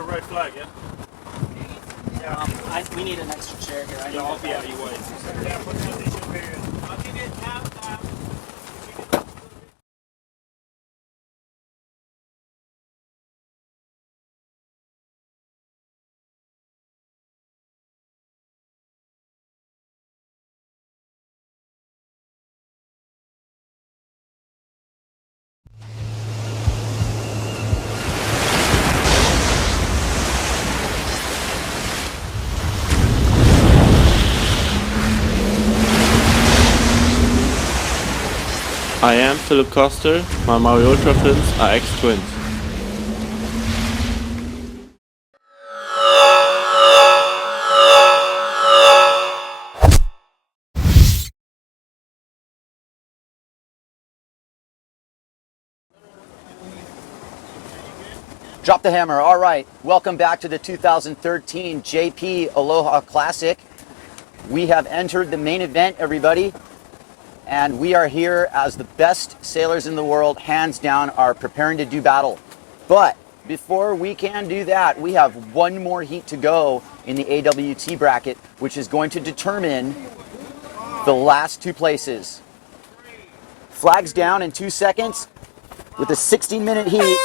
a red flag, yeah? We need an extra chair here. I know. I'll be out of your way. Yeah, put the position here. I'll give you a tap. I am Philip Coster, my Maui Ultra fins are ex-twins. Drop the hammer. All right, welcome back to the 2013 JP Aloha Classic. We have entered the main event, everybody, and we are here as the best sailors in the world, hands down, are preparing to do battle. But before we can do that, we have one more heat to go in the AWT bracket, which is going to determine the last two places. Flags down in 2 seconds with a 16-minute heat.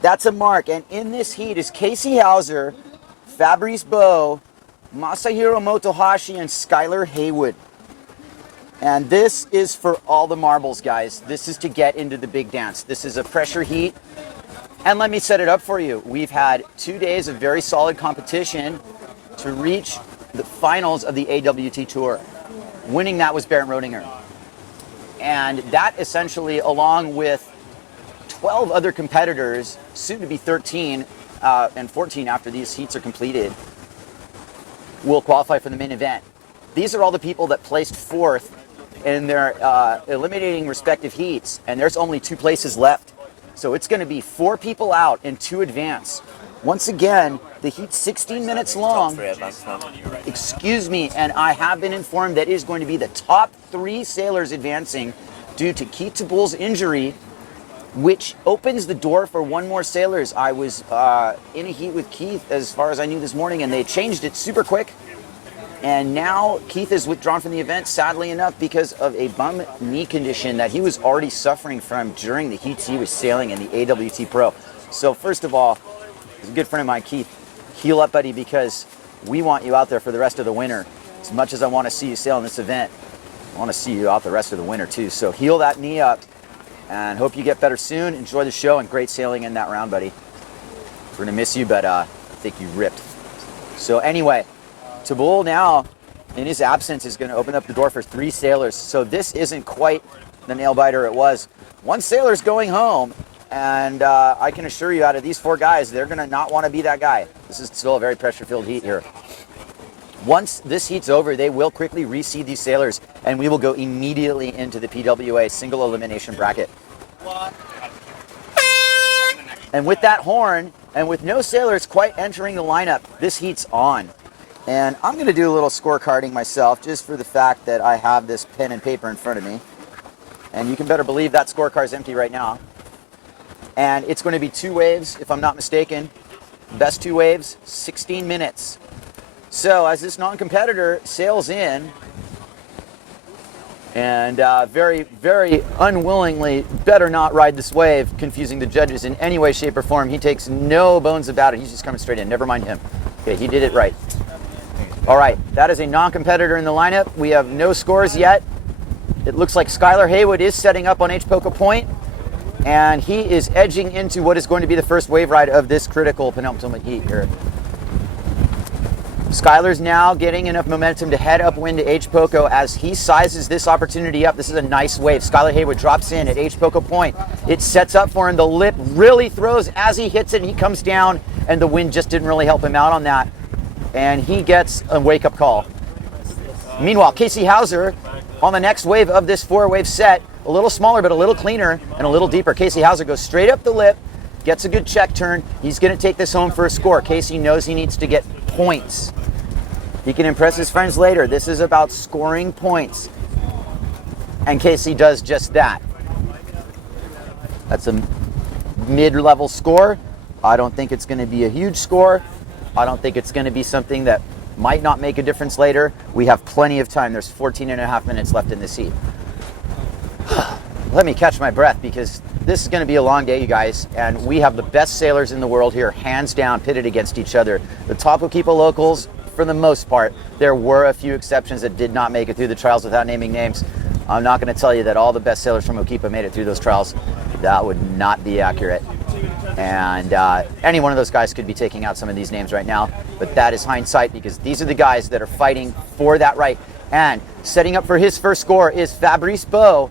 That's a mark, and in this heat is Casey Hauser, Fabrice Bowe, Masahiro Motohashi, and Skylar Haywood. And this is for all the marbles, guys. This is to get into the big dance. This is a pressure heat, and let me set it up for you. We've had 2 days of very solid competition to reach the finals of the AWT Tour. Winning that was Barrett Rodinger. And that essentially, along with 12 other competitors, soon to be 13 and 14 after these heats are completed, will qualify for the main event. These are all the people that placed fourth in their eliminating respective heats, and there's only 2 places left. So it's going to be 4 people out and 2 advance. Once again, the heat's 16 minutes long. Excuse me, and I have been informed that it is going to be the top 3 sailors advancing due to Keith Tabull's injury, which opens the door for one more sailors. I was in a heat with Keith, as far as I knew this morning, and they changed it super quick. And now Keith is withdrawn from the event, sadly enough, because of a bum knee condition that he was already suffering from during the heats he was sailing in the AWT Pro. So first of all, he's a good friend of mine, Keith. Heal up, buddy, because we want you out there for the rest of the winter. As much as I want to see you sail in this event, I want to see you out the rest of the winter too. So heal that knee up, and hope you get better soon. Enjoy the show, and great sailing in that round, buddy. We're going to miss you, but I think you ripped. So anyway, Tabull now, in his absence, is going to open up the door for 3 sailors. So this isn't quite the nail-biter it was. 1 sailor's going home, and I can assure you, out of these 4 guys, they're going to not want to be that guy. This is still a very pressure-filled heat here. Once this heat's over, they will quickly reseed these sailors, and we will go immediately into the PWA single elimination bracket. And with that horn, and with no sailors quite entering the lineup, this heat's on. And I'm going to do a little scorecarding myself, just for the fact that I have this pen and paper in front of me. And you can better believe that scorecard's empty right now. And it's going to be 2 waves, if I'm not mistaken. Best 2 waves, 16 minutes. So as this non-competitor sails in, and very, very unwillingly better not ride this wave, confusing the judges in any way, shape, or form. He takes no bones about it. He's just coming straight in. Never mind him. Okay, he did it right. All right, that is a non-competitor in the lineup. We have no scores yet. It looks like Skylar Haywood is setting up on H-Poco Point, and he is edging into what is going to be the first wave ride of this critical penultimate heat here. Skylar's now getting enough momentum to head upwind to H-Poco as he sizes this opportunity up. This is a nice wave. Skylar Haywood drops in at H-Poco Point. It sets up for him. The lip really throws as he hits it, and he comes down, and the wind just didn't really help him out on that. And he gets a wake-up call. Meanwhile, Casey Hauser on the next wave of this 4-wave set, a little smaller but a little cleaner and a little deeper. Casey Hauser goes straight up the lip, gets a good check turn. He's going to take this home for a score. Casey knows he needs to get points. He can impress his friends later. This is about scoring points. And Casey does just that. That's a mid-level score. I don't think it's going to be a huge score. I don't think it's going to be something that might not make a difference later. We have plenty of time. There's 14 and a half minutes left in this heat. Let me catch my breath because this is going to be a long day, you guys, and we have the best sailors in the world here, hands down, pitted against each other. The top Hokipa locals, for the most part, there were a few exceptions that did not make it through the trials without naming names. I'm not going to tell you that all the best sailors from Hokipa made it through those trials. That would not be accurate. And any one of those guys could be taking out some of these names right now, but that is hindsight because these are the guys that are fighting for that right. And setting up for his first score is Fabrice Beau,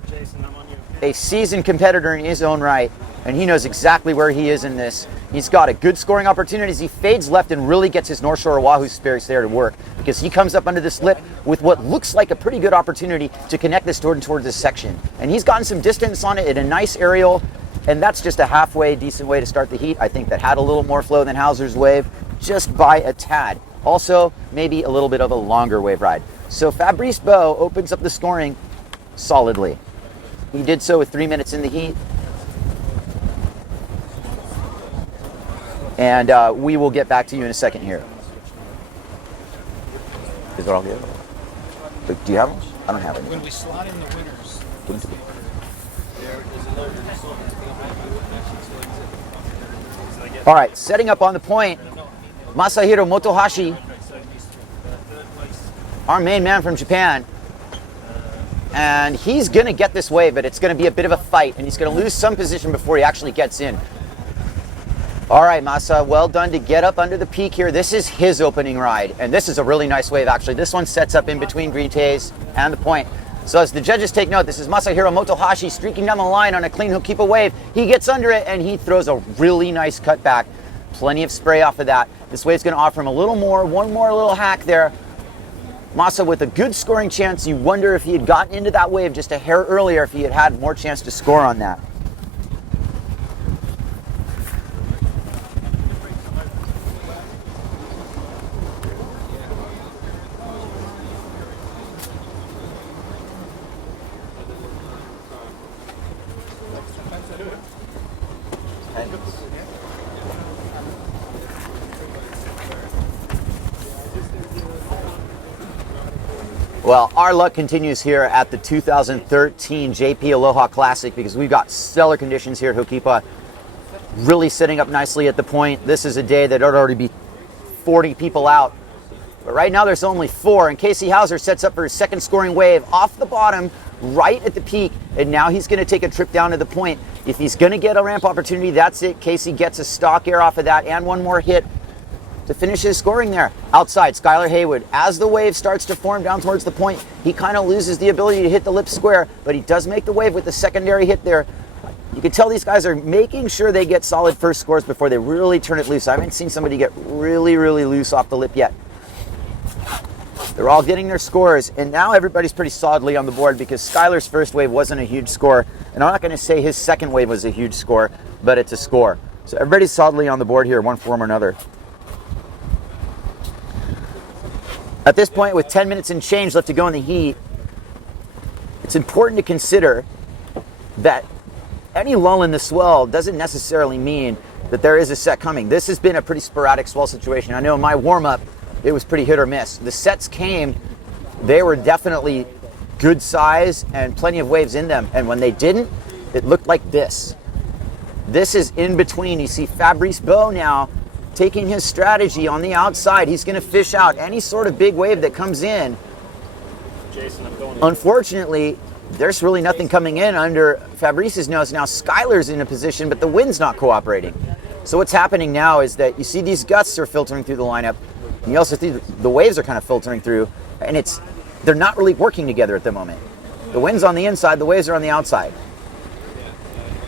a seasoned competitor in his own right, and he knows exactly where he is in this. He's got a good scoring opportunity as he fades left and really gets his North Shore Oahu spirits there to work because he comes up under this lip with what looks like a pretty good opportunity to connect this towards this section. And he's gotten some distance on it in a nice aerial, and that's just a halfway decent way to start the heat. I think that had a little more flow than Hauser's wave, just by a tad. Also, maybe a little bit of a longer wave ride. So Fabrice Beau opens up the scoring solidly. He did so with 3 minutes in the heat. And we will get back to you in a second here. Is it all good? Do you have them? I don't have it. When we slot in the winners, Give them to me. All right, setting up on the point, Masahiro Motohashi, our main man from Japan. And he's going to get this wave, but it's going to be a bit of a fight, and he's going to lose some position before he actually gets in. All right, Masa, well done to get up under the peak here. This is his opening ride, and this is a really nice wave, actually. This one sets up in between Green Tays and the point. So as the judges take note, this is Masahiro Motohashi streaking down the line on a clean Hokipa wave. He gets under it, and he throws a really nice cutback. Plenty of spray off of that. This wave's going to offer him a little more, one more little hack there. Masa with a good scoring chance. You wonder if he had gotten into that wave just a hair earlier, if he had had more chance to score on that. Well, our luck continues here at the 2013 JP Aloha Classic because we've got stellar conditions here at Hokipa, really sitting up nicely at the point. This is a day that would already be 40 people out. But right now there's only 4, and Casey Hauser sets up for his second scoring wave off the bottom, right at the peak, and now he's going to take a trip down to the point. If he's going to get a ramp opportunity, that's it. Casey gets a stock air off of that and one more hit to finish his scoring there. Outside, Skylar Haywood, as the wave starts to form down towards the point, he kind of loses the ability to hit the lip square, but he does make the wave with the secondary hit there. You can tell these guys are making sure they get solid first scores before they really turn it loose. I haven't seen somebody get really, really loose off the lip yet. They're all getting their scores, and now everybody's pretty solidly on the board because Skylar's first wave wasn't a huge score, and I'm not going to say his second wave was a huge score, but it's a score. So everybody's solidly on the board here, one form or another. At this point, with 10 minutes and change left to go in the heat, it's important to consider that any lull in the swell doesn't necessarily mean that there is a set coming. This has been a pretty sporadic swell situation. I know in my warm-up, it was pretty hit or miss. The sets came, they were definitely good size and plenty of waves in them. And when they didn't, it looked like this. This is in between. You see Fabrice Beau now taking his strategy on the outside. He's going to fish out any sort of big wave that comes in. Jason, I'm going in. Unfortunately, there's really nothing coming in under Fabrice's nose. Now Skylar's in a position, but the wind's not cooperating. So what's happening now is that you see these gusts are filtering through the lineup. And you also see the waves are kind of filtering through, and they're not really working together at the moment. The wind's on the inside, the waves are on the outside.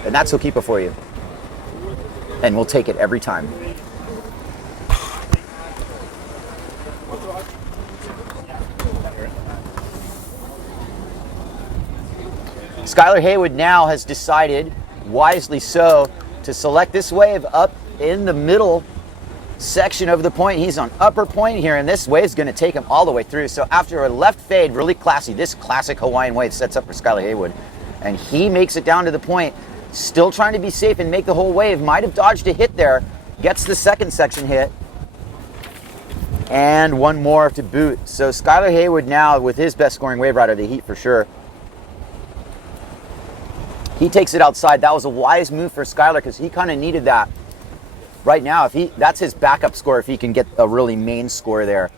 And that's Hokipa for you. And we'll take it every time. Skylar Haywood now has decided, wisely so, to select this wave up in the middle section of the point. He's on upper point here, and this wave's going to take him all the way through. So after a left fade, really classy, this classic Hawaiian wave sets up for Skylar Haywood. And he makes it down to the point, still trying to be safe and make the whole wave. Might have dodged a hit there, gets the second section hit, and one more to boot. So Skylar Haywood now with his best scoring wave rider, the Heat for sure. He takes it outside. That was a wise move for Skylar because he kind of needed that. Right now, that's his backup score if he can get a really main score there.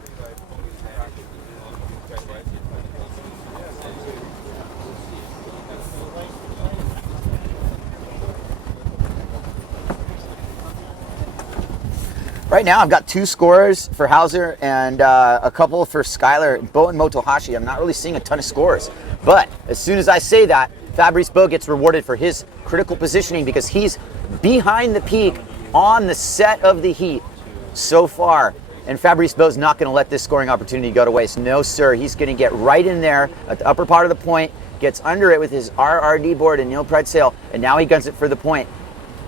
Right now, I've got 2 scores for Hauser and a couple for Skylar, Bo and Motohashi. I'm not really seeing a ton of scores. But as soon as I say that, Fabrice Bo gets rewarded for his critical positioning because he's behind the peak on the set of the Heat so far. And Fabrice Bo's not going to let this scoring opportunity go to waste. No, sir. He's going to get right in there at the upper part of the point, gets under it with his RRD board and Neil Pride sail, and now he guns it for the point.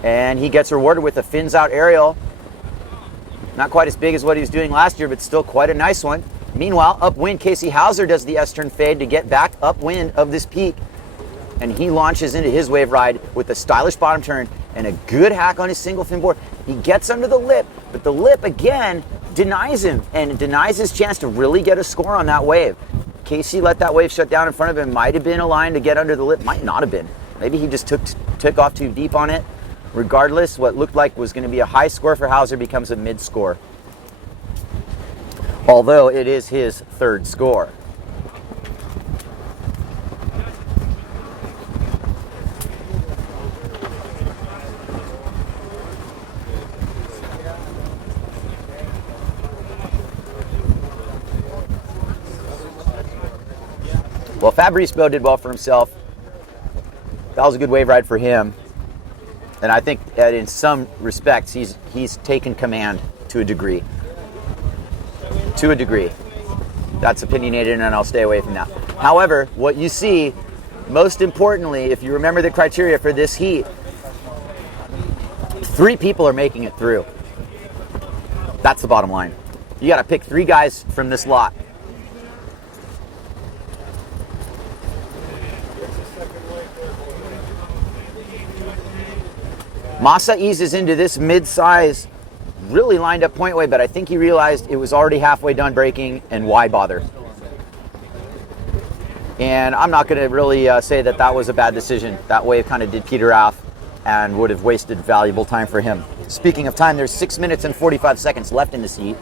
And he gets rewarded with a fins out aerial. Not quite as big as what he was doing last year, but still quite a nice one. Meanwhile, upwind, Casey Hauser does the S-turn fade to get back upwind of this peak. And he launches into his wave ride with a stylish bottom turn and a good hack on his single fin board. He gets under the lip, but the lip again denies him and denies his chance to really get a score on that wave. Casey let that wave shut down in front of him. Might have been a line to get under the lip, might not have been. Maybe he just took off too deep on it. Regardless, what looked like was going to be a high score for Hauser becomes a mid score. Although it is his third score. Well, Fabrice Bo did well for himself. That was a good wave ride for him. And I think that in some respects, he's taken command to a degree. To a degree. That's opinionated and I'll stay away from that. However, what you see, most importantly, if you remember the criteria for this heat, 3 people are making it through. That's the bottom line. You got to pick 3 guys from this lot. Massa eases into this mid-size, really lined up point wave, but I think he realized it was already halfway done braking, and why bother? And I'm not going to really say that that was a bad decision. That wave kind of did peter off and would have wasted valuable time for him. Speaking of time, there's 6 minutes and 45 seconds left in this heat.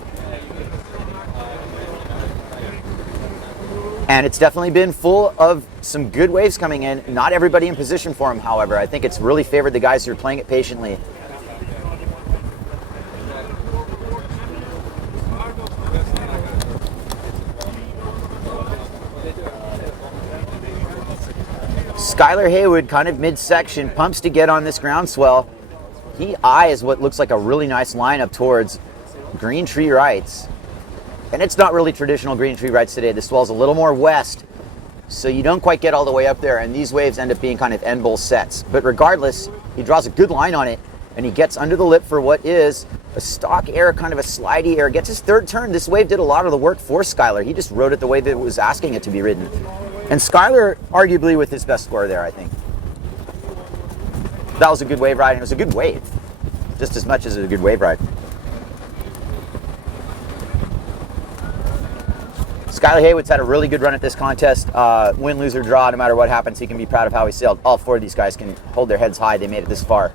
And it's definitely been full of some good waves coming in. Not everybody in position for him, however. I think it's really favored the guys who are playing it patiently. Skylar Haywood, kind of midsection, pumps to get on this groundswell. He eyes what looks like a really nice lineup towards green tree rights. And it's not really traditional green tree rights today. The swell's a little more west, so you don't quite get all the way up there, and these waves end up being kind of end bowl sets. But regardless, he draws a good line on it, and he gets under the lip for what is a stock air, kind of a slidey air. Gets his third turn. This wave did a lot of the work for Skylar. He just rode it the way that it was asking it to be ridden. And Skylar, arguably with his best score there, I think. That was a good wave ride, and it was a good wave, just as much as it was a good wave ride. Skylar Haywood's had a really good run at this contest. Win, lose, or draw, no matter what happens, he can be proud of how he sailed. All 4 of these guys can hold their heads high. They made it this far.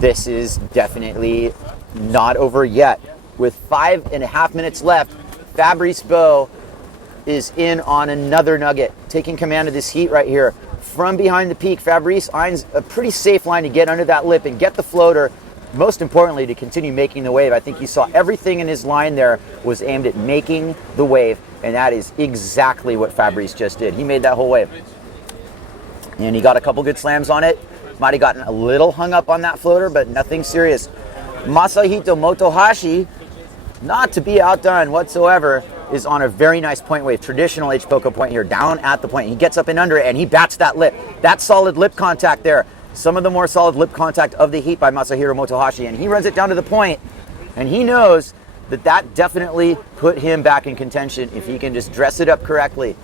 This is definitely not over yet. With 5.5 minutes left, Fabrice Bo is in on another nugget, taking command of this heat right here. From behind the peak, Fabrice finds a pretty safe line to get under that lip and get the floater. Most importantly, to continue making the wave. I think you saw everything in his line there was aimed at making the wave, and that is exactly what Fabrice just did. He made that whole wave. And he got a couple good slams on it. Might have gotten a little hung up on that floater, but nothing serious. Masahito Motohashi, not to be outdone whatsoever, is on a very nice point wave. Traditional H Poco point here, down at the point. He gets up and under it, and he bats that lip. That's solid lip contact there. Some of the more solid lip contact of the heat by Masahiro Motohashi, and he runs it down to the point, and he knows that that definitely put him back in contention if he can just dress it up correctly.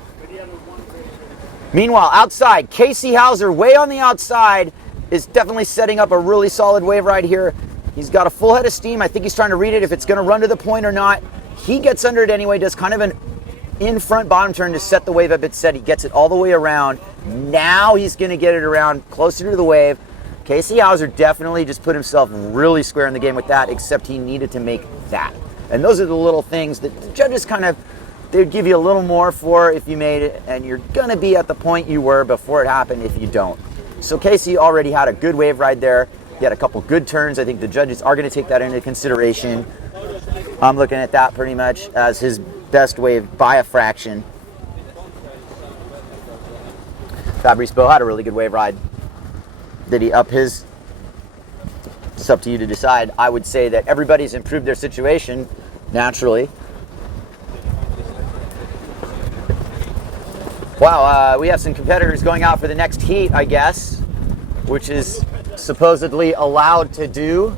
Meanwhile, outside, Casey Hauser, way on the outside, is definitely setting up a really solid wave ride here. He's got a full head of steam. I think he's trying to read it if it's going to run to the point or not. He gets under it anyway, does kind of an in-front bottom turn to set the wave up. It said he gets it all the way around. Now he's going to get it around closer to the wave. Casey Hauser definitely just put himself really square in the game with that, except he needed to make that. And those are the little things that the judges kind of, they'd give you a little more for if you made it, and you're going to be at the point you were before it happened if you don't. So Casey already had a good wave ride there. He had a couple good turns. I think the judges are going to take that into consideration. I'm looking at that pretty much as his best wave by a fraction. Fabrice Beau had a really good wave ride. Did he up his? It's up to you to decide. I would say that everybody's improved their situation naturally. Wow, we have some competitors going out for the next heat, I guess, which is supposedly allowed to do.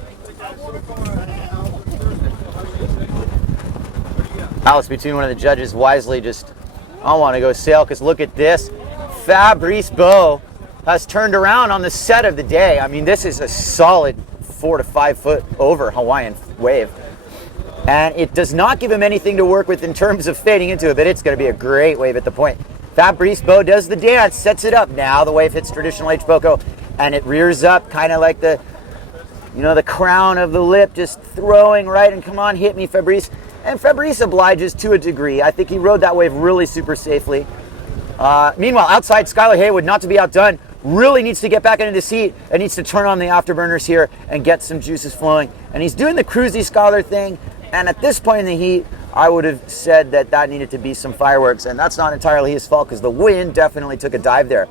Alice Between, one of the judges, wisely just, I want to go sail because look at this. Fabrice Beau has turned around on the set of the day. I mean, this is a solid 4 to 5 foot over Hawaiian wave. And it does not give him anything to work with in terms of fading into it, but it's going to be a great wave at the point. Fabrice Beau does the dance, sets it up. Now the wave hits traditional H-Boko, and it rears up kind of like the, you know, the crown of the lip, just throwing right, and come on, hit me, Fabrice. And Fabrice obliges to a degree. I think he rode that wave really super safely. Meanwhile, outside, Skylar Haywood, not to be outdone, really needs to get back into this heat and needs to turn on the afterburners here and get some juices flowing. And he's doing the cruisy Skylar thing. And at this point in the heat, I would have said that that needed to be some fireworks. And that's not entirely his fault because the wind definitely took a dive there.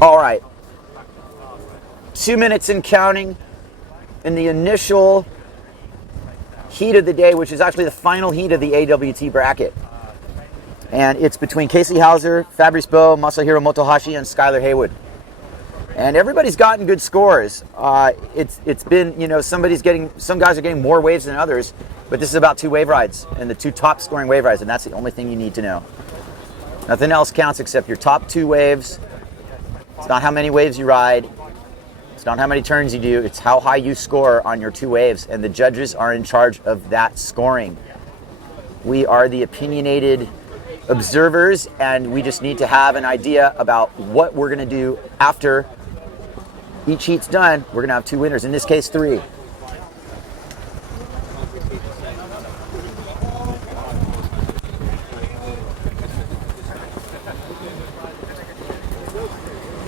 All right, 2 minutes and counting in the initial heat of the day, which is actually the final heat of the AWT bracket. And it's between Casey Hauser, Fabrice Beau, Masahiro Motohashi, and Skylar Haywood. And everybody's gotten good scores. It's been, you know, some guys are getting more waves than others, but this is about 2 wave rides and the 2 top scoring wave rides, and that's the only thing you need to know. Nothing else counts except your top 2 waves. It's not how many waves you ride. It's not how many turns you do. It's how high you score on your 2 waves. And the judges are in charge of that scoring. We are the opinionated observers, and we just need to have an idea about what we're going to do after each heat's done. We're going to have 2 winners, in this case 3.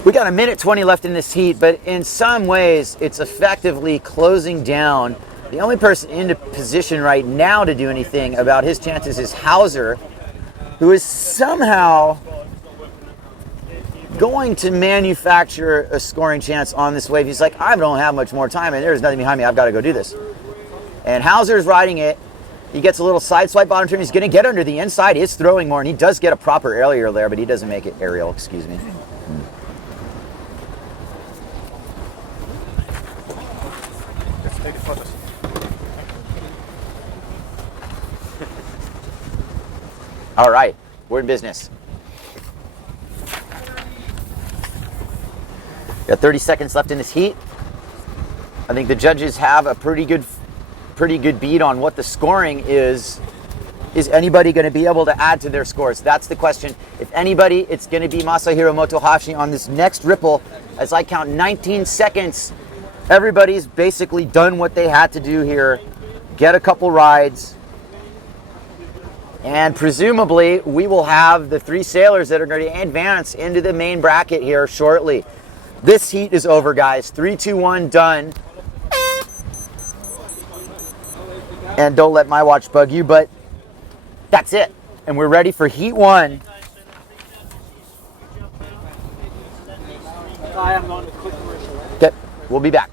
We got 1:20 left in this heat, but in some ways, it's effectively closing down. The only person in a position right now to do anything about his chances is Hauser, who is somehow going to manufacture a scoring chance on this wave. He's like, I don't have much more time, and there's nothing behind me. I've got to go do this. And Hauser's riding it. He gets a little side swipe bottom turn. He's going to get under the inside. He's throwing more, and he does get a proper aerial there, but he doesn't make it aerial, excuse me. All right, we're in business. Got 30 seconds left in this heat. I think the judges have a pretty good beat on what the scoring is. Is anybody going to be able to add to their scores? That's the question. If anybody, it's going to be Masahiro Motohashi on this next ripple. As I count 19 seconds, everybody's basically done what they had to do here. Get a couple rides. And presumably, we will have the 3 sailors that are going to advance into the main bracket here shortly. This heat is over, guys. 3, 2, 1, done. And don't let my watch bug you, but that's it. And we're ready for heat 1. Hi, I'm on a quick commercial. Okay, we'll be back.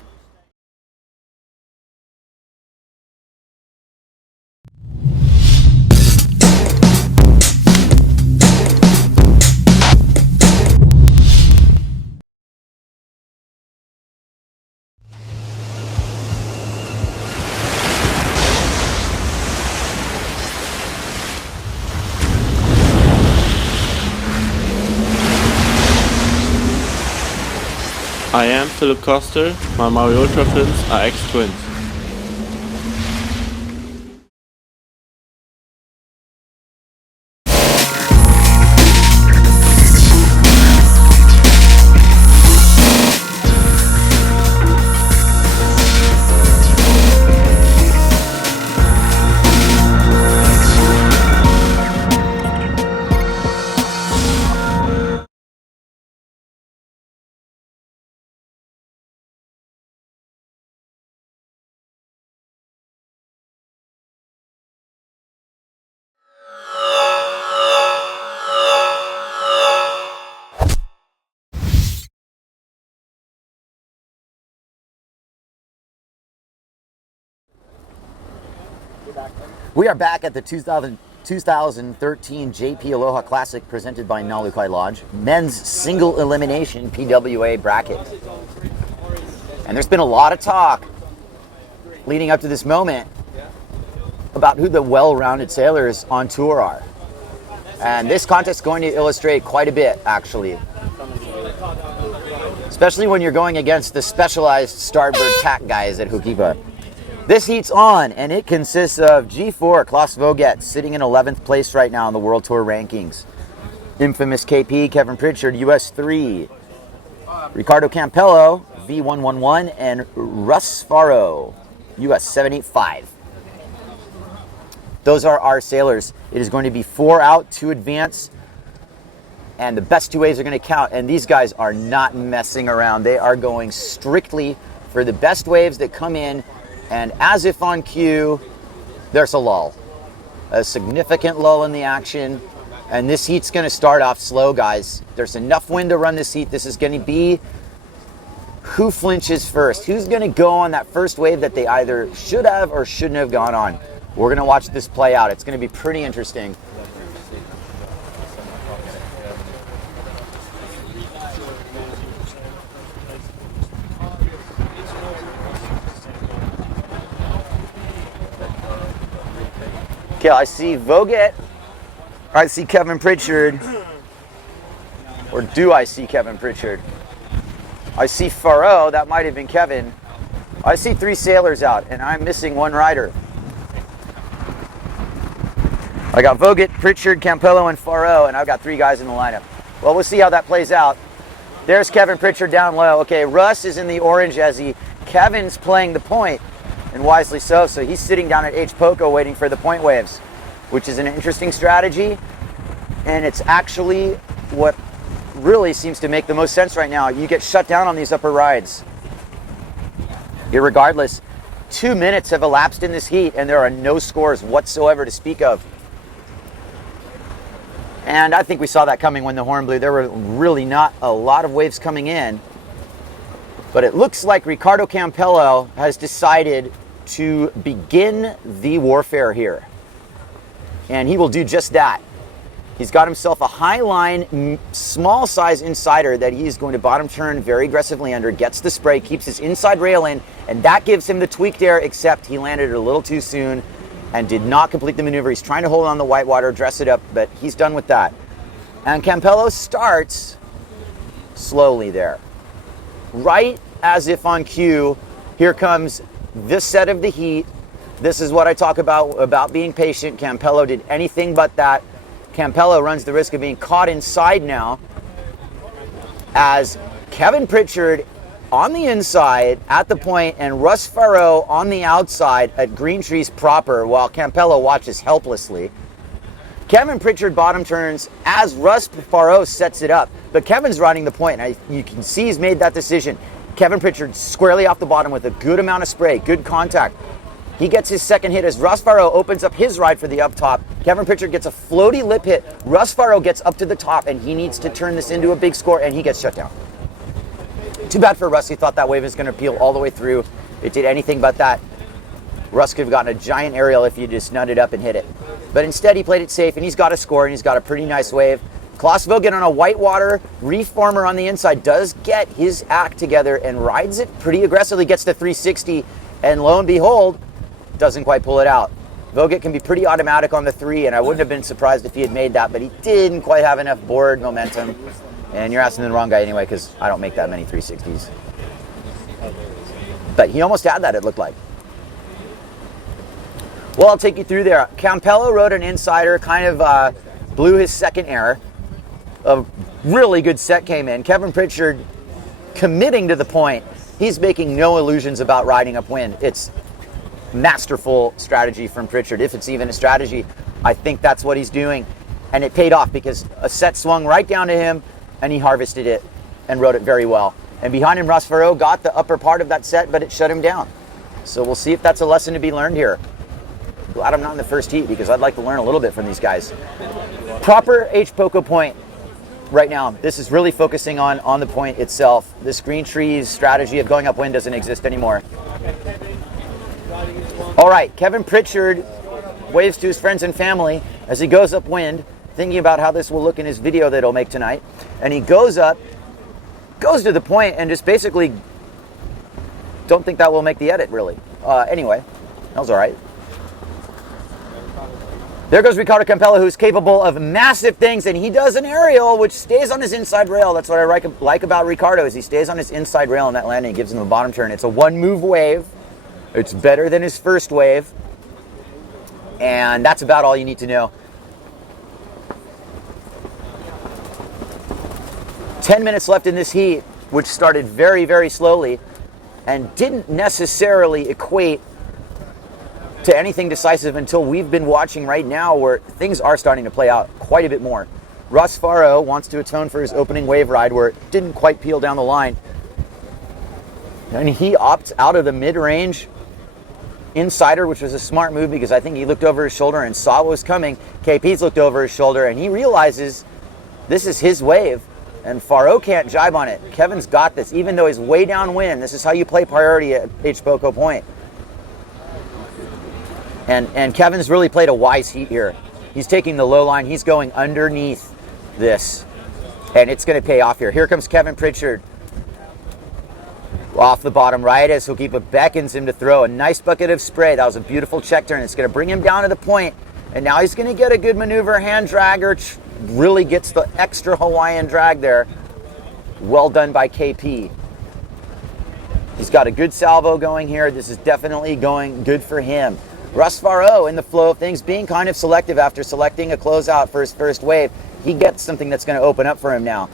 I am Philip Koster. My Maui Ultra fins are ex-twins. We are back at the 2013 JP Aloha Classic presented by Nalukai Lodge, men's single elimination PWA bracket. And there's been a lot of talk leading up to this moment about who the well-rounded sailors on tour are. And this contest is going to illustrate quite a bit, actually. Especially when you're going against the specialized starboard tack guys at Hukipa. This heat's on, and it consists of G4 Klaus Voget, sitting in 11th place right now in the World Tour rankings. Infamous KP Kevin Pritchard, US 3. Ricardo Campello, V111, and Russ Faro, US 785. Those are our sailors. It is going to be 4 out, 2 advance, and the best 2 waves are going to count. And these guys are not messing around. They are going strictly for the best waves that come in. And as if on cue, there's a lull. A significant lull in the action. And this heat's going to start off slow, guys. There's enough wind to run this heat. This is going to be who flinches first. Who's going to go on that first wave that they either should have or shouldn't have gone on. We're going to watch this play out. It's going to be pretty interesting. Okay, I see Voget. I see Kevin Pritchard. Or do I see Kevin Pritchard? I see Faro. That might have been Kevin. I see 3 sailors out, and I'm missing 1 rider. I got Voget, Pritchard, Campello, and Faro, and I've got 3 guys in the lineup. Well, we'll see how that plays out. There's Kevin Pritchard down low. Okay, Russ is in the orange as Kevin's playing the point. And wisely so. So he's sitting down at H Poco waiting for the point waves, which is an interesting strategy. And it's actually what really seems to make the most sense right now. You get shut down on these upper rides. Irregardless, 2 minutes have elapsed in this heat and there are no scores whatsoever to speak of. And I think we saw that coming when the horn blew. There were really not a lot of waves coming in. But it looks like Ricardo Campello has decided to begin the warfare here. And he will do just that. He's got himself a high line, small size insider that he's going to bottom turn very aggressively under, gets the spray, keeps his inside rail in, and that gives him the tweaked air, except he landed it a little too soon and did not complete the maneuver. He's trying to hold on the whitewater, dress it up, but he's done with that. And Campello starts slowly there. Right as if on cue, here comes this set of the heat. This is what I talk about being patient. Campello did anything but that. Campello runs the risk of being caught inside now as Kevin Pritchard on the inside at the point and Russ Faro on the outside at Green Trees proper while Campello watches helplessly. Kevin Pritchard bottom turns as Russ Faro sets it up, but Kevin's riding the point. You can see he's made that decision. Kevin Pritchard squarely off the bottom with a good amount of spray, good contact. He gets his second hit as Russ Faro opens up his ride for the up top. Kevin Pritchard gets a floaty lip hit. Russ Faro gets up to the top and he needs to turn this into a big score and he gets shut down. Too bad for Russ. He thought that wave was going to peel all the way through. It did anything but that. Russ could have gotten a giant aerial if you just nutted up and hit it. But instead he played it safe and he's got a score and he's got a pretty nice wave. Klaus Voget on a whitewater reef former on the inside does get his act together and rides it pretty aggressively, gets to 360, and lo and behold, doesn't quite pull it out. Voget can be pretty automatic on the 3, and I wouldn't have been surprised if he had made that, but he didn't quite have enough board momentum. And you're asking the wrong guy anyway, because I don't make that many 360s. But he almost had that, it looked like. Well, I'll take you through there. Campello rode an insider, kind of blew his second air. A really good set came in. Kevin Pritchard committing to the point. He's making no illusions about riding upwind. It's masterful strategy from Pritchard. If it's even a strategy, I think that's what he's doing. And it paid off because a set swung right down to him and he harvested it and rode it very well. And behind him, Russ Farrow got the upper part of that set, but it shut him down. So we'll see if that's a lesson to be learned here. Glad I'm not in the first heat because I'd like to learn a little bit from these guys. Proper H Poco point right now. This is really focusing on the point itself. This green trees strategy of going upwind doesn't exist anymore. All right, Kevin Pritchard waves to his friends and family as he goes upwind, thinking about how this will look in his video that he'll make tonight. And he goes up, goes to the point, and just basically don't think that will make the edit, really. Anyway, that was all right. There goes Ricardo Campello, who's capable of massive things, and he does an aerial, which stays on his inside rail. That's what I like about Ricardo, is he stays on his inside rail in that landing. He gives him a bottom turn. It's a one-move wave. It's better than his first wave. And that's about all you need to know. 10 minutes left in this heat, which started very, very slowly and didn't necessarily equate to anything decisive until we've been watching right now, where things are starting to play out quite a bit more. Russ Farrow wants to atone for his opening wave ride where it didn't quite peel down the line. And he opts out of the mid-range insider, which was a smart move because I think he looked over his shoulder and saw what was coming. KP's looked over his shoulder and he realizes this is his wave and Farrow can't jibe on it. Kevin's got this, even though he's way downwind. This is how you play priority at H Poco Point. And Kevin's really played a wise heat here. He's taking the low line. He's going underneath this. And it's going to pay off here. Here comes Kevin Pritchard. Off the bottom right as Hokipa beckons him to throw a nice bucket of spray. That was a beautiful check turn. It's going to bring him down to the point. And now he's going to get a good maneuver. Hand dragger really gets the extra Hawaiian drag there. Well done by KP. He's got a good salvo going here. This is definitely going good for him. Russ Farrow in the flow of things, being kind of selective after selecting a closeout for his first wave. He gets something that's going to open up for him now.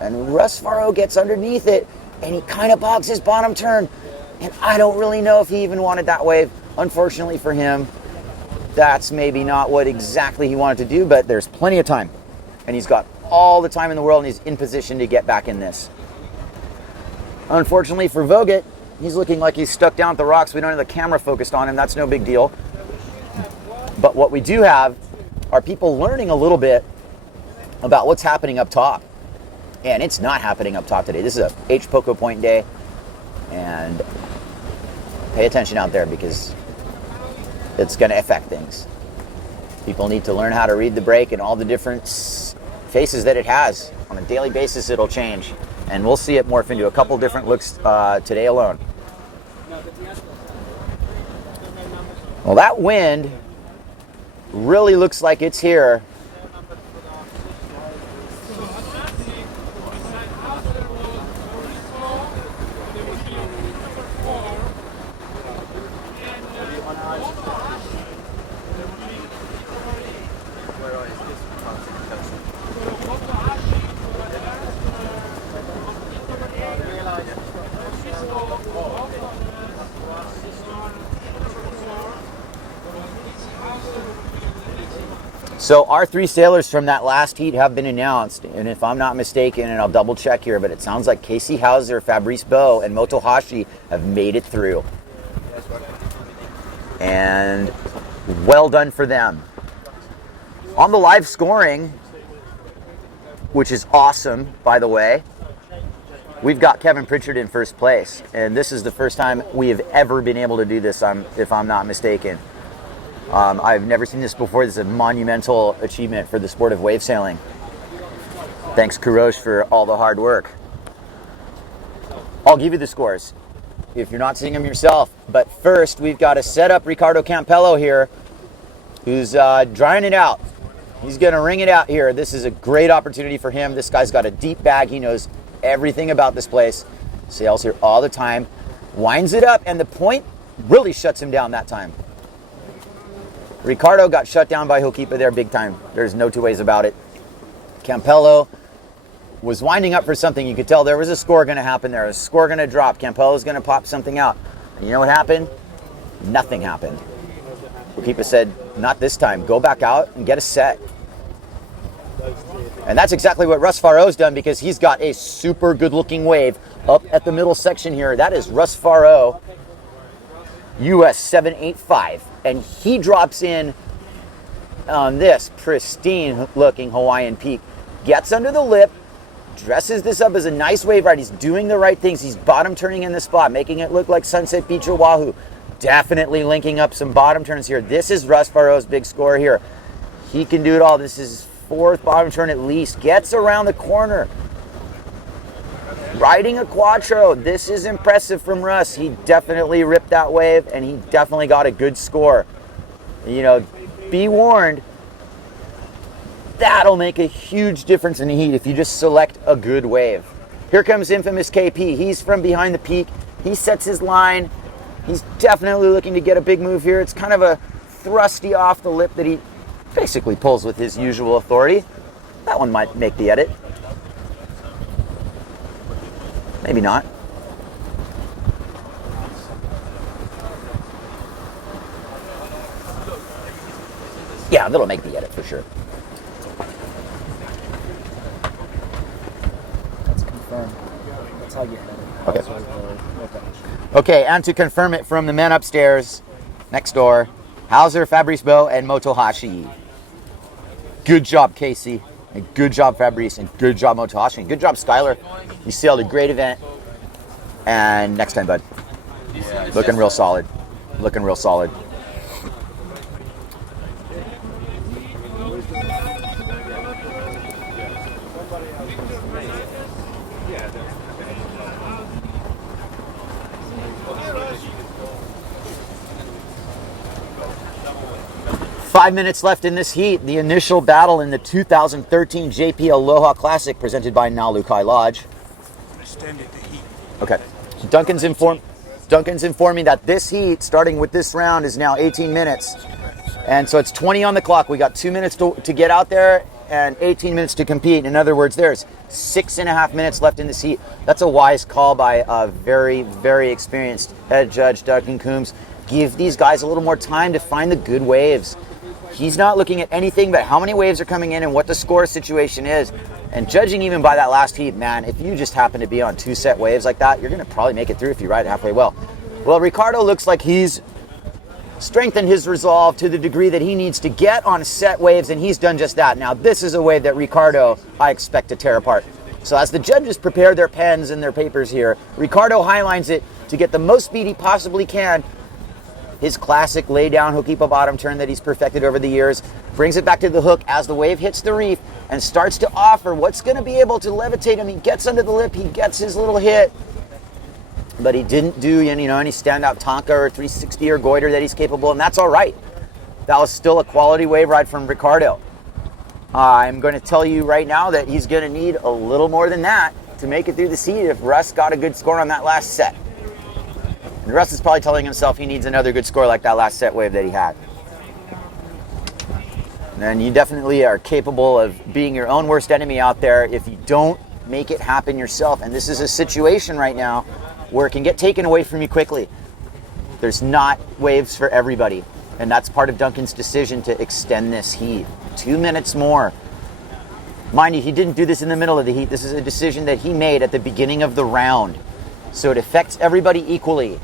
And Russ Farrow gets underneath it, and he kind of bogs his bottom turn. And I don't really know if he even wanted that wave. Unfortunately for him, that's maybe not what exactly he wanted to do, but there's plenty of time. And he's got all the time in the world, and he's in position to get back in this. Unfortunately for Vogt, he's looking like he's stuck down at the rocks. We don't have the camera focused on him. That's no big deal. But what we do have are people learning a little bit about what's happening up top. And it's not happening up top today. This is a H Poco Point day. And pay attention out there because it's going to affect things. People need to learn how to read the brake and all the different faces that it has. On a daily basis, it'll change. And we'll see it morph into a couple different looks today alone. Well, that wind really looks like it's here. So our three sailors from that last heat have been announced, and if I'm not mistaken, and I'll double check here, but it sounds like Casey Hauser, Fabrice Bow, and Motohashi have made it through. And well done for them. On the live scoring, which is awesome, by the way, we've got Kevin Pritchard in first place, and this is the first time we have ever been able to do this, if I'm not mistaken. I've never seen this before. This is a monumental achievement for the sport of wave sailing. Thanks, Kurosh, for all the hard work. I'll give you the scores if you're not seeing them yourself. But first, we've got to set up Ricardo Campello here, who's drying it out. He's going to ring it out here. This is a great opportunity for him. This guy's got a deep bag. He knows everything about this place. Sails here all the time. Winds it up, and the point really shuts him down that time. Ricardo got shut down by Hokipa there big time. There's no two ways about it. Campello was winding up for something. You could tell there was a score going to happen there. A score going to drop. Campello's going to pop something out. And you know what happened? Nothing happened. Hokipa said, not this time. Go back out and get a set. And that's exactly what Russ Faro's done, because he's got a super good-looking wave up at the middle section here. That is Russ Faro, US 785. And he drops in on this pristine-looking Hawaiian peak. Gets under the lip, dresses this up as a nice wave ride. He's doing the right things. He's bottom turning in the spot, making it look like Sunset Beach Oahu. Definitely linking up some bottom turns here. This is Russ Faro's big score here. He can do it all. This is his fourth bottom turn at least. Gets around the corner. Riding a quattro. This is impressive from Russ. He definitely ripped that wave, and he definitely got a good score. You know, be warned, that'll make a huge difference in the heat if you just select a good wave. Here comes infamous KP. He's from behind the peak. He sets his line. He's definitely looking to get a big move here. It's kind of a thrusty off the lip that he basically pulls with his usual authority. That one might make the edit. Maybe not. Yeah, that'll make the edit for sure. That's confirmed. That's how you head it. Okay. That's right there. Okay. Okay, and to confirm it from the men upstairs, next door, Hauser, Fabrice Bo, and Motohashi. Good job, Casey. And good job, Fabrice. And good job, Motohashi. And good job, Skylar. You sailed a great event. And next time, bud. Looking real solid. Looking real solid. Five minutes left in this heat. The initial battle in the 2013 JP Aloha Classic presented by Nalukai Lodge. Extended the heat. Okay. Duncan's informing that this heat, starting with this round, is now 18 minutes. And so it's 20 on the clock. We got 2 minutes to get out there and 18 minutes to compete. In other words, there's 6.5 minutes left in this heat. That's a wise call by a very, very experienced head judge, Duncan Coombs. Give these guys a little more time to find the good waves. He's not looking at anything but how many waves are coming in and what the score situation is. And judging even by that last heat, man, if you just happen to be on 2 set waves like that, you're going to probably make it through if you ride it halfway well. Well, Ricardo looks like he's strengthened his resolve to the degree that he needs to get on set waves, and he's done just that. Now, this is a wave that Ricardo, I expect to tear apart. So as the judges prepare their pens and their papers here, Ricardo highlines it to get the most speed he possibly can. His classic lay down Hokipa bottom turn that he's perfected over the years, brings it back to the hook as the wave hits the reef and starts to offer what's going to be able to levitate him. He gets under the lip, he gets his little hit, but he didn't do any standout Tonka or 360 or goiter that he's capable, and that's all right. That was still a quality wave ride from Ricardo. I'm going to tell you right now that he's going to need a little more than that to make it through the seat if Russ got a good score on that last set. And Russ is probably telling himself he needs another good score like that last set wave that he had. And you definitely are capable of being your own worst enemy out there if you don't make it happen yourself. And this is a situation right now where it can get taken away from you quickly. There's not waves for everybody. And that's part of Duncan's decision to extend this heat. 2 minutes more. Mind you, he didn't do this in the middle of the heat. This is a decision that he made at the beginning of the round. So it affects everybody equally.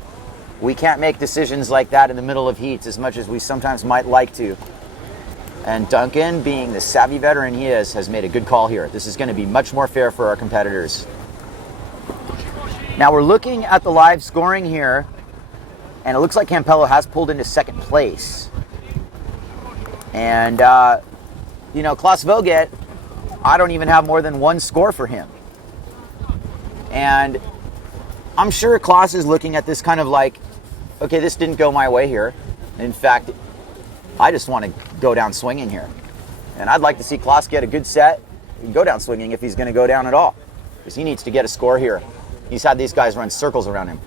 We can't make decisions like that in the middle of heats as much as we sometimes might like to. And Duncan, being the savvy veteran he is, has made a good call here. This is going to be much more fair for our competitors. Now we're looking at the live scoring here, and it looks like Campello has pulled into second place. And, Klaus Voget, I don't even have more than one score for him. And I'm sure Klaus is looking at this kind of like, okay, this didn't go my way here. In fact, I just want to go down swinging here. And I'd like to see Klaus get a good set and go down swinging if he's going to go down at all, because he needs to get a score here. He's had these guys run circles around him.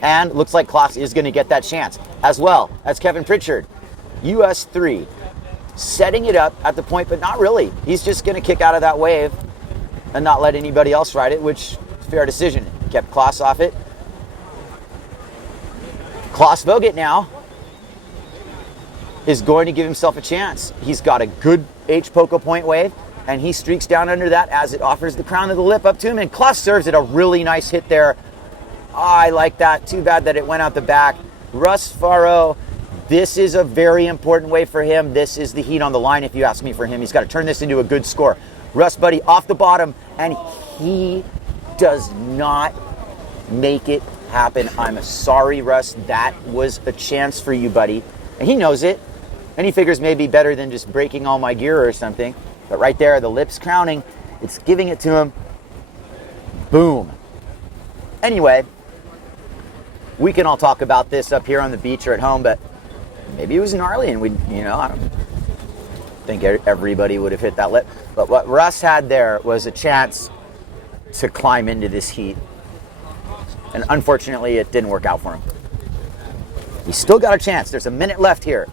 And looks like Klaus is going to get that chance, as well as Kevin Pritchard. US 3, setting it up at the point, but not really. He's just going to kick out of that wave and not let anybody else ride it, which is a fair decision. Kept Klaus off it. Klaus Vogt now is going to give himself a chance. He's got a good H Poco point wave, and he streaks down under that as it offers the crown of the lip up to him, and Klaus serves it a really nice hit there. I like that. Too bad that it went out the back. Russ Faro, this is a very important wave for him. This is the heat on the line, if you ask me, for him. He's got to turn this into a good score. Russ, buddy, off the bottom, and he does not make it happen. I'm sorry, Russ. That was a chance for you, buddy. And he knows it. And he figures maybe better than just breaking all my gear or something. But right there, the lips crowning, it's giving it to him. Boom. Anyway, we can all talk about this up here on the beach or at home, but maybe it was gnarly and I don't think everybody would have hit that lip. But what Russ had there was a chance to climb into this heat. And unfortunately, it didn't work out for him. He's still got a chance. There's a minute left here.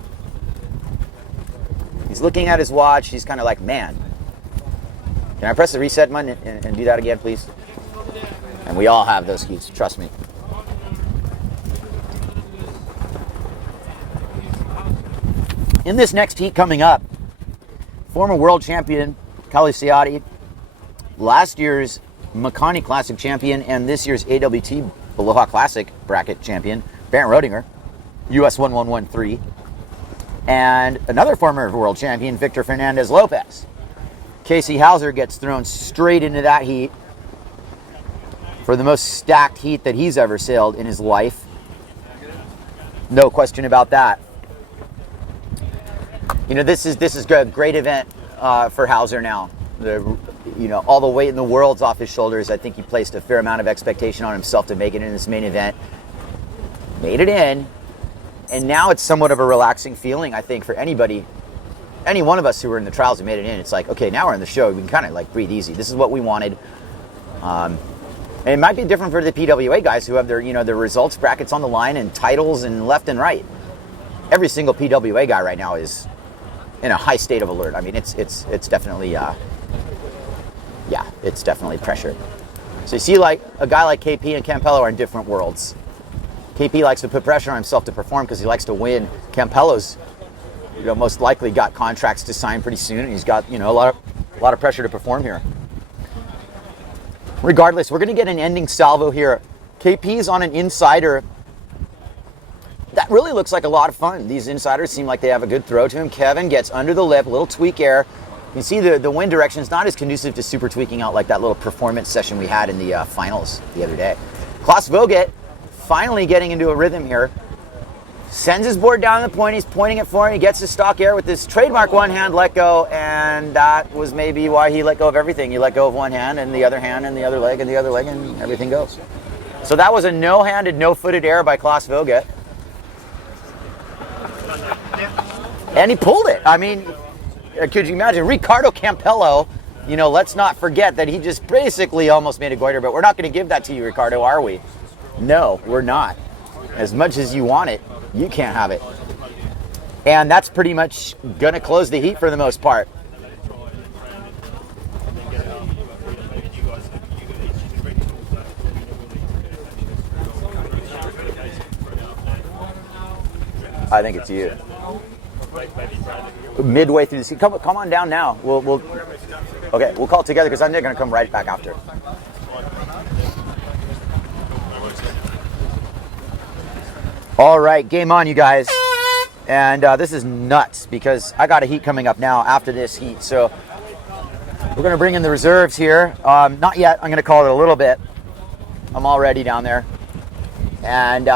He's looking at his watch. He's kind of like, man, can I press the reset button and do that again, please? And we all have those heats, trust me. In this next heat coming up, former world champion Kali Siati, last year's Makani Classic champion, and this year's AWT Aloha Classic bracket champion, Barrett Rodinger, US 1113, and another former world champion, Victor Fernandez Lopez. Casey Hauser gets thrown straight into that heat for the most stacked heat that he's ever sailed in his life. No question about that. This is a great event for Hauser now. All the weight in the world's off his shoulders. I think he placed a fair amount of expectation on himself to make it in this main event. Made it in. And now it's somewhat of a relaxing feeling, I think, for anybody, any one of us who were in the trials and made it in. It's like, okay, now we're in the show. We can kind of breathe easy. This is what we wanted. And it might be different for the PWA guys who have their results brackets on the line and titles and left and right. Every single PWA guy right now is in a high state of alert. I mean, it's definitely, it's definitely pressure. So you see, like a guy like KP and Campello are in different worlds. KP likes to put pressure on himself to perform because he likes to win. Campello's, most likely got contracts to sign pretty soon, and he's got, a lot of pressure to perform here. Regardless, we're going to get an ending salvo here. KP's on an insider. That really looks like a lot of fun. These insiders seem like they have a good throw to him. Kevin gets under the lip, a little tweak air. You can see the wind direction is not as conducive to super tweaking out like that little performance session we had in the finals the other day. Klaus Vogt finally getting into a rhythm here. Sends his board down the point. He's pointing it for him. He gets his stock air with this trademark one-hand let go, and that was maybe why he let go of everything. He let go of one hand and the other hand and the other leg and the other leg, and everything goes. So that was a no-handed, no-footed air by Klaus Vogt. And he pulled it. I mean, could you imagine? Ricardo Campello, let's not forget that he just basically almost made a goiter, but we're not going to give that to you, Ricardo, are we? No, we're not. As much as you want it, you can't have it. And that's pretty much going to close the heat for the most part. I think it's you. Midway through the season. Come on down now. We'll call it together because I'm going to come right back after. All right, game on, you guys. And this is nuts because I got a heat coming up now after this heat. So we're going to bring in the reserves here. Not yet. I'm going to call it a little bit. I'm already down there. And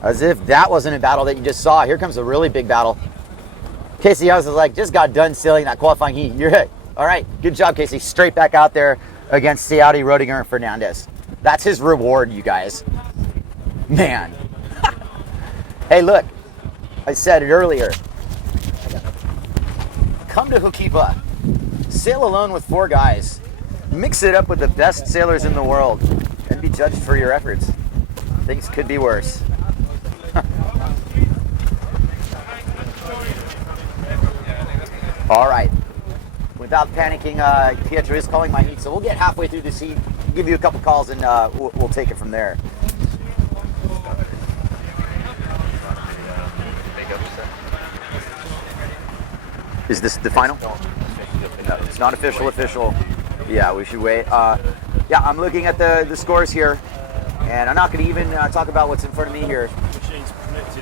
as if that wasn't a battle that you just saw. Here comes a really big battle. Casey House is like, just got done sailing that qualifying heat. You're hit. All right, good job, Casey. Straight back out there against Siati, Rodinger, and Fernandez. That's his reward, you guys. Man. Hey, look. I said it earlier. Come to Ho'okipa. Sail alone with 4 guys. Mix it up with the best sailors in the world and be judged for your efforts. Things could be worse. All right. Without panicking, Pietro is calling my heat, so we'll get halfway through this heat, give you a couple calls, and we'll take it from there. Is this the final? No, it's not official. Yeah, we should wait. Yeah, I'm looking at the scores here, and I'm not going to even talk about what's in front of me here.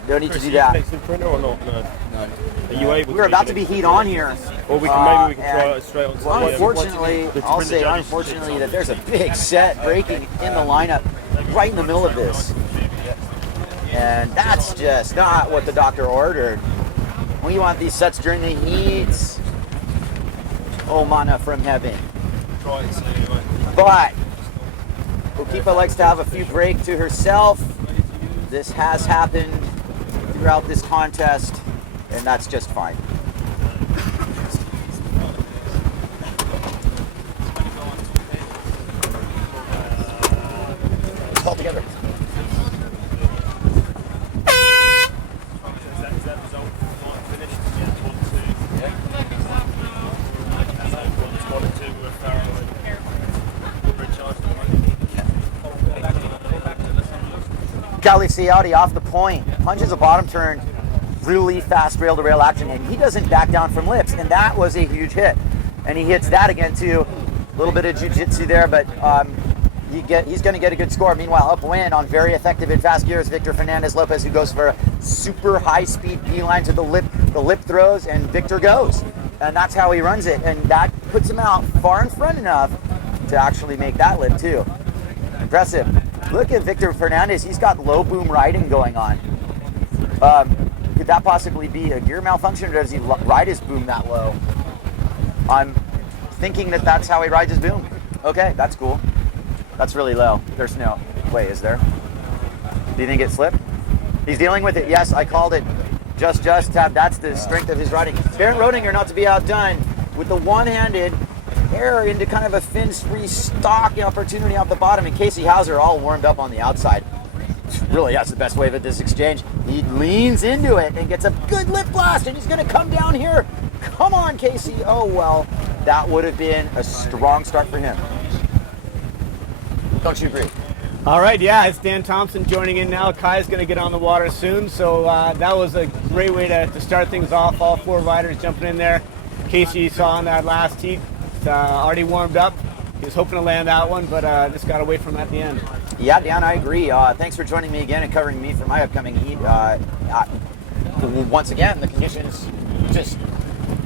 Don't need to do that. No. Are you able We're about to be heat on here. Or maybe we can try it straight on. Well, unfortunately, I'll say unfortunately that there's a big set breaking in the lineup right in the middle of this. And that's just not what the doctor ordered. We want these sets during the heats. Oh, manna from heaven. But Ho'okipa likes to have a few break to herself. This has happened throughout this contest, and that's just fine. It's all together. Ciotti off the point, punches a bottom turn, really fast rail-to-rail action, and he doesn't back down from lips, and that was a huge hit. And he hits that again too. A little bit of jiu-jitsu there, but he's going to get a good score. Meanwhile, upwind on very effective and fast gears, Victor Fernandez Lopez, who goes for a super high-speed beeline to the lip throws, and Victor goes. And that's how he runs it, and that puts him out far in front enough to actually make that lip too. Impressive. Look at Victor Fernandez. He's got low boom riding going on. Could that possibly be a gear malfunction, or does he ride his boom that low? I'm thinking that that's how he rides his boom. Okay, that's cool. That's really low. There's no... Wait, is there? Do you think it slipped? He's dealing with it. Yes, I called it. Just tap. That's the strength of his riding. Barrett Roedinger, not to be outdone, with the one-handed air into kind of a fins-free stock opportunity off the bottom, and Casey Hauser all warmed up on the outside. Really, that's the best wave at this exchange. He leans into it and gets a good lip blast, and he's going to come down here. Come on, Casey. Oh, well, that would have been a strong start for him. Don't you agree? All right, yeah, it's Dan Thompson joining in now. Kai's going to get on the water soon, so that was a great way to start things off. All 4 riders jumping in there. Casey saw in that last heat, already warmed up. He was hoping to land that one, but just got away from him at the end. Yeah, Dan, I agree. Thanks for joining me again and covering me for my upcoming heat. Once again, the conditions just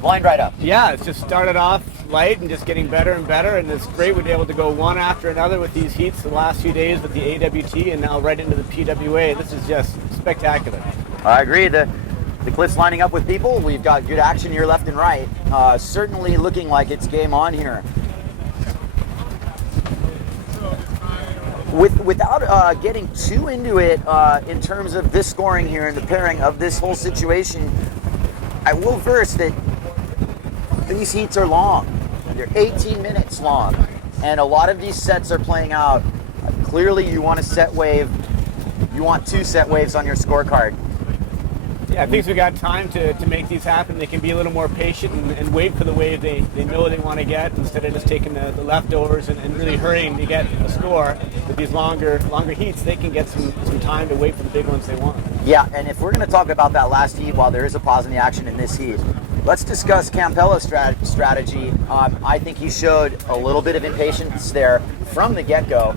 lined right up. Yeah, it's just started off light and just getting better and better, and it's great we've been able to go one after another with these heats the last few days with the AWT and now right into the PWA. This is just spectacular. I agree. The cliff's lining up with people. We've got good action here left and right. Certainly looking like it's game on here. Without getting too into it in terms of this scoring here and the pairing of this whole situation, I will verse that these heats are long. They're 18 minutes long, and a lot of these sets are playing out. Clearly, you want a set wave. You want 2 set waves on your scorecard. Yeah, I think we got time to make these happen. They can be a little more patient and wait for the wave they know they want to get instead of just taking the leftovers and really hurrying to get a score. With these longer heats, they can get some time to wait for the big ones they want. Yeah, and if we're going to talk about that last heat while there is a pause in the action in this heat, let's discuss Campello's strategy. I think he showed a little bit of impatience there from the get-go,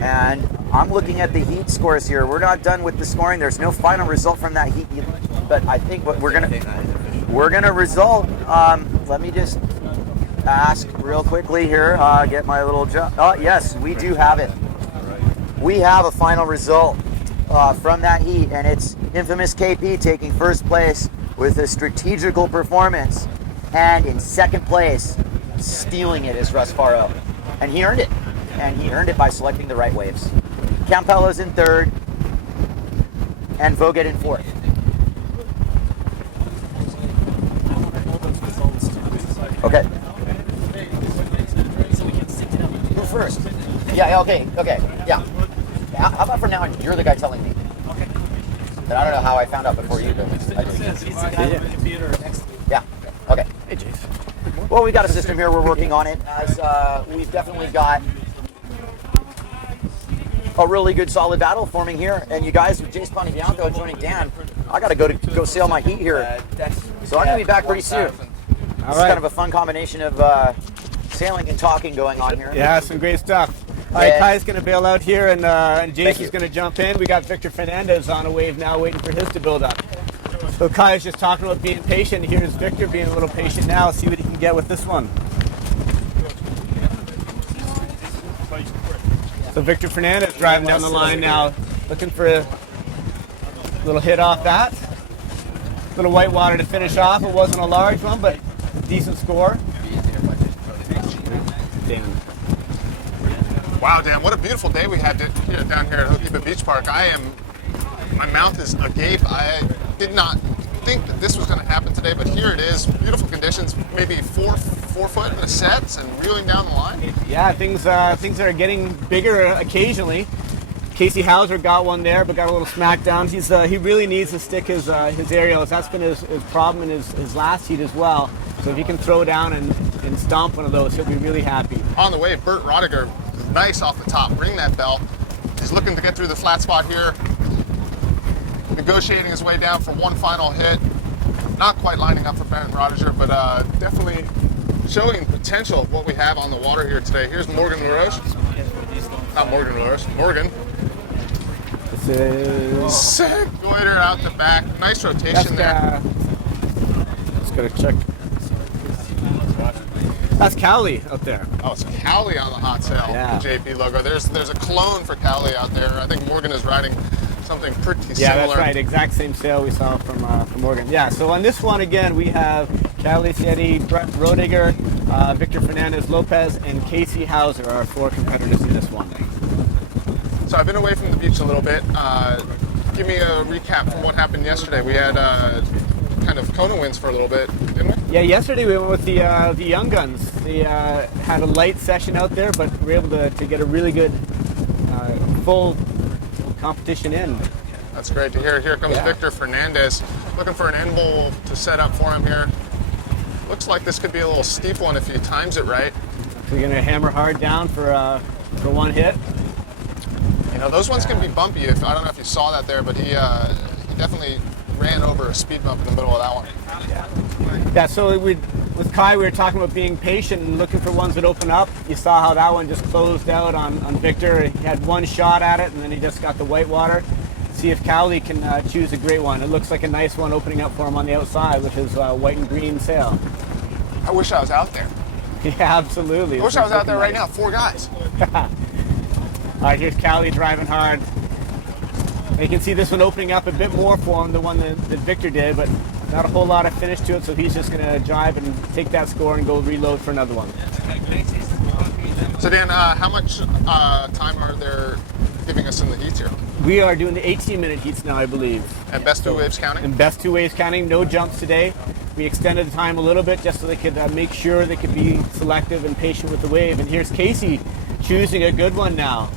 and I'm looking at the heat scores here. We're not done with the scoring. There's no final result from that heat, but I think what we're gonna result. Let me just ask real quickly here. Get my little jump. Oh yes, we do have it. We have a final result from that heat, and it's infamous KP taking first place with a strategical performance, and in second place, stealing it is Russ Faro, and he earned it. And he earned it by selecting the right waves. Campello's in third, and Voget in fourth. Okay. Who first? Yeah, okay, yeah. How about for now, you're the guy telling me? Okay. And I don't know how I found out before you, but I did. Yeah, okay. Hey, Jace. Well, we've got a system here. We're working on it. As we've definitely got a really good solid battle forming here. And you guys, with Jace Bianco joining Dan, I got to go sail my heat here. So I'm going to be back pretty soon. This is kind of a fun combination of sailing and talking going on here. Yeah, some great stuff. All right, Kai's going to bail out here, and Jace is going to jump in. We got Victor Fernandez on a wave now, waiting for his to build up. So Kai's just talking about being patient. Here's Victor being a little patient now. See what he can get with this one. So Victor Fernandez driving down the line now, looking for a little hit off that. Little whitewater to finish off. It wasn't a large one, but a decent score. Dan. Wow, Dan, what a beautiful day we had down here at Hokiba Beach Park. My mouth is agape. I did not think that this was going to happen today, but here it is. Beautiful conditions, maybe four foot in the sets and reeling down the line. Yeah, things are getting bigger occasionally. Casey Hauser got one there, but got a little smack down. He really needs to stick his aerials. That's been his problem in his last heat as well. So if he can throw down and stomp one of those, he'll be really happy. On the way, Bert Rodiger, nice off the top. Ring that bell. He's looking to get through the flat spot here. Negotiating his way down for one final hit. Not quite lining up for Bert Rodiger, but definitely showing potential of what we have on the water here today. Here's Morgan LaRoche. Not Morgan LaRoche, Morgan. This is... Sick goiter out the back. Nice rotation there. Just gotta check. That's Cowley up there. Oh, it's Cowley on the hot sail. Yeah. The JP logo. There's a clone for Cowley out there. I think Morgan is riding something pretty similar. Yeah, that's right. Exact same sail we saw from Morgan. Yeah. So on this one again, we have Cowley Setti, Brett Rodiger, Victor Fernandez Lopez, and Casey Hauser are our four competitors in this one. So I've been away from the beach a little bit. Give me a recap from what happened yesterday. We had kind of Kona wins for a little bit, didn't we? Yeah, yesterday we went with the young guns. They had a light session out there, but we were able to get a really good full competition in. That's great to hear. Here comes Victor Fernandez, looking for an end bowl to set up for him here. Looks like this could be a little steep one if he times it right. We're gonna hammer hard down for one hit. You know, those ones can be bumpy. I don't know if you saw that there, but he definitely ran over a speed bump in the middle of that one. Yeah, so with Kai, we were talking about being patient and looking for ones that open up. You saw how that one just closed out on Victor. He had one shot at it, and then he just got the whitewater. See if Cowley can choose a great one. It looks like a nice one opening up for him on the outside with his white and green sail. I wish I was out there. Yeah, absolutely. I wish I was out there right now. 4 guys. All right, here's Cowley driving hard. And you can see this one opening up a bit more for him, the one that Victor did, but not a whole lot of finish to it, so he's just going to drive and take that score and go reload for another one. So Dan, how much time are they giving us in the heats here? We are doing the 18-minute heats now, I believe. And best 2 waves counting? And best 2 waves counting, no jumps today. We extended the time a little bit just so they could make sure they could be selective and patient with the wave. And here's Casey choosing a good one now.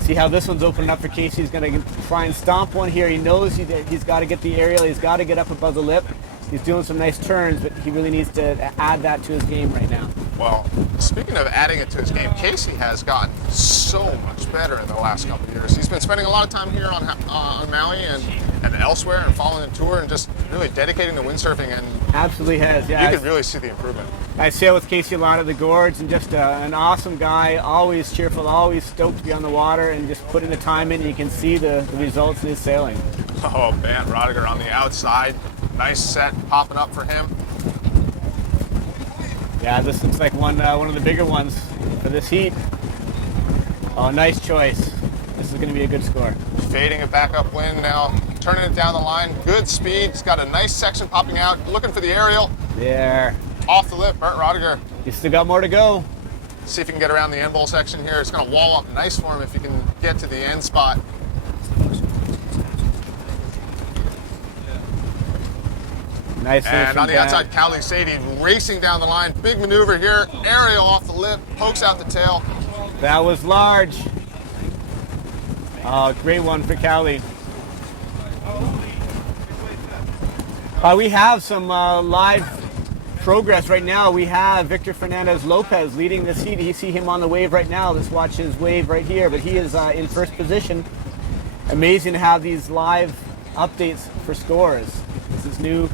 See how this one's opening up for Casey. He's going to try and stomp one here. He knows he's got to get the aerial. He's got to get up above the lip. He's doing some nice turns, but he really needs to add that to his game right now. Well, speaking of adding it to his game, Casey has gotten so much better in the last couple of years. He's been spending a lot of time here on Maui and elsewhere and following the tour and just really dedicating to windsurfing. And absolutely has, yeah. You can really see the improvement. I sail with Casey a lot at the gorge, and just an awesome guy, always cheerful, always stoked to be on the water, and just putting the time in. You can see the results in his sailing. Oh, man, Rodiger on the outside. Nice set popping up for him. Yeah, this looks like one of the bigger ones for this heat. Oh, nice choice. This is going to be a good score. Fading it back upwind now, turning it down the line. Good speed. He's got a nice section popping out. Looking for the aerial. There. Off the lip, Bert Rodiger. You still got more to go. See if you can get around the end bowl section here. It's going to wall up nice for him if you can get to the end spot. Nice. And on the outside, Cali Sadie racing down the line. Big maneuver here. Aerial off the lip, pokes out the tail. That was large. Great one for Cali. We have some live progress right now. We have Victor Fernandez Lopez leading this heat. You see him on the wave right now. Let's watch his wave right here. But he is in first position. Amazing to have these live updates for scores. This is new.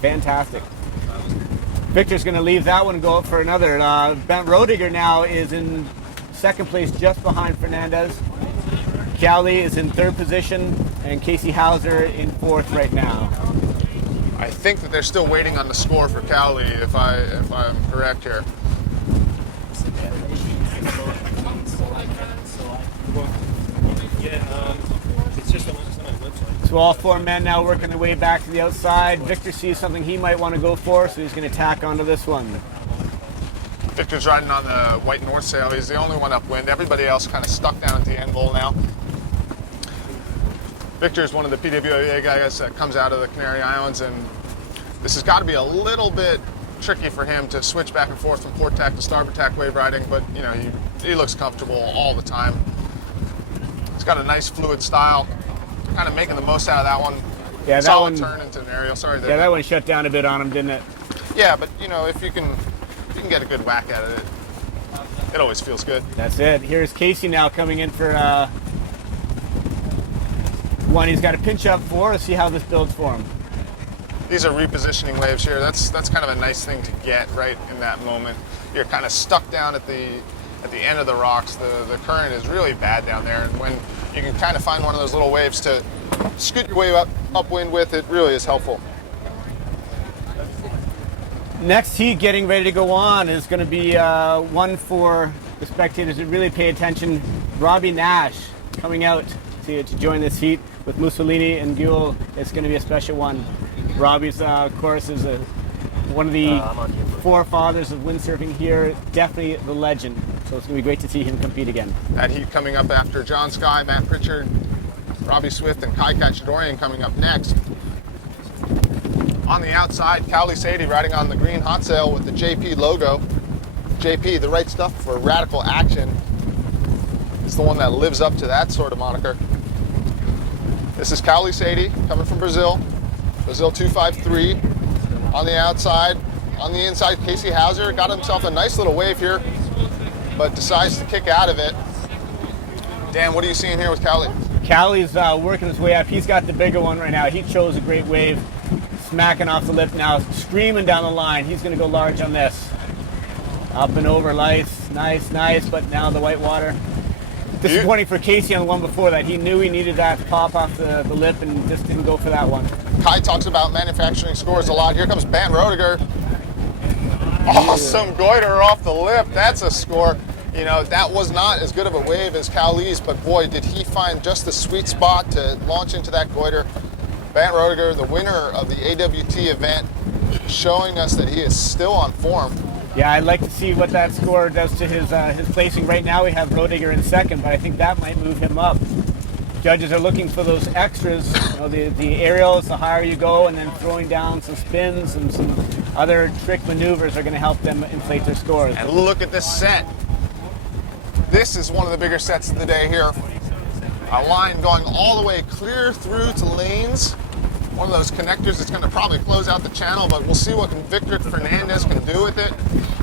Fantastic. Victor's going to leave that one and go up for another. Bent Roediger now is in second place just behind Fernandez. Cali is in third position and Casey Hauser in fourth right now. I think that they're still waiting on the score for Cali, if I'm correct here. It's just on the website. So all four men now working their way back to the outside. Victor sees something he might want to go for, so he's going to tack onto this one. Victor's riding on the white north sail. He's the only one upwind. Everybody else kind of stuck down at the end bowl now. Victor's one of the PWA guys that comes out of the Canary Islands, and this has got to be a little bit tricky for him to switch back and forth from port tack to starboard tack wave riding, but you know, he looks comfortable all the time. He's got a nice fluid style, kind of making the most out of that one. Yeah, that Solid one turn into an aerial. Sorry there. Yeah, that one shut down a bit on him, didn't it? Yeah, but you know, if you can get a good whack at it, it always feels good. That's it. Here's Casey now coming in for one he's got to pinch up for. Let's see how this builds for him. These are repositioning waves here. That's kind of a nice thing to get right in that moment. You're kind of stuck down at the end of the rocks. The current is really bad down there, and when you can kind of find one of those little waves to scoot your way upwind with, it really is helpful. Next heat getting ready to go on is going to be one for the spectators to really pay attention. Robbie Nash coming out to join this heat with Mussolini and Guel. It's going to be a special one. Robbie's, of course, is one of the forefathers of windsurfing here. Definitely the legend. So it's going to be great to see him compete again. That heat coming up after John Sky, Matt Pritchard, Robbie Swift, and Kai Kachadorian coming up next. On the outside, Cali Sadie riding on the green hot sail with the JP logo. JP, the right stuff for radical action. It's the one that lives up to that sort of moniker. This is Cali Sadie coming from Brazil. Brazil 253. On the outside, on the inside, Casey Hauser got himself a nice little wave here, but decides to kick out of it. Dan, what are you seeing here with Cali? Cali's working his way up. He's got the bigger one right now. He chose a great wave. Smacking off the lip now, screaming down the line. He's going to go large on this. Up and over, nice, but now the white water. Disappointing for Casey on the one before that. He knew he needed that to pop off the lip and just didn't go for that one. Kai talks about manufacturing scores a lot. Here comes Bent Roediger. Awesome goiter off the lip. That's a score. You know, that was not as good of a wave as Cali's, but boy, did he find just the sweet spot to launch into that goiter. Bent Roediger, the winner of the AWT event, showing us that he is still on form. Yeah, I'd like to see what that score does to his placing. Right now we have Roediger in second, but I think that might move him up. Judges are looking for those extras, you know, the aerials, the higher you go, and then throwing down some spins and some other trick maneuvers are going to help them inflate their scores. And look at this set. This is one of the bigger sets of the day here. A line going all the way clear through to lanes. One of those connectors that's going to probably close out the channel, but we'll see what Victor Fernandez can do with it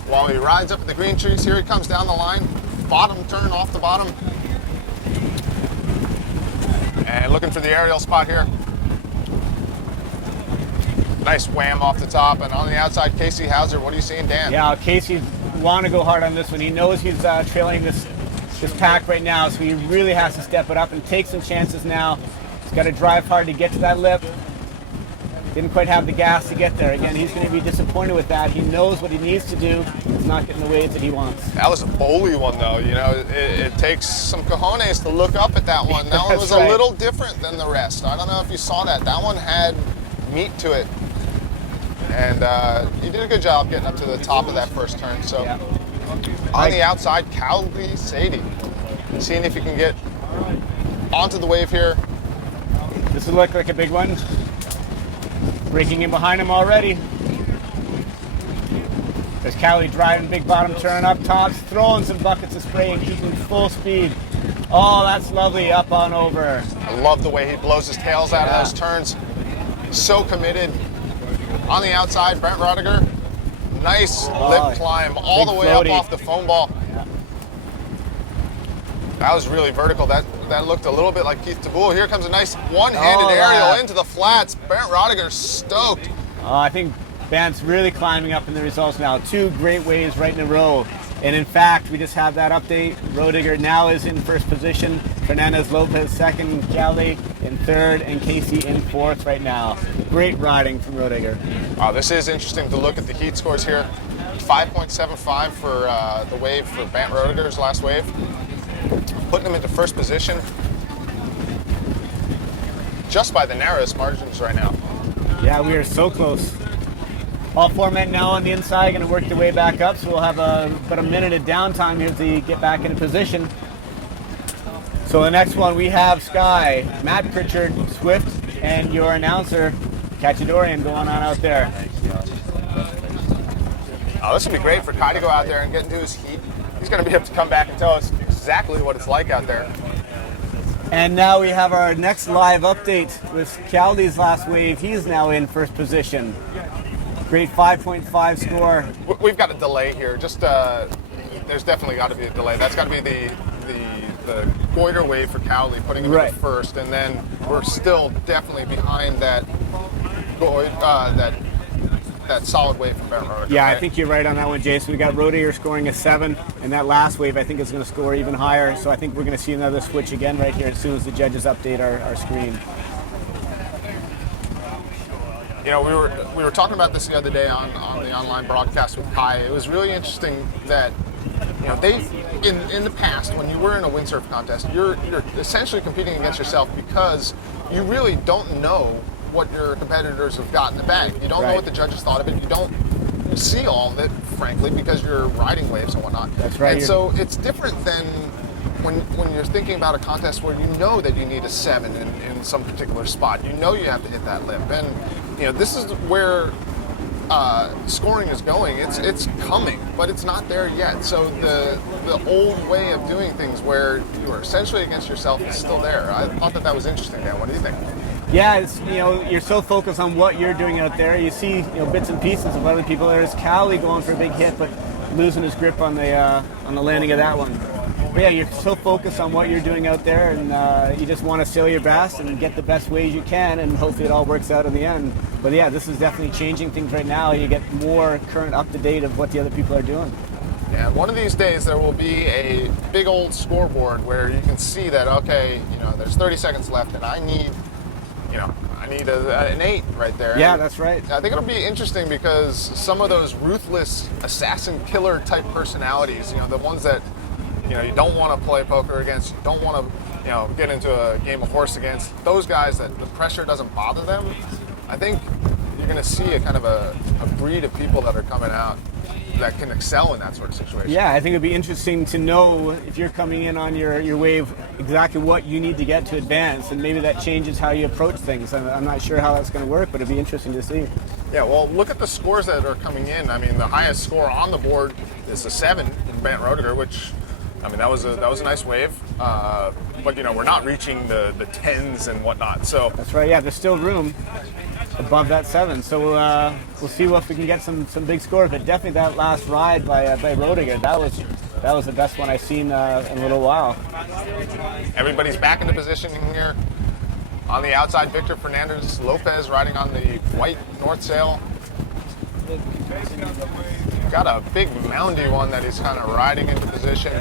while he rides up at the green trees. Here he comes down the line. Bottom turn off the bottom. And looking for the aerial spot here. Nice wham off the top. And on the outside, Casey Hauser. What are you seeing, Dan? Yeah, Casey want to go hard on this one. He knows he's trailing this pack right now, so he really has to step it up and take some chances now. He's got to drive hard to get to that lip. Didn't quite have the gas to get there. Again, he's going to be disappointed with that. He knows what he needs to do. It's not getting the waves that he wants. That was a bowly one, though. You know, it takes some cojones to look up at that one. That one was right. A little different than the rest. I don't know if you saw that. That one had meat to it. And he did a good job getting up to the top of that first turn. So yeah. On the outside, Cali Sadie. Seeing if he can get onto the wave here. This would look like a big one. Breaking in behind him already. There's Callie driving big bottom turn up tops, throwing some buckets of spray and keeping full speed. Oh, that's lovely, up on over. I love the way he blows his tails out of those turns. So committed. On the outside, Brent Rodiger. Nice lip climb all the way floaty. up off the foam ball. Yeah. That was really vertical. That looked a little bit like Keith Tabul. Here comes a nice one-handed Oh, aerial wow. into the flats. Brent Rodiger stoked. I think Bant's really climbing up in the results now. 2 great waves right in a row. And in fact, we just have that update. Rodiger now is in first position. Fernandez Lopez second, Callie in third, and Casey in fourth right now. Great riding from Rodiger. This is interesting to look at the heat scores here. 5.75 for the wave for Brent Rodiger's last wave. Putting him into first position just by the narrowest margins right now. Yeah, we are so close. All 4 men now on the inside, going to work their way back up, so we'll have about a minute of downtime here to get back into position. So the next one, we have Sky, Matt Pritchard, Swift, and your announcer, Cacciadorian, going on out there. This would be great for Kai to go out there and get into his heat. He's going to be able to come back and tell us exactly what it's like out there. And now we have our next live update with Caldie's last wave. He's now in first position. Great 5.5 score. We've got a delay here. Just there's definitely got to be a delay. That's got to be the goiter wave for Cowley, putting him Right. in first, and then we're still definitely behind that that solid wave from Baron Rodiger. Yeah, I right? think you're right on that one, Jason. We got Rodiger scoring a 7, and that last wave I think is going to score even higher. So I think we're going to see another switch again right here as soon as the judges update our screen. You know, we were talking about this the other day on the online broadcast with Kai. It was really interesting that, you know, they in the past, when you were in a windsurf contest, you're essentially competing against yourself because you really don't know what your competitors have got in the bag. You don't know Right. what the judges thought of it. You don't see all of it, frankly, because you're riding waves and whatnot. That's right. And so it's different than when you're thinking about a contest where you know that you need a 7 in some particular spot. You know you have to hit that lip. And, you know, this is where scoring is going. It's coming, but it's not there yet. So the old way of doing things where you're essentially against yourself is still there. I thought that was interesting, Dan. What do you think? Yeah, it's, you know, you're so focused on what you're doing out there. You see, you know, bits and pieces of other people. There's Cowley going for a big hit, but losing his grip on the landing of that one. But yeah, you're so focused on what you're doing out there, and you just want to sail your best and get the best ways you can, and hopefully it all works out in the end. But yeah, this is definitely changing things right now. You get more current, up to date of what the other people are doing. And one of these days there will be a big old scoreboard where you can see that, okay, you know, there's 30 seconds left, and I need an 8 right there. Yeah, And that's right. I think it'll be interesting because some of those ruthless assassin killer type personalities, you know, the ones that, you know, you don't want to play poker against, you don't want to, you know, get into a game of horse against, those guys that the pressure doesn't bother them, I think you're going to see a kind of a breed of people that are coming out that can excel in that sort of situation. Yeah, I think it'd be interesting to know if you're coming in on your wave exactly what you need to get to advance, and maybe that changes how you approach things. I'm not sure how that's going to work, but it'd be interesting to see. Yeah, well, look at the scores that are coming in. I mean, the highest score on the board is a 7 in Brent Rodiger, which, I mean, that was a nice wave. But, you know, we're not reaching the 10s and whatnot. So That's right. Yeah, there's still room above that 7. So we'll see if we can get some big scores. But definitely that last ride by Rodiger, that was the best one I've seen in a little while. everybody's back into position here. On the outside, Victor Fernandez Lopez riding on the white North Sail. Got a big moundy one that he's kind of riding into position.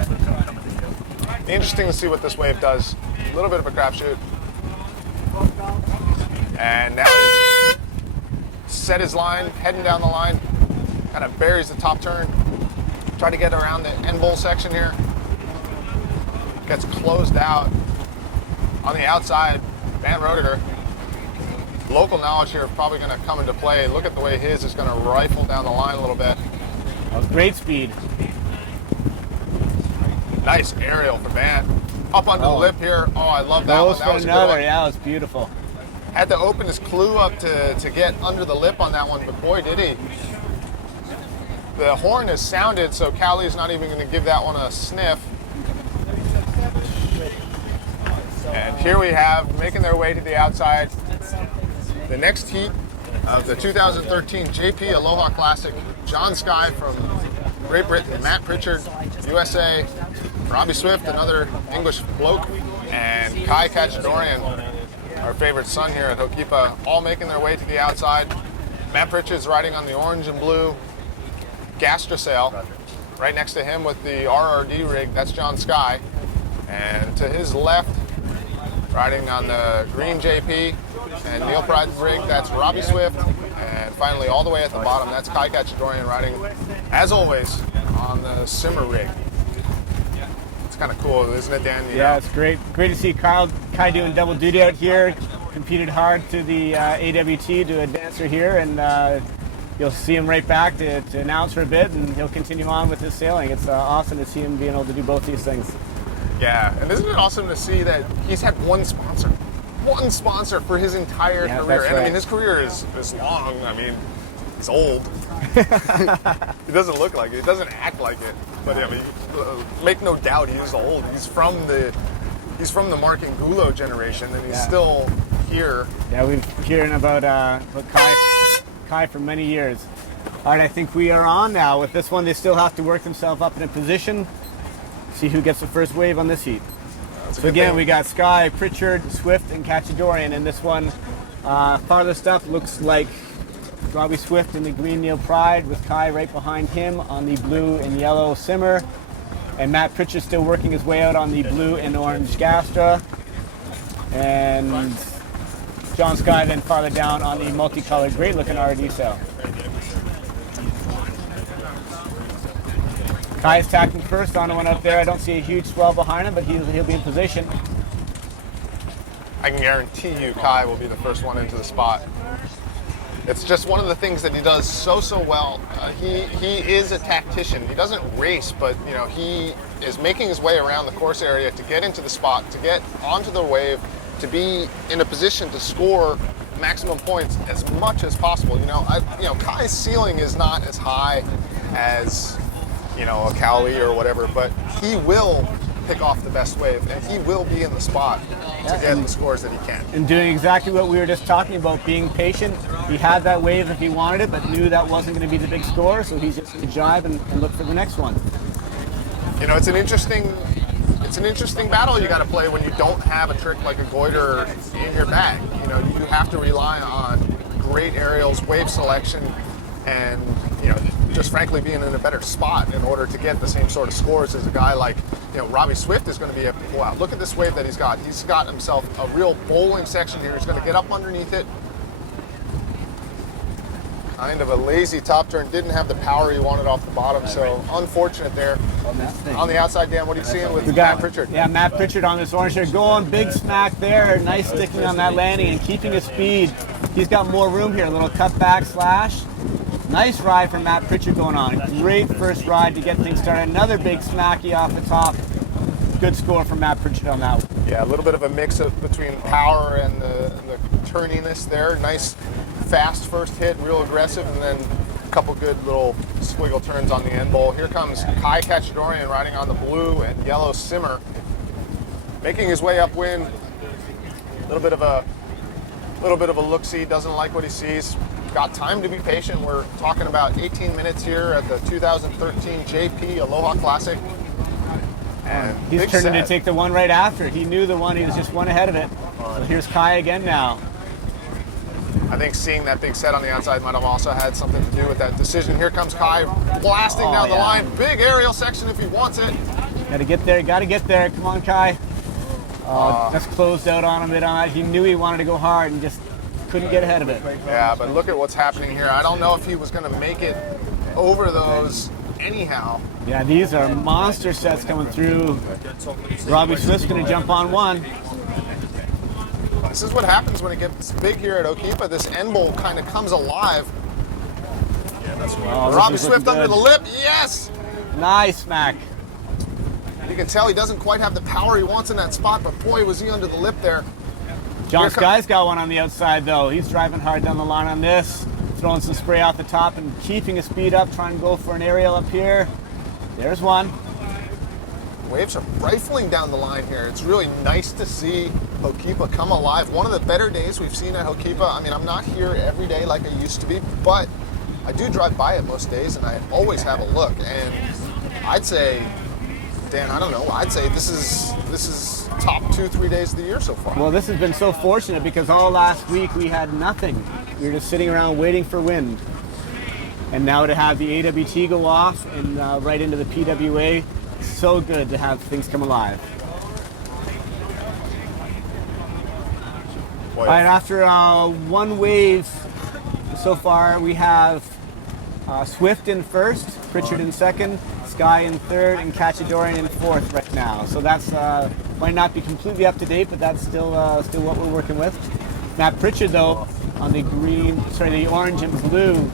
Interesting to see what this wave does. A little bit of a crapshoot. And now he's set his line, heading down the line. Kind of buries the top turn. Try to get around the end bowl section here. Gets closed out. On the outside, Van Rodiger. Local knowledge here is probably going to come into play. Look at the way his is going to rifle down the line a little bit. That was great speed. Nice aerial for Van. Up onto the lip here. Oh, I love that Goes one. That for was a good another. one. Yeah, it was beautiful. Had to open his clue up to get under the lip on that one, but boy, did he. The horn has sounded, so Callie's not even going to give that one a sniff. And here we have, making their way to the outside, the next heat of the 2013 JP Aloha Classic. John Sky from Great Britain, Matt Pritchard, USA, Robbie Swift, another English bloke, and Kai Kachadorian, our favorite son here at Hokipa, all making their way to the outside. Matt Pritchard's riding on the orange and blue Gastra sail. Right next to him with the RRD rig, that's John Sky. And to his left, riding on the green JP and Neil Pride rig, that's Robbie Swift. And finally, all the way at the bottom, that's Kai Kachadorian riding, as always, on the Simmer rig. It's kind of cool, isn't it, Dan? Yeah, it's great. Great to see Kai doing double duty out here. Competed hard to the AWT, to a dancer here, and you'll see him right back to announce for a bit, and he'll continue on with his sailing. It's awesome to see him being able to do both these things. Yeah, and isn't it awesome to see that he's had one sponsor for his entire career. That's And I right. mean, his career is long. I mean, he's old. He doesn't look like it. He doesn't act like it. But I mean, make no doubt, he is old. He's from the Mark Angulo generation, and he's still here. Yeah, we've been hearing about Kai for many years. All right, I think we are on now. With this one, they still have to work themselves up in a position. See who gets the first wave on this heat. So again, we got Sky, Pritchard, Swift, and Kachadorian in this one. Farthest up looks like Robbie Swift in the green Neil Pride, with Kai right behind him on the blue and yellow Simmer. And Matt Pritchard still working his way out on the blue and orange Gastra. And John Sky then farther down on the multicolored, great looking RD sail. Kai is tacking first on the one up there. I don't see a huge swell behind him, but he'll be in position. I can guarantee you Kai will be the first one into the spot. It's just one of the things that he does so well. He is a tactician. He doesn't race, but he is making his way around the course area to get into the spot, to get onto the wave, to be in a position to score maximum points as much as possible. Kai's ceiling is not as high as a Cowley or whatever, but he will pick off the best wave, and he will be in the spot to get the scores that he can. And doing exactly what we were just talking about, being patient. He had that wave if he wanted it, but knew that wasn't going to be the big score, so he's just going to jibe and look for the next one. It's an interesting battle you got to play when you don't have a trick like a goiter in your bag. You have to rely on great aerials, wave selection, and just frankly being in a better spot in order to get the same sort of scores as a guy like Robbie Swift is going to be able to pull out. Look at this wave that he's got. He's got himself a real bowling section here. He's going to get up underneath it. Kind of a lazy top turn. Didn't have the power he wanted off the bottom, so unfortunate there. On the outside, Dan, what are you seeing with Matt Pritchard? Yeah, Matt Pritchard on this orange here. Going big smack there. Nice sticking on that landing and keeping his speed. He's got more room here. A little cut back slash. Nice ride from Matt Pritchard going on. Great first ride to get things started. Another big smacky off the top. Good score from Matt Pritchard on that one. Yeah, a little bit of a mix between power and the turniness there. Nice fast first hit, real aggressive, and then a couple good little squiggle turns on the end bowl. Here comes Kai Kachadorian riding on the blue and yellow Simmer, making his way upwind. A little bit of a look-see. Doesn't like what he sees. Got time to be patient. We're talking about 18 minutes here at the 2013 JP Aloha Classic. And he's turning to take the one right after. He knew the one. He was just one ahead of it. So here's Kai again now. I think seeing that big set on the outside might have also had something to do with that decision. Here comes Kai blasting down the line. Big aerial section if he wants it. Got to get there. Got to get there. Come on, Kai. Just closed out on him a bit on it. He knew he wanted to go hard and just couldn't get ahead of it. Yeah, but look at what's happening here. I don't know if he was going to make it over those anyhow. Yeah, these are monster sets coming through. Robbie Swift's going to jump on one. This is what happens when it gets big here at Hokipa. This end bowl kind of comes alive. Yeah, that's right. Robbie Swift under the lip. Yes! Nice smack. You can tell he doesn't quite have the power he wants in that spot, but boy, was he under the lip there. John Sky's got one on the outside, though. He's driving hard down the line on this, throwing some spray off the top and keeping his speed up, trying to go for an aerial up here. There's one. Waves are rifling down the line here. It's really nice to see Ho'okipa come alive. One of the better days we've seen at Ho'okipa. I mean, I'm not here every day like I used to be, but I do drive by it most days, and I always have a look. And I'd say, Dan, I don't know, I'd say this is top 2-3 days of the year so far. Well, this has been so fortunate because all last week we had nothing. We were just sitting around waiting for wind. And now to have the AWT go off and right into the PWA, so good to have things come alive. Boy, All right, after one wave so far, we have Swift in first, Pritchard in second, Sky in third, and Cachadorian in fourth right now. So that's might not be completely up to date, but that's still what we're working with. Matt Pritchard, though, on the the orange and blue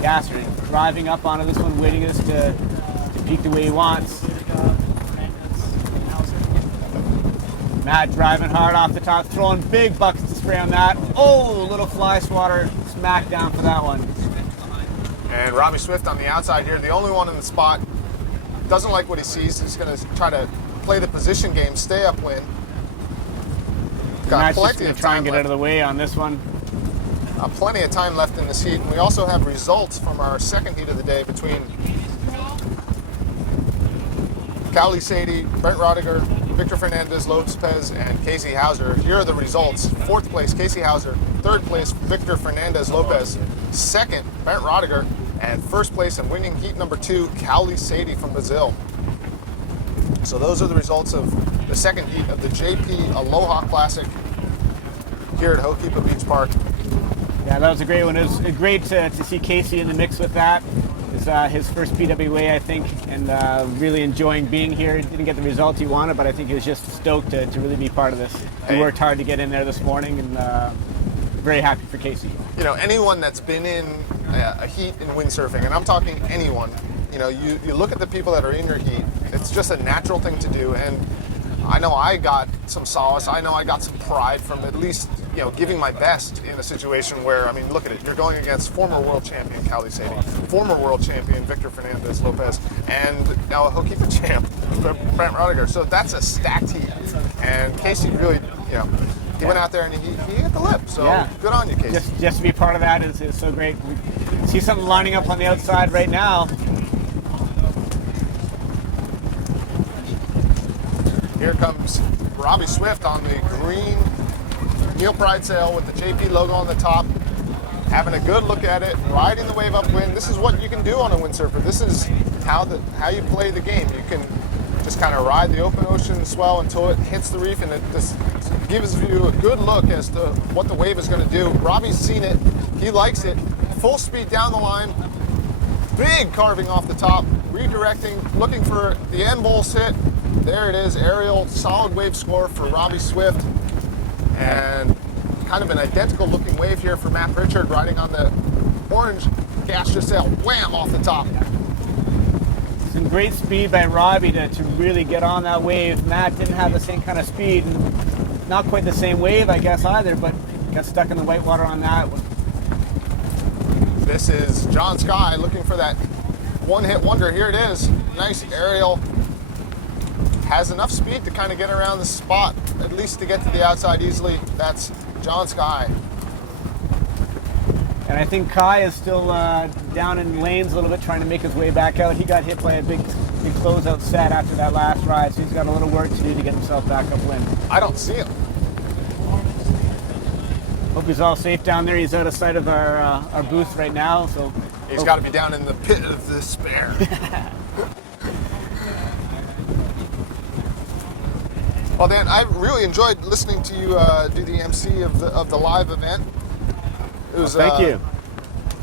gasser, driving up onto this one, waiting us to peak the way he wants. Matt driving hard off the top, throwing big buckets of spray on that. Oh, little fly swatter smack down for that one. And Robbie Swift on the outside here, the only one in the spot. Doesn't like what he sees. He's going to try to play the position game, stay upwind. Got Matt's just plenty going of to try time and get left. out of the way on this one. Plenty of time left in this heat. And we also have results from our second heat of the day between Cowley Sadie, Brent Rodiger, Victor Fernandez Lopez, and Casey Hauser. Here are the results. Fourth place, Casey Hauser. Third place, Victor Fernandez Lopez. Second, Brent Rodiger. And first place and winning heat number 2, Cowley Sadie from Brazil. So those are the results of the second heat of the JP Aloha Classic here at Ho'okipa Beach Park. Yeah, that was a great one. It was great to see Casey in the mix with that. It's his first PWA, I think, and really enjoying being here. Didn't get the result he wanted, but I think he was just stoked to really be part of this. He worked hard to get in there this morning, and very happy for Casey. You know, anyone that's been in a heat in windsurfing, and I'm talking anyone, you know, you look at the people that are in your heat, it's just a natural thing to do. And I know I got some solace, I know I got some pride from at least, you know, giving my best in a situation where, I mean, look at it, you're going against former world champion Cowley Sadie, former world champion Victor Fernandez Lopez, and now a Ho'okipa champ, Brent Rodiger. So that's a stacked heat. And Casey really, you know, he went out there and he hit the lip. So Yeah. good on you, Casey. Just to be part of that is so great. We see something lining up on the outside right now. Here comes Robbie Swift on the green Neil Pride sail with the JP logo on the top, having a good look at it, riding the wave upwind. This is what you can do on a windsurfer. This is how you play the game. You can just kind of ride the open ocean swell until it hits the reef, and it just gives you a good look as to what the wave is going to do. Robbie's seen it. He likes it. Full speed down the line. Big carving off the top. Redirecting, looking for the end bowl sit. There it is, aerial, solid wave score for Robbie Swift. And kind of an identical looking wave here for Matt Pritchard, riding on the orange gaseous sail. Wham, off the top. Some great speed by Robbie to really get on that wave. Matt didn't have the same kind of speed. Not quite the same wave, I guess, either, but got stuck in the whitewater on that one. This is John Sky looking for that one-hit wonder. Here it is. Nice aerial. Has enough speed to kind of get around the spot, at least to get to the outside easily. That's John Sky. And I think Kai is still down in lanes a little bit, trying to make his way back out. He got hit by a big closeout set after that last ride, so he's got a little work to do to get himself back upwind. I don't see him. Hope he's all safe down there. He's out of sight of our booth right now, so He's got to be down in the pit of despair. Well, Dan, I really enjoyed listening to you do the MC of the live event. It was, thank you.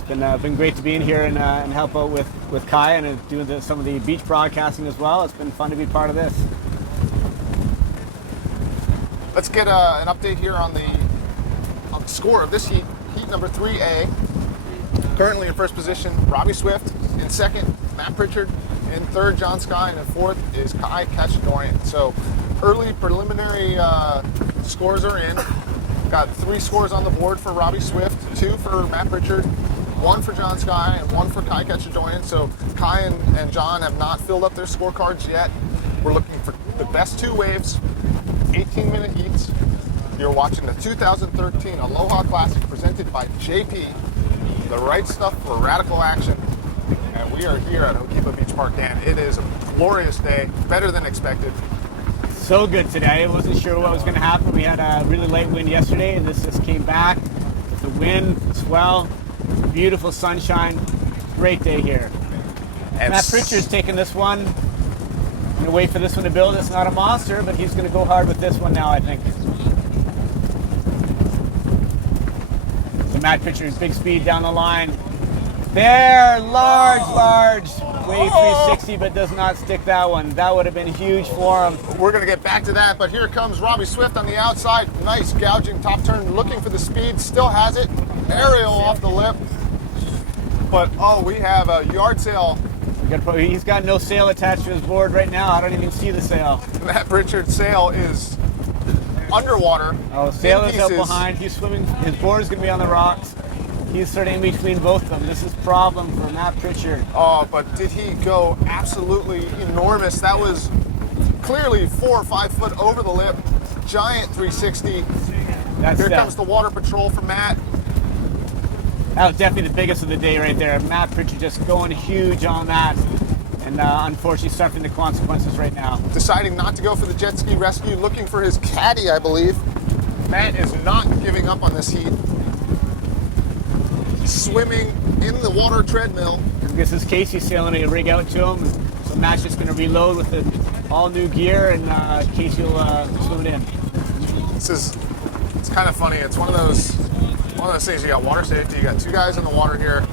It's been great to be in here and help out with Kai and do some of the beach broadcasting as well. It's been fun to be part of this. Let's get an update here on the score of this heat. Heat number 3A. Currently in first position, Robbie Swift. In second, Matt Pritchard. In third, John Sky. And in fourth is Kai Cachadorian. So early preliminary scores are in. Got 3 scores on the board for Robbie Swift, 2 for Matt Pritchard, 1 for John Sky, and 1 for Kai Ketchadorian. So Kai and John have not filled up their scorecards yet. We're looking for the best 2 waves, 18-minute heats. You're watching the 2013 Aloha Classic presented by JP, the right stuff for radical action. And we are here at Hokipa Beach Park, Dan. It is a glorious day, better than expected. So good today. I wasn't sure what was going to happen. We had a really light wind yesterday, and this just came back with the wind, swell, beautiful sunshine. Great day here. And Matt Pritchard's taking this one. I'm going to wait for this one to build. It's not a monster, but he's going to go hard with this one now, I think. So Matt Pritchard's big speed down the line. There, large wave 360, but does not stick that one. That would have been huge for him. we're going to get back to that, but here comes Robbie Swift on the outside. Nice gouging top turn, looking for the speed, still has it. Aerial off the lip. But, oh, we have a yard sail. He's got no sail attached to his board right now. I don't even see the sail. Matt Pritchard's sail is underwater. Oh, sail in is out pieces. behind. He's swimming. His board is going to be on the rocks. He's sort of in between both of them. This is a problem for Matt Pritchard. Oh, but did he go absolutely enormous? That was clearly 4 or 5 foot over the lip. Giant 360. Here comes the water patrol for Matt. That was definitely the biggest of the day right there. Matt Pritchard just going huge on that. And unfortunately suffering the consequences right now. Deciding not to go for the jet ski rescue, looking for his caddy, I believe. Matt is not giving up on this heat. Swimming in the water treadmill. This is Casey sailing a rig out to him. So Matt's just going to reload with the all new gear, and Casey will swim it in. It's kind of funny. It's one of those things. You got water safety. You got 2 guys in the water here.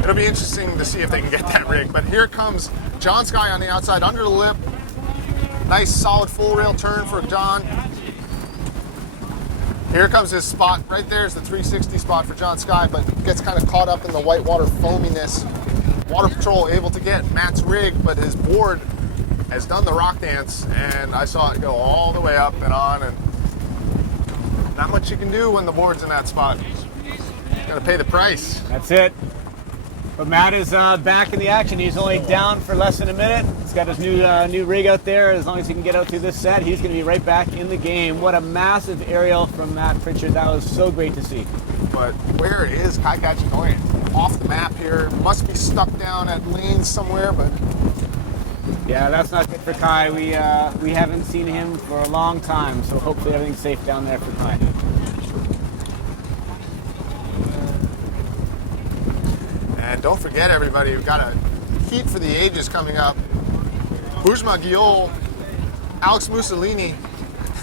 It'll be interesting to see if they can get that rig. But here comes John Sky on the outside, under the lip. Nice solid full rail turn for John. Here comes his spot. Right there is the 360 spot for John Sky, but gets kind of caught up in the whitewater foaminess. Water Patrol able to get Matt's rig, but his board has done the rock dance, and I saw it go all the way up and on, and not much you can do when the board's in that spot. Gotta pay the price. That's it. But Matt is back in the action. He's only down for less than a minute. He's got his new rig out there. As long as he can get out through this set, he's going to be right back in the game. What a massive aerial from Matt Pritchard. That was so great to see. But where is Kai Ketchadorian? Off the map here. Must be stuck down at lanes somewhere, but yeah, that's not good for Kai. We haven't seen him for a long time, so hopefully everything's safe down there for Kai. And don't forget, everybody, we've got a heat for the ages coming up. Bujma Giol, Alex Mussolini,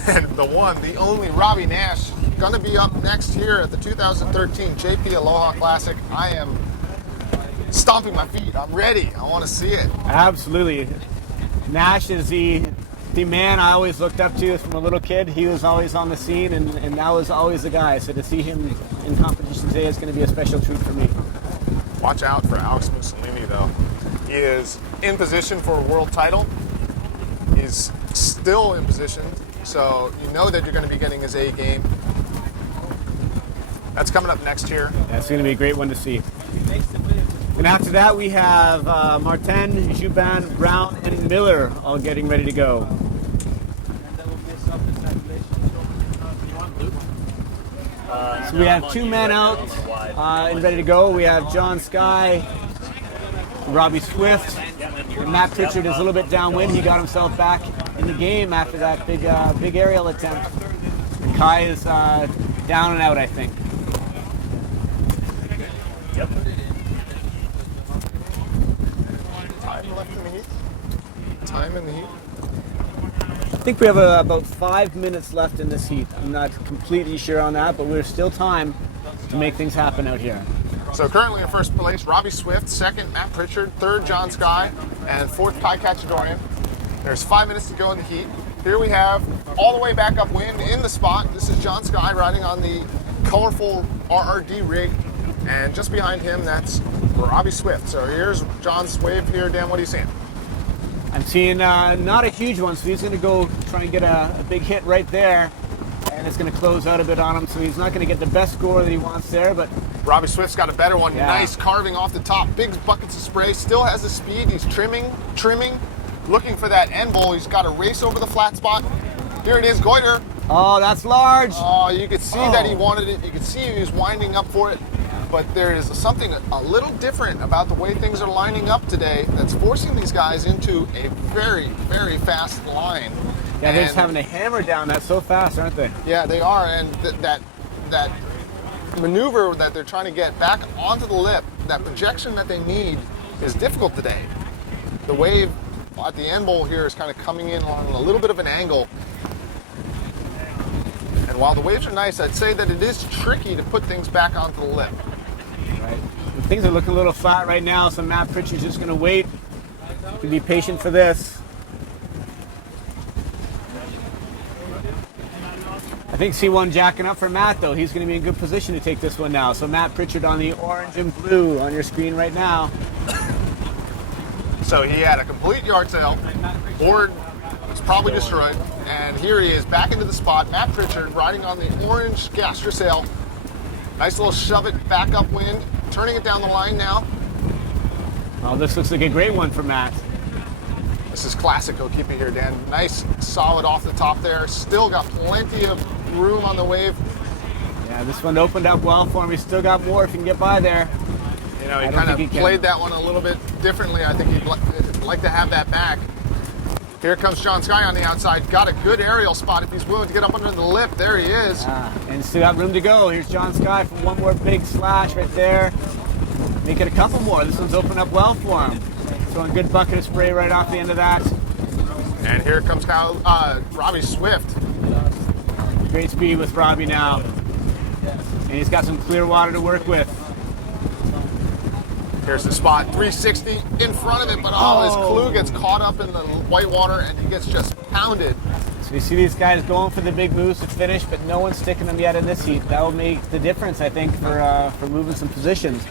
and the one, the only Robbie Nash, going to be up next here at the 2013 JP Aloha Classic. I am stomping my feet. I'm ready. I want to see it. Absolutely. Nash is the man I always looked up to from a little kid. He was always on the scene, and that was always the guy. So to see him in competition today is going to be a special treat for me. Watch out for Alex Mussolini, though. He is in position for a world title. He's still in position, so you know that you're going to be getting his A game. That's coming up next year. That's going to be a great one to see. And after that, we have Martin, Juban, Brown, and Miller all getting ready to go. So we have 2 men out and ready to go. We have John Sky, Robbie Swift, and Matt Pritchard is a little bit downwind. He got himself back in the game after that big aerial attempt. And Kai is down and out, I think. Yep. Time left in the heat. Time in the heat. I think we have about 5 minutes left in this heat. I'm not completely sure on that, but there's still time to make things happen out here. So currently in first place, Robbie Swift. Second, Matt Pritchard. Third, John Sky. And fourth, Kai Ketchadorian. There's 5 minutes to go in the heat. Here we have all the way back upwind in the spot. This is John Sky riding on the colorful RRD rig. And just behind him, that's Robbie Swift. So here's John's wave here. Dan, what are you seeing? I'm seeing not a huge one, so he's going to go try and get a big hit right there. and it's going to close out a bit on him, so he's not going to get the best score that he wants there, but Robbie Swift's got a better one. Yeah. Nice carving off the top. Big buckets of spray. Still has the speed. He's trimming, looking for that end bowl. He's got to race over the flat spot. Here it is, goiter. oh, that's large. Oh, you could see that he wanted it. You could see he was winding up for it. But there is something a little different about the way things are lining up today that's forcing these guys into a very, very fast line. Yeah, they're just And- having to hammer down that so fast, aren't they? Yeah, they are, and that maneuver that they're trying to get back onto the lip, that projection that they need, is difficult today. The wave at the end bowl here is kind of coming in on a little bit of an angle. And while the waves are nice, I'd say that it is tricky to put things back onto the lip. Right. And things are looking a little flat right now, so Matt Pritchard's just going to wait to be patient for this. I think C1 jacking up for Matt, though. He's going to be in good position to take this one now. So Matt Pritchard on the orange and blue on your screen right now. So he had a complete yard sale. Board was probably destroyed. And here he is back into the spot. Matt Pritchard riding on the orange gastra sail. Nice little shove it back upwind. Turning it down the line now. Oh, this looks like a great one for Matt. This is classic. I'll keep it here, Dan. Nice, solid off the top there. Still got plenty of room on the wave. Yeah, this one opened up well for him. He's still got more if he can get by there. You know, I he don't kind think he of can. played that one a little bit differently. I think he'd like to have that back. Here comes John Sky on the outside. Got a good aerial spot if he's willing to get up under the lip. There he is. And still got room to go. Here's John Sky for one more big slash right there. Make it a couple more. This one's opened up well for him. Throwing a good bucket of spray right off the end of that. And here comes Robbie Swift. Great speed with Robbie now. And he's got some clear water to work with. Here's the spot, 360 in front of it, but his clue gets caught up in the white water and he gets just pounded. So you see these guys going for the big moves to finish, but no one's sticking them yet in this heat. That will make the difference, I think, for moving some positions.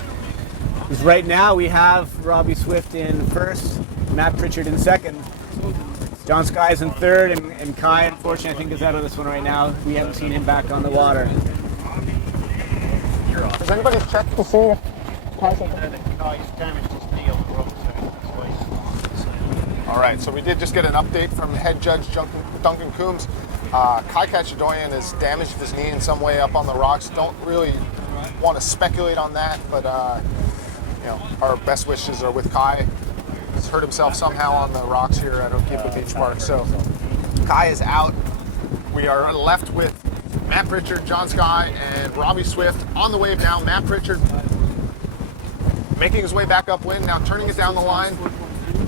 Because right now we have Robbie Swift in first, Matt Pritchard in second. John Sky's in third, and Kai, unfortunately, I think is out of this one right now. We haven't seen him back on the water. Has anybody checked to see? All right, so we did just get an update from head judge Duncan Coombs. Kai Kachadoyan has damaged his knee in some way up on the rocks. Don't really want to speculate on that, but you know, our best wishes are with Kai. He's hurt himself somehow on the rocks here at Okipa Beach Park. So Kai is out. We are left with Matt Pritchard, John Sky, and Robbie Swift on the wave now. Matt Pritchard making his way back upwind, now turning it down the line.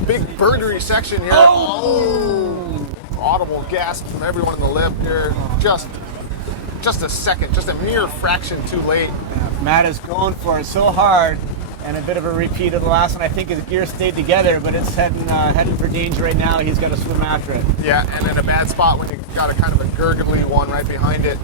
Big burgery section here. Oh! Audible gasp from everyone in the lip here. Just a second, just a mere fraction too late. Matt is going for it so hard, and a bit of a repeat of the last one. I think his gear stayed together, but it's heading for danger right now. He's got to swim after it. Yeah, and in a bad spot when you got a kind of a gurgly one right behind it.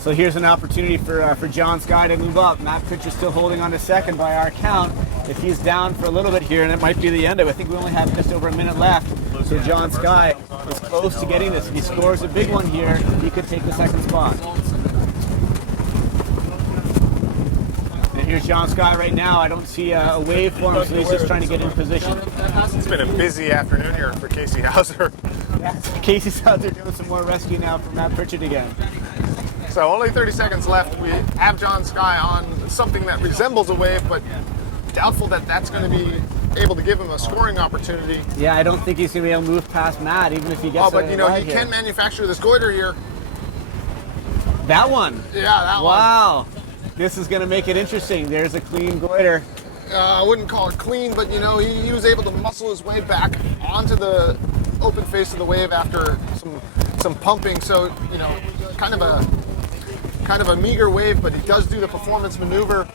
So here's an opportunity for John Sky to move up. Matt Pritchard still holding on to second by our count. If he's down for a little bit here, and it might be the end of it, I think we only have just over a minute left. So John Sky is close to getting this. If he scores a big one here, he could take the second spot. And here's John Sky right now. I don't see a wave for him, so he's just trying to get in position. It's been a busy afternoon here for Casey Hauser. Yeah, Casey's out there doing some more rescue now for Matt Pritchard again. So only 30 seconds left. We have John Sky on something that resembles a wave, but doubtful that that's going to be able to give him a scoring opportunity. Yeah, I don't think he's going to be able to move past Matt, even if he gets But you know, he here. can manufacture this goiter here. That one. Yeah, that one. Wow. This is going to make it interesting. There's a clean goiter. I wouldn't call it clean, but you know, he was able to muscle his way back onto the open face of the wave after some pumping. So, you know, kind of a meager wave, but he does do the performance maneuver.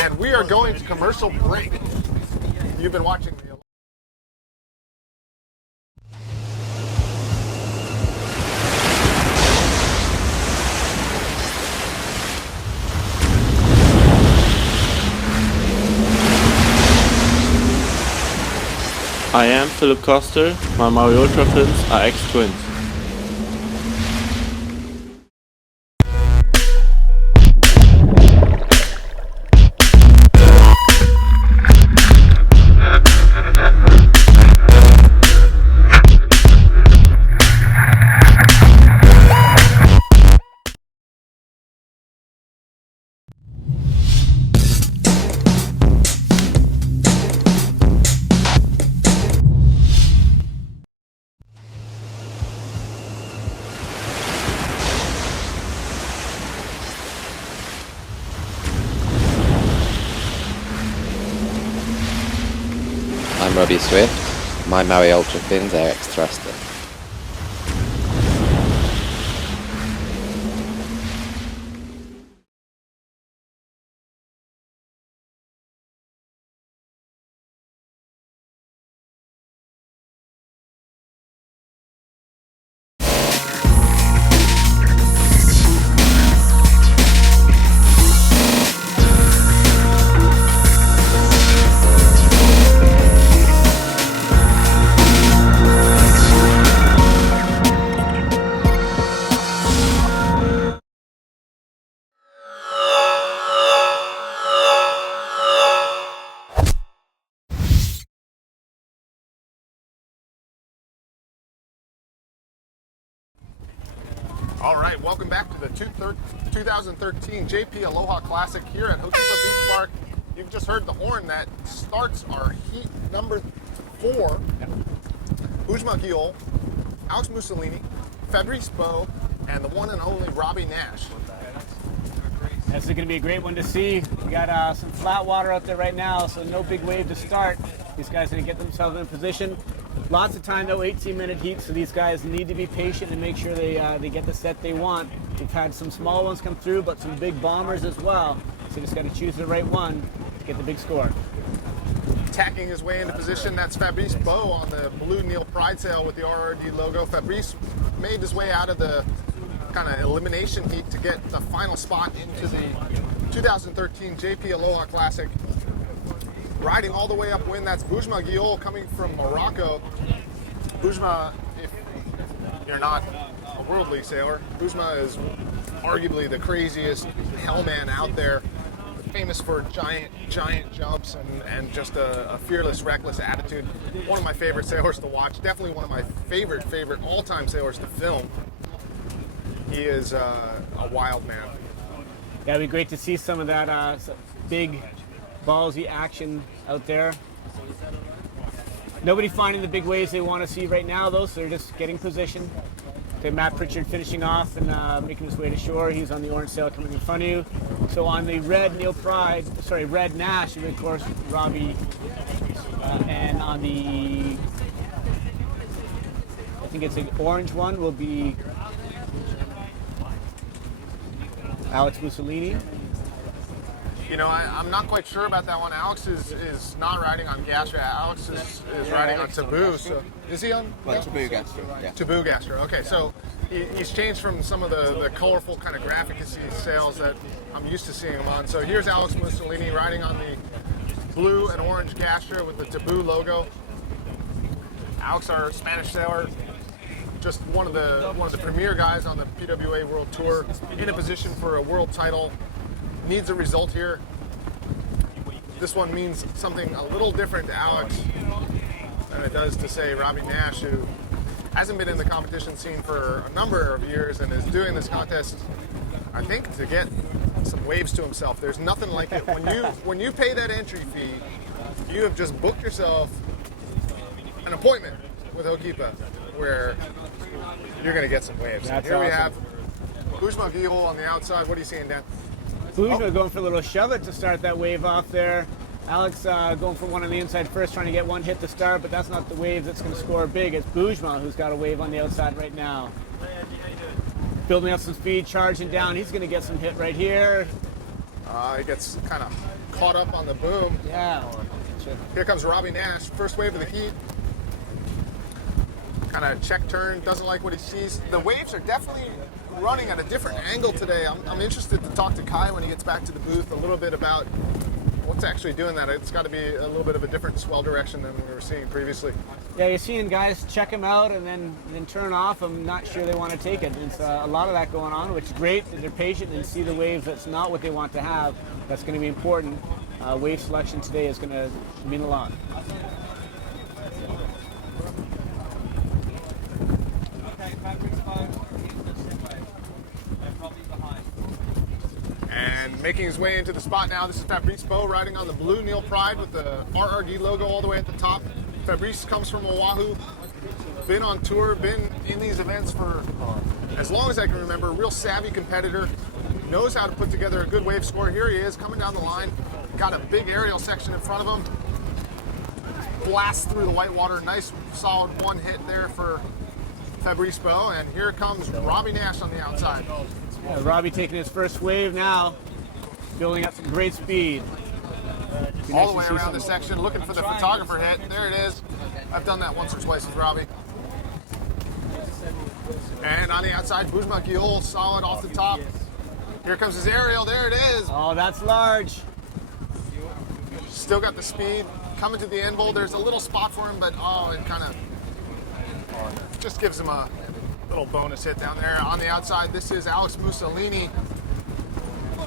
And we are going to commercial break. You've been watching the I am Philip Koster. My Maui Ultra fins are X-Twins. Robbie Swift. My Maui Ultra Fins AX thruster. All right, welcome back to the 2013 JP Aloha Classic here at Hokipa Beach Park. You've just heard the horn that starts our heat number 4. Ujma Giol, Alex Mussolini, Fabrice Bow, and the one and only Robbie Nash. This is going to be a great one to see. We got some flat water out there right now, so no big wave to start. These guys are going to get themselves in position. Lots of time though, 18-minute heat, so these guys need to be patient and make sure they get the set they want. We've had some small ones come through, but some big bombers as well. So just got to choose the right one to get the big score. Tacking his way into position, that's Fabrice Bow on the blue Neil Pride sail with the RRD logo. Fabrice made his way out of the kind of elimination heat to get the final spot into the 2013 JP Aloha Classic. Riding all the way upwind, that's Ujma Giol coming from Morocco. Ujma, if you're not a worldly sailor, Ujma is arguably the craziest hellman out there. Famous for giant jumps and just a fearless, reckless attitude. One of my favorite sailors to watch. Definitely one of my favorite all-time sailors to film. He is a wild man. Yeah, it'd be great to see some of that big ballsy action out there. Nobody finding the big waves they want to see right now, though, so they're just getting position. Okay, Matt Pritchard finishing off and making his way to shore. He's on the orange sail coming in front of you. So on the red red Nash, of course, Robbie, and on the, I think it's an orange one, will be Alex Mussolini. You know, I'm not quite sure about that one. Alex is not riding on Gastra. Alex is riding on Taboo. So is he on? Well, Taboo Gastro, yeah. Taboo Gastro. Okay, so he's changed from some of the colorful kind of graphic sails that I'm used to seeing him on. So here's Alex Mussolini riding on the blue and orange Gastra with the Taboo logo. Alex, our Spanish sailor, just one of the premier guys on the PWA World Tour, in a position for a world title. Needs a result here. This one means something a little different to Alex than it does to, say, Robbie Nash, who hasn't been in the competition scene for a number of years and is doing this contest, I think, to get some waves to himself. There's nothing like it. When you pay that entry fee, you have just booked yourself an appointment with Hokipa where you're going to get some waves. That's Here we awesome. have Ujma Giol on the outside. What are you seeing, Dan? Ujma going for a little shove it to start that wave off there. Alex going for one on the inside first, trying to get one hit to start, but that's not the wave that's going to score big. It's Ujma who's got a wave on the outside right now. Building up some speed, charging down. He's going to get some hit right here. He gets kind of caught up on the boom. Yeah. Here comes Robbie Nash, first wave of the heat. Kind of check turn, doesn't like what he sees. The waves are definitely running at a different angle today. I'm interested to talk to Kai when he gets back to the booth a little bit about what's actually doing that. It's got to be a little bit of a different swell direction than we were seeing previously. Yeah, you're seeing guys check him out and then turn off. I'm not sure they want to take it. It's a lot of that going on, which is great. They're patient and see the waves that's not what they want to have. That's going to be important. Wave selection today is going to mean a lot. And making his way into the spot now, this is Fabrice Bow riding on the blue Neil Pride with the RRD logo all the way at the top. Fabrice comes from Oahu, been on tour, been in these events for as long as I can remember. Real savvy competitor, knows how to put together a good wave score. Here he is coming down the line, got a big aerial section in front of him. blasts through the whitewater. Nice, solid one hit there for Fabrice Beau. And here comes Robbie Nash on the outside. Yeah, Robbie taking his first wave now, building up some great speed. All the way around the section, looking for the photographer hit. There it is. I've done that once or twice with Robbie. And on the outside, Bujma Giol, solid off the top. Here comes his aerial. There it is. Oh, that's large. Still got the speed. Coming to the end bowl. There's a little spot for him, but it kind of just gives him a little bonus hit down there. On the outside, this is Alex Mussolini.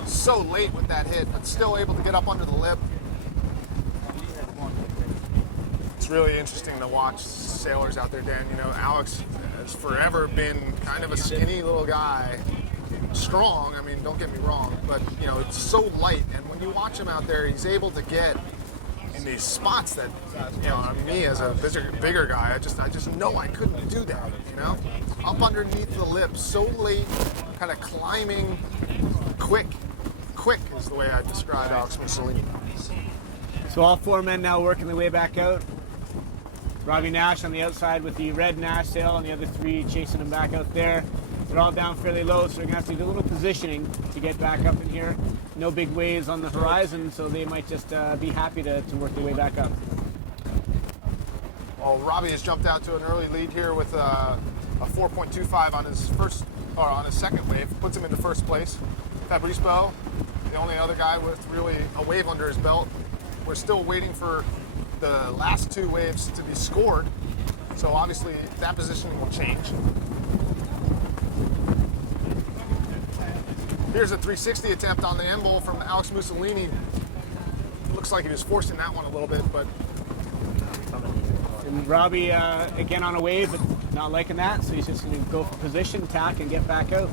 So late with that hit, but still able to get up under the lip. It's really interesting to watch sailors out there, Dan. You know, Alex has forever been kind of a skinny little guy. Strong, I mean, don't get me wrong, but, you know, it's so light. And when you watch him out there, he's able to get in these spots that, you know, me as a bigger guy, I just know I couldn't do that, you know? Up underneath the lip, so late, kind of climbing, quick is the way I describe Alex Mussolini. So all 4 men now working their way back out. Robbie Nash on the outside with the red Nash sail, and the other 3 chasing him back out there. They're all down fairly low, so they're going to have to do a little positioning to get back up in here. No big waves on the horizon, so they might just be happy to work their way back up. Well, Robbie has jumped out to an early lead here with a 4.25 on his second wave, puts him into first place. Fabrice Beau, the only other guy with really a wave under his belt. We're still waiting for the last 2 waves to be scored, so obviously that positioning will change. Here's a 360 attempt on the end bowl from Alex Mussolini. Looks like he was forcing that one a little bit, but... And Robbie again on a wave, but not liking that, so he's just going to go for position, tack, and get back out.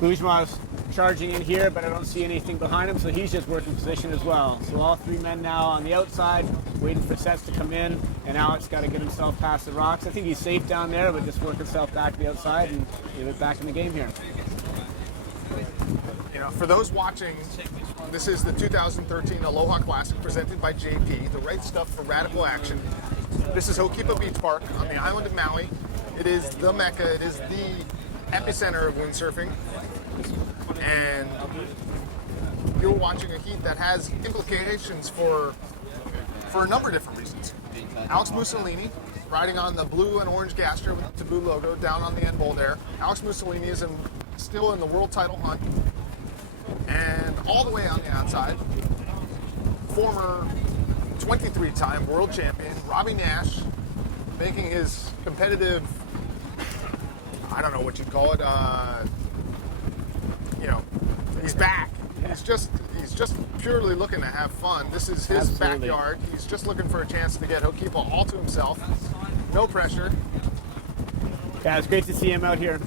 Bujma's charging in here, but I don't see anything behind him, so he's just working position as well. So all 3 men now on the outside, waiting for sets to come in, and Alex got to get himself past the rocks. I think he's safe down there, but just work himself back to the outside and get it back in the game here. You know, for those watching, this is the 2013 Aloha Classic presented by JP, the right stuff for radical action. This is Hokipa Beach Park on the island of Maui. It is the mecca, it is the epicenter of windsurfing. And you're watching a heat that has implications for a number of different reasons. Alex Mussolini riding on the blue and orange Gaster with the Taboo logo down on the end bowl there. Alex Mussolini is still in the world title hunt. And all the way on the outside, former 23-time world champion Robbie Nash making his competitive, I don't know what you'd call it, you know, he's back. He's just purely looking to have fun. This is his backyard. He's just looking for a chance to get Hokipa all to himself. No pressure. Yeah, it's great to see him out here.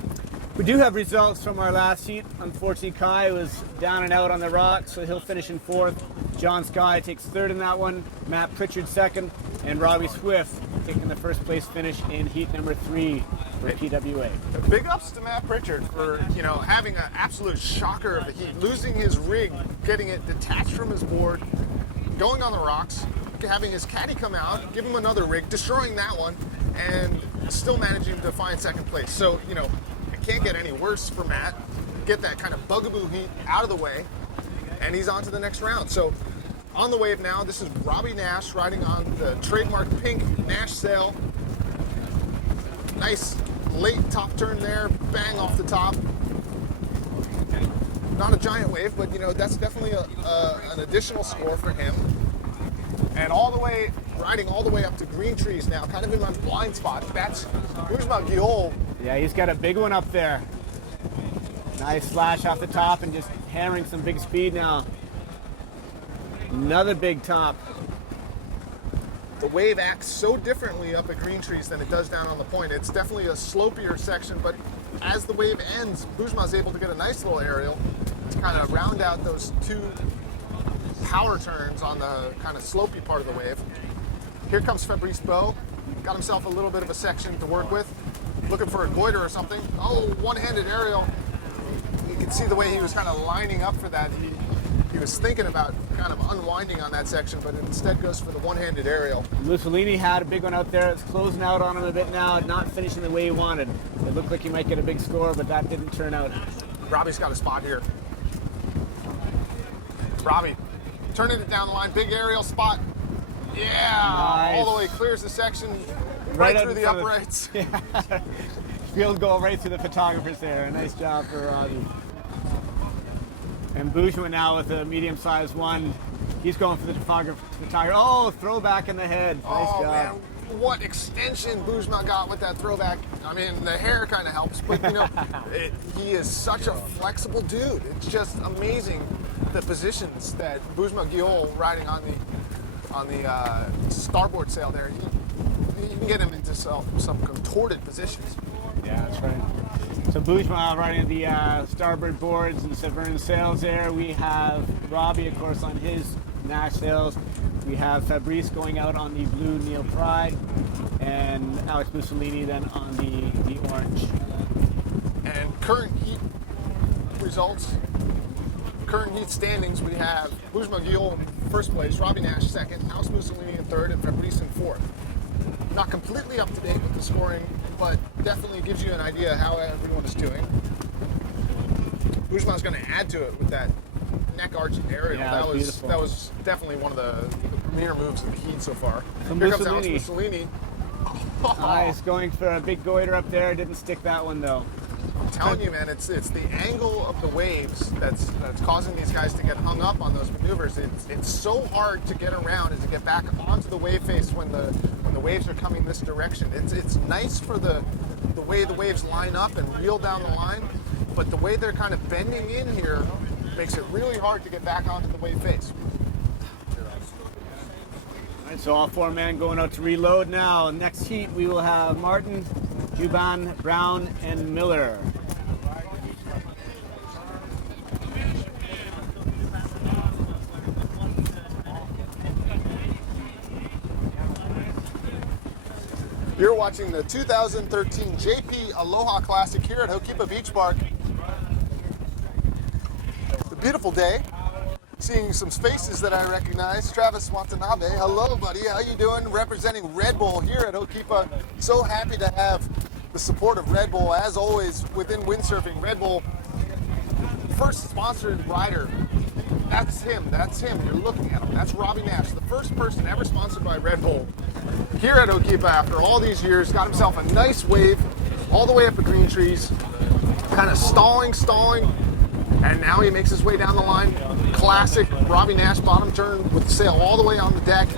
We do have results from our last heat. Unfortunately, Kai was down and out on the rocks, so he'll finish in 4th. John Skye takes 3rd in that one. Matt Pritchard 2nd, and Robbie Swift taking the 1st place finish in heat number 3 for PWA. Big ups to Matt Pritchard for, you know, having an absolute shocker of the heat, losing his rig, getting it detached from his board, going on the rocks, having his caddy come out, give him another rig, destroying that one, and still managing to find 2nd place. So, you know, it can't get any worse for Matt. Get that kind of bugaboo heat out of the way, and he's on to the next round. So on the wave now, this is Robbie Nash riding on the trademark pink Nash sail. Nice late top turn there, bang off the top. Not a giant wave, but you know, that's definitely an additional score for him. And all the way, riding all the way up to green trees now, kind of in my blind spot. That's Bujma Giol. Yeah, he's got a big one up there. Nice slash off the top and just hammering some big speed now. Another big top. The wave acts so differently up at green trees than it does down on the point. It's definitely a slopier section, but as the wave ends, Bujma's able to get a nice little aerial to kind of round out those 2 power turns on the kind of slopey part of the wave. Here comes Fabrice Beau. Got himself a little bit of a section to work with. Looking for a goiter or something. Oh, one-handed aerial. You can see the way he was kind of lining up for that. He He was thinking about kind of unwinding on that section, but instead goes for the one-handed aerial. Mussolini had a big one out there. It's closing out on him a bit now, not finishing the way he wanted. It looked like he might get a big score, but that didn't turn out. Robbie's got a spot here. Robbie turning it down the line, big aerial spot. Yeah, Nice. all the way clears the section right out through in the front of uprights. Field goal right through the photographers there. Nice job for Robbie. And Bourgeois now with a medium-sized one. He's going for the photographer. Oh, throwback in the head. Nice Oh job. man, what extension Bourgeois got with that throwback. I mean, the hair kind of helps, but you know, he is such a flexible dude. It's just amazing the positions that Bourgeois Guillaume riding on the starboard sail there. You can get him into some contorted positions. Yeah, that's right. So Bourgeois riding the starboard boards and Severn sails there. We have Robbie, of course, on his Nash sails. We have Fabrice going out on the blue Neil Pride, and Alex Mussolini then on the orange. And current heat results, current heat standings, we have Bourgeois Guillaume first place, Robbie Nash second, Alex Mussolini in third, and Fabrice in fourth. Not completely up to date with the scoring, but definitely gives you an idea how everyone is doing. Bourgeois is going to add to it with that neck arch aerial. Yeah, that was beautiful. that was definitely one of the premier moves of the heat so far. So Here comes Alex Mussolini. Mussolini. Nice, going for a big goiter up there. Didn't stick that one though. I'm telling you, man, it's the angle of the waves that's causing these guys to get hung up on those maneuvers. It's so hard to get around and to get back onto the wave face when the waves are coming this direction. It's nice for the way the waves line up and reel down the line, but the way they're kind of bending in here makes it really hard to get back onto the wave face. All right, so all four men going out to reload now. Next heat we will have Martin, Juban, Brown, and Miller. You're watching the 2013 JP Aloha Classic here at Hokipa Beach Park. It's a beautiful day. Seeing some faces that I recognize. Travis Watanabe, hello buddy, how you doing? Representing Red Bull here at Hokipa. So happy to have the support of Red Bull, as always, within windsurfing. Red Bull, first sponsored rider. That's him, you're looking at him. That's Robbie Nash, the first person ever sponsored by Red Bull here at Hokipa after all these years. Got himself a nice wave all the way up the green trees, kind of stalling, and now he makes his way down the line. Classic Robbie Nash bottom turn with the sail all the way on the deck.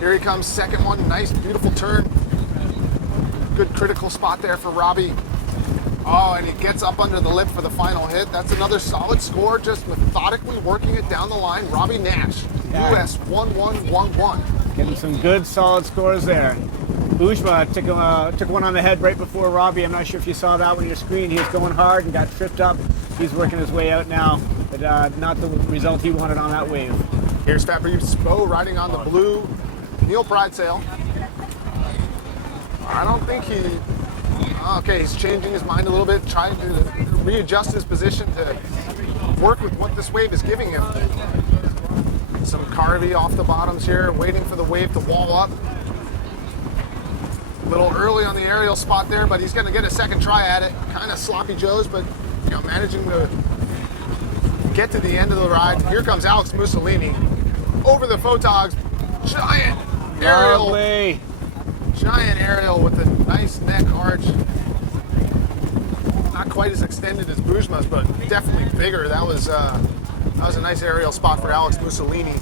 Here he comes, second one, nice, beautiful turn. Good critical spot there for Robbie. Oh, and he gets up under the lip for the final hit. That's another solid score, just methodically working it down the line. Robbie Nash, Yeah. US 1111. Getting some good solid scores there. Bourgeois took one on the head right before Robbie. I'm not sure if you saw that one on your screen. He was going hard and got tripped up. He's working his way out now, but not the result he wanted on that wave. Here's Fabrice Bow riding on the blue Neil Pride sail. I don't think he... Okay, he's changing his mind a little bit, trying to readjust his position to work with what this wave is giving him. Some carvy off the bottoms here, waiting for the wave to wall up. A little early on the aerial spot there, but he's going to get a second try at it. Kind of sloppy joes, but you know, managing to get to the end of the ride. Here comes Alex Mussolini over the photogs. Giant aerial. Lovely. Giant aerial with a nice neck arch. Not quite as extended as Bourgeois, but definitely bigger. That was a nice aerial spot for Alex Mussolini.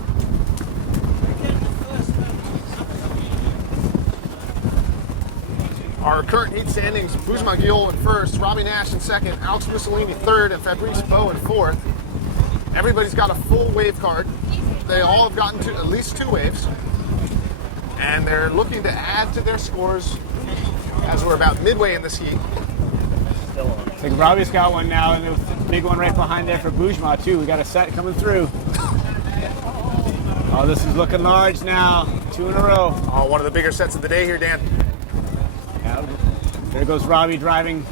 Our current heat standings, Bourgeois Guillaume in first, Robbie Nash in second, Alex Mussolini third, and Fabrice Bow in fourth. Everybody's got a full wave card. They all have gotten to at least 2 waves. And they're looking to add to their scores as we're about midway in this heat. Looks like Robbie's got one now, and there's a big one right behind there for Bourgeois too. We got a set coming through. Oh, this is looking large now. 2 in a row. Oh, one of the bigger sets of the day here, Dan. Yeah, there goes Robbie driving.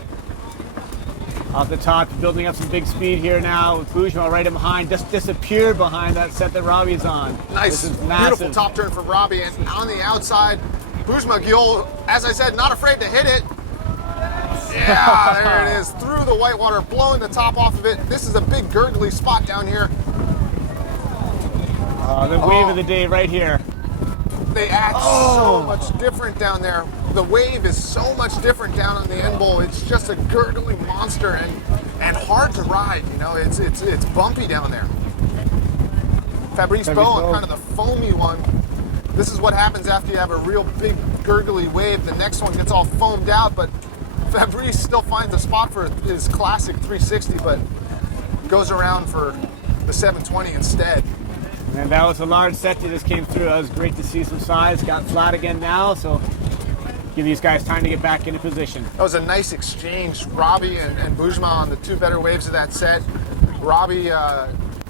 off the top, building up some big speed here now. With Bujma right in behind, just disappeared behind that set that Robbie's on. Nice, This is beautiful massive. top turn for Robbie, and on the outside, Bujma Gyul, as I said, not afraid to hit it. Yeah, there it is, through the whitewater, blowing the top off of it. This is a big gurgly spot down here. The wave of the day right here. They act so much different down there. The wave is so much different down on the end bowl. It's just a gurgling monster and hard to ride. You know, it's bumpy down there. Fabrice Beau on kind of the foamy one. This is what happens after you have a real big gurgly wave. The next one gets all foamed out, but Fabrice still finds a spot for his classic 360, but goes around for the 720 instead. And that was a large set that just came through. It was great to see some size. Got flat again now, so give these guys time to get back into position. That was a nice exchange. Robbie and Bujma on the two better waves of that set. Robbie,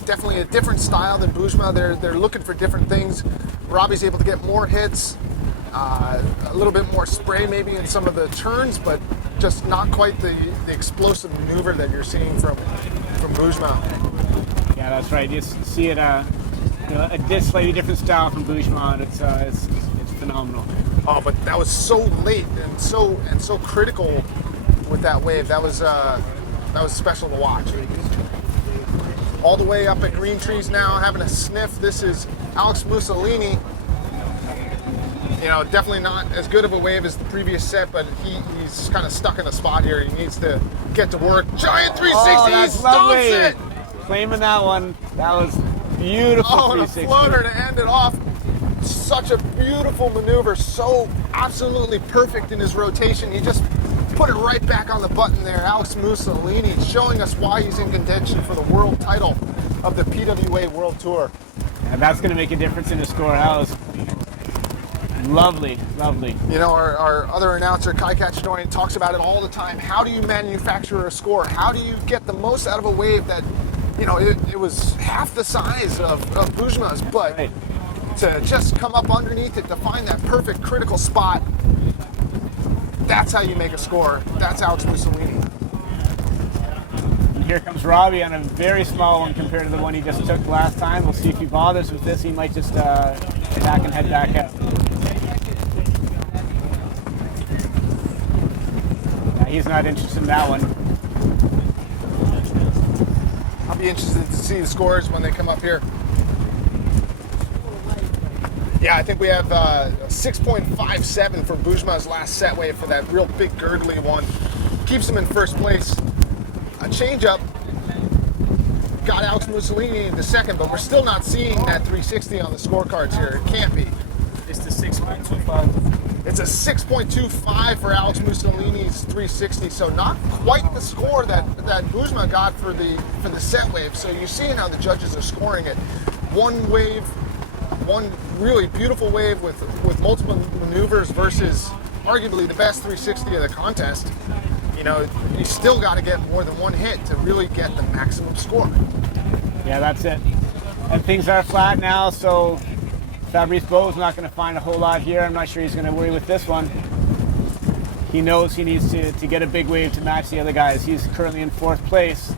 definitely a different style than Bujma. They're looking for different things. Robbie's able to get more hits, a little bit more spray maybe in some of the turns, but just not quite the explosive maneuver that you're seeing from Bujma. Yeah, that's right. You see it, a slightly different style from Bujma. It's phenomenal. Oh, but that was so late and so critical with that wave. That was special to watch. All the way up at Green Trees now, having a sniff. This is Alex Mussolini. You know, definitely not as good of a wave as the previous set, but he's kind of stuck in a spot here. He needs to get to work. Giant 360, he stomps it! Claiming that one. That was beautiful. Oh, and a 360. floater to end it off. Such a beautiful maneuver, so absolutely perfect in his rotation. He just put it right back on the button there. Alex Mussolini showing us why he's in contention for the world title of the PWA World Tour. And that's going to make a difference in the score. That was lovely, lovely. You know, our other announcer, Kai Katchadorian, talks about it all the time. How do you manufacture a score? How do you get the most out of a wave that, you know, it was half the size of Bujma's, but Right. to just come up underneath it to find that perfect critical spot, that's how you make a score. That's Alex Mussolini. And here comes Robbie on a very small one compared to the one he just took last time. We'll see if he bothers with this. He might just back and head back out. Yeah, he's not interested in that one. I'll be interested to see the scores when they come up here. Yeah, I think we have 6.57 for Bujma's last set wave for that real big gurgly one. Keeps him in first place. A change-up got Alex Mussolini into second, but we're still not seeing that 360 on the scorecards here. It can't be. It's the 6.25. It's a 6.25 for Alex Mussolini's 360, so not quite the score that Bujma got for the set wave. So you're seeing how the judges are scoring it. One wave, one really beautiful wave with multiple maneuvers versus arguably the best 360 of the contest. You know, you still got to get more than one hit to really get the maximum score. Yeah, that's it. And things are flat now, so Fabrice Beau is not going to find a whole lot here. I'm not sure he's going to worry with this one. He knows he needs to get a big wave to match the other guys. He's currently in fourth place.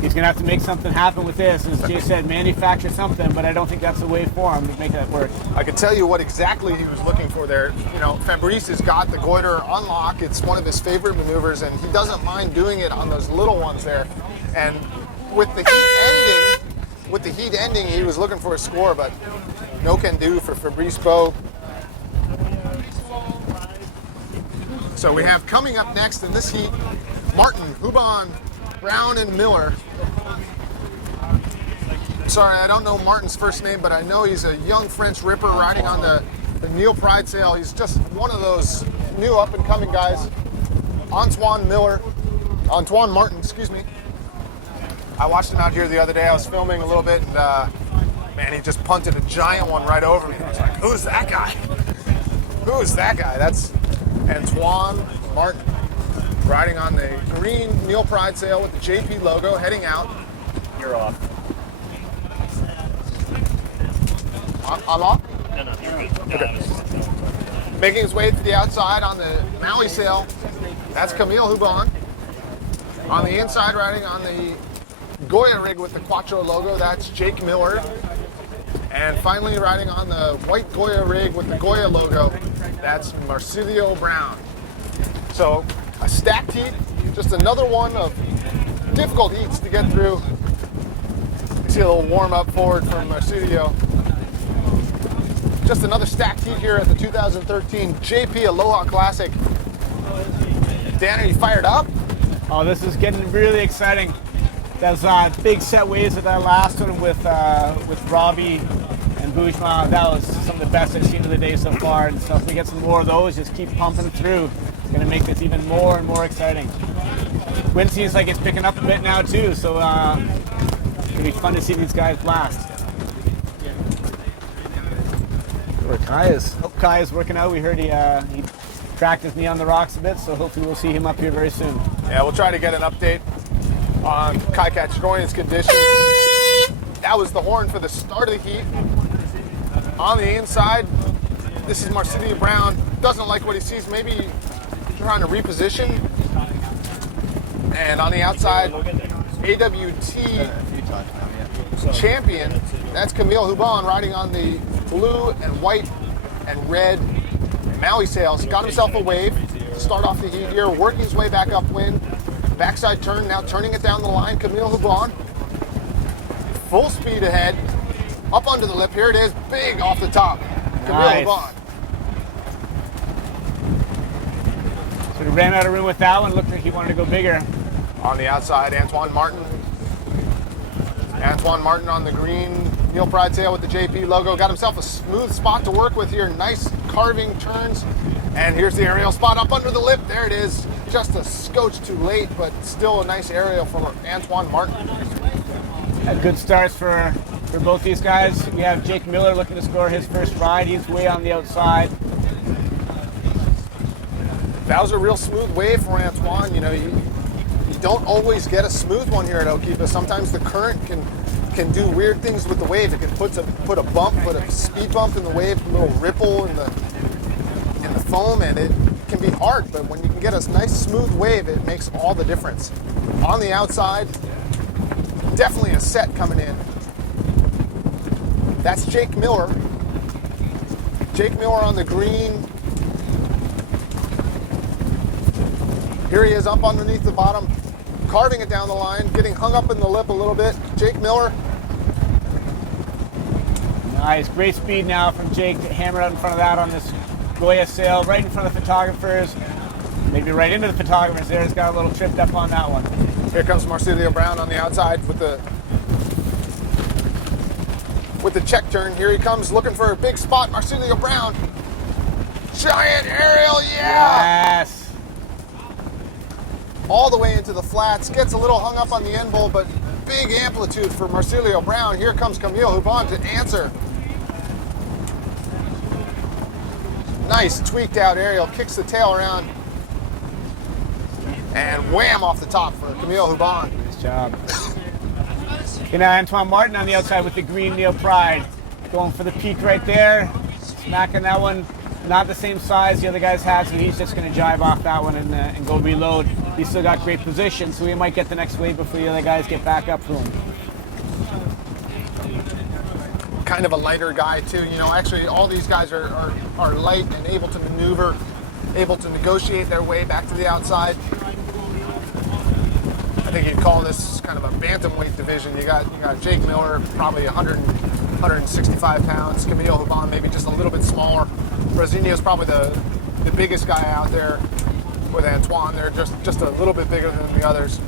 He's going to have to make something happen with this. As Jay said, manufacture something, but I don't think that's the way for him to make that work. I can tell you what exactly he was looking for there. You know, Fabrice has got the goiter unlock. It's one of his favorite maneuvers, and he doesn't mind doing it on those little ones there. And with the heat ending, he was looking for a score, but no can do for Fabrice Beau. So we have coming up next in this heat, Martin, Huban, Brown, and Miller. Sorry, I don't know Martin's first name, but I know he's a young French ripper riding on the Neil Pride sail. He's just one of those new up-and-coming guys. Antoine Martin, excuse me. I watched him out here the other day. I was filming a little bit, and man, he just punted a giant one right over me. I was like, who's that guy? Who is that guy? That's Antoine Martin, riding on the green Neil Pride sail with the JP logo, heading out. You're off. Aloha? No, you're good. Okay. Making his way to the outside on the Maui sail. That's Camille Hubon. On the inside, riding on the Goya rig with the Quattro logo, that's Jake Miller. And finally, riding on the white Goya rig with the Goya logo, that's Marsilio Brown. So, a stacked heat, just another one of difficult heats to get through. You see a little warm-up forward from Marsilio. Just another stacked heat here at the 2013 JP Aloha Classic. Dan, are you fired up? Oh, this is getting really exciting. Those big set waves of that last one with Robbie and Boujma, that was some of the best I've seen of the day so far. And so if we get some more of those, just keep pumping through. It's going to make this even more and more exciting. Wind seems like it's picking up a bit now too, so it's going to be fun to see these guys blast. Where Kai is. Hope Kai is working out. We heard he cracked his knee on the rocks a bit, so hopefully we'll see him up here very soon. Yeah, we'll try to get an update on Kai Katrinoyan's condition. That was the horn for the start of the heat. On the inside, this is Marsilio Brown. Doesn't like what he sees, maybe trying to reposition. And on the outside, AWT champion, that's Camille Hubon, riding on the blue and white and red Maui sails. Got himself a wave to start off the heat here, working his way back upwind. Backside turn, now turning it down the line. Camille Hubon, full speed ahead, up under the lip. Here it is, big off the top. Camille Hubon. So he ran out of room with that one. Looked like he wanted to go bigger. On the outside, Antoine Martin. Antoine Martin on the green Neil Pride sail with the JP logo. Got himself a smooth spot to work with here. Nice carving turns. And here's the aerial spot up under the lip. There it is. Just a scotch too late, but still a nice aerial from Antoine Martin. Had good starts for both these guys. We have Jake Miller looking to score his first ride. He's way on the outside. That was a real smooth wave for Antoine. You know, you don't always get a smooth one here at Okipa. Sometimes the current can do weird things with the wave. It can put a bump, put a speed bump in the wave, a little ripple in the foam, and it can be hard. But when you can get a nice smooth wave, it makes all the difference. On the outside, definitely a set coming in. That's Jake Miller. Jake Miller on the green. Here he is up underneath the bottom, carving it down the line, getting hung up in the lip a little bit. Jake Miller. Nice, great speed now from Jake to hammer out in front of that on this Goya sail, right in front of the photographers. Maybe right into the photographers there. He's got a little tripped up on that one. Here comes Marsilio Brown on the outside with the check turn. Here he comes looking for a big spot. Marsilio Brown. Giant aerial, yeah! Yes! All the way into the flats. Gets a little hung up on the end bowl, but big amplitude for Marsilio Brown. Here comes Camille Hubon to answer. Nice tweaked out aerial. Kicks the tail around. And wham off the top for Camille Hubon. Nice job. And Antoine Martin on the outside with the green Neil Pride. Going for the peak right there. Smacking that one. Not the same size the other guys had, so he's just going to jive off that one and go reload. He's still got great position, so he might get the next wave before the other guys get back up to him. Kind of a lighter guy too. You know, actually all these guys are light and able to maneuver, able to negotiate their way back to the outside. I think you'd call this kind of a bantamweight division. You got Jake Miller, probably 165 pounds. Camille Hubon, maybe just a little bit smaller. Brazinho's probably the biggest guy out there with Antoine. They're just a little bit bigger than the others.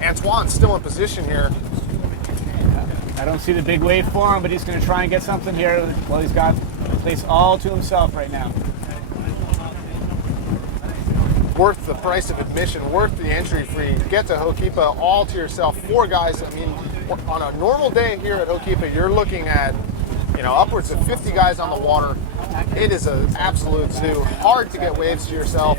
Antoine's still in position here. I don't see the big wave for him, but he's going to try and get something here. Well, he's got the place all to himself right now. Worth the price of admission, worth the entry fee. Get to Hokipa all to yourself. 4 guys. I mean, on a normal day here at Hokipa, you're looking at, you know, upwards of 50 guys on the water. It is an absolute zoo. Hard to get waves to yourself.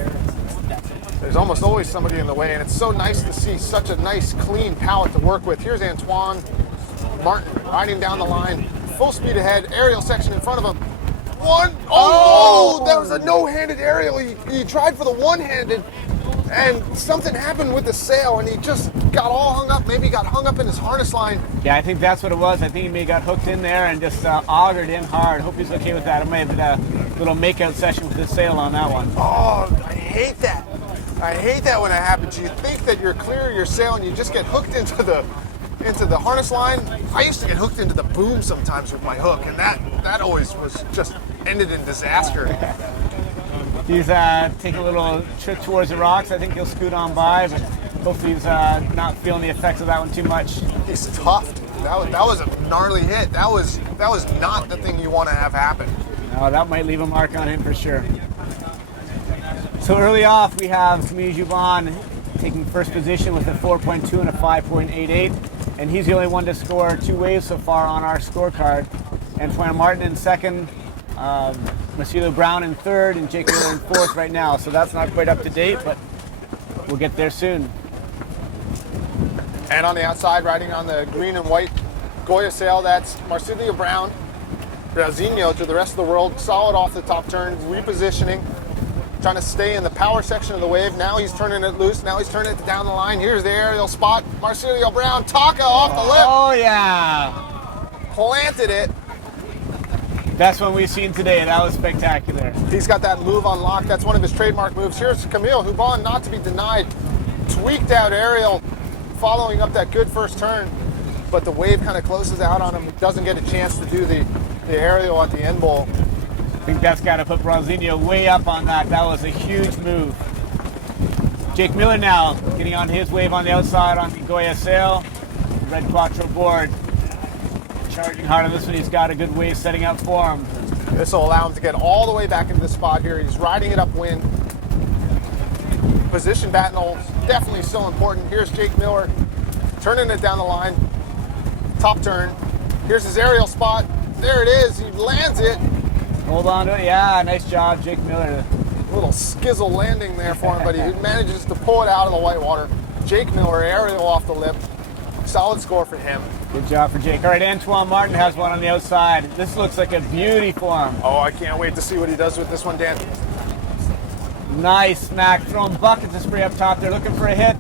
There's almost always somebody in the way, and it's so nice to see such a nice, clean palette to work with. Here's Antoine Martin riding down the line, full speed ahead, aerial section in front of him. That was a no-handed aerial. He tried for the one-handed, and something happened with the sail, and he just got all hung up. Maybe got hung up in his harness line. Yeah, I think that's what it was. I think he may have got hooked in there and just augered in hard. Hope he's okay with that. It may have been a little makeout session with his sail on that one. Oh, I hate that. I hate that when it happens. You think that you're clear of your sail, and you just get hooked into the harness line. I used to get hooked into the boom sometimes with my hook, and that always was just ended in disaster. He's taking a little trip towards the rocks. I think he'll scoot on by, but hopefully he's not feeling the effects of that one too much. He's tough. That was a gnarly hit. That was not the thing you want to have happen. No, that might leave a mark on him for sure. So early off, we have Camille Joubin taking first position with a 4.2 and a 5.88, and he's the only one to score 2 waves so far on our scorecard. Antoine Martin in second, Marcelo Brown in third, and Jake Miller in fourth right now. So that's not quite up to date, but we'll get there soon. And on the outside, riding on the green and white Goya sail, that's Marcelo Brown. Brazinho to the rest of the world, solid off the top turn, repositioning, trying to stay in the power section of the wave. Now he's turning it loose. Now he's turning it down the line. Here's the aerial spot. Marcelo Brown, Taka off the lip. Oh yeah, Planted it. best one we've seen today. That was spectacular. He's got that move on lock. That's one of his trademark moves. Here's Camille Joubin, not to be denied. Tweaked out aerial, following up that good first turn, but the wave kind of closes out on him. Doesn't get a chance to do the aerial at the end bowl. I think that's got to put Brazinho way up on that. That was a huge move. Jake Miller now getting on his wave on the outside on the Goya sail. Red Quattro board. Charging hard on this one. He's got a good wave setting up for him. This will allow him to get all the way back into the spot here. He's riding it upwind. Position battle definitely still important. Here's Jake Miller turning it down the line. Top turn. Here's his aerial spot. There it is. He lands it. Hold on to it. Yeah, nice job, Jake Miller. A little skizzle landing there for him, but he manages to pull it out of the whitewater. Jake Miller, aerial off the lip. Solid score for him. Good job for Jake. All right, Antoine Martin has one on the outside. This looks like a beauty for him. Oh, I can't wait to see what he does with this one, Dan. Nice smack, throwing buckets of spray up top. They're looking for a hit.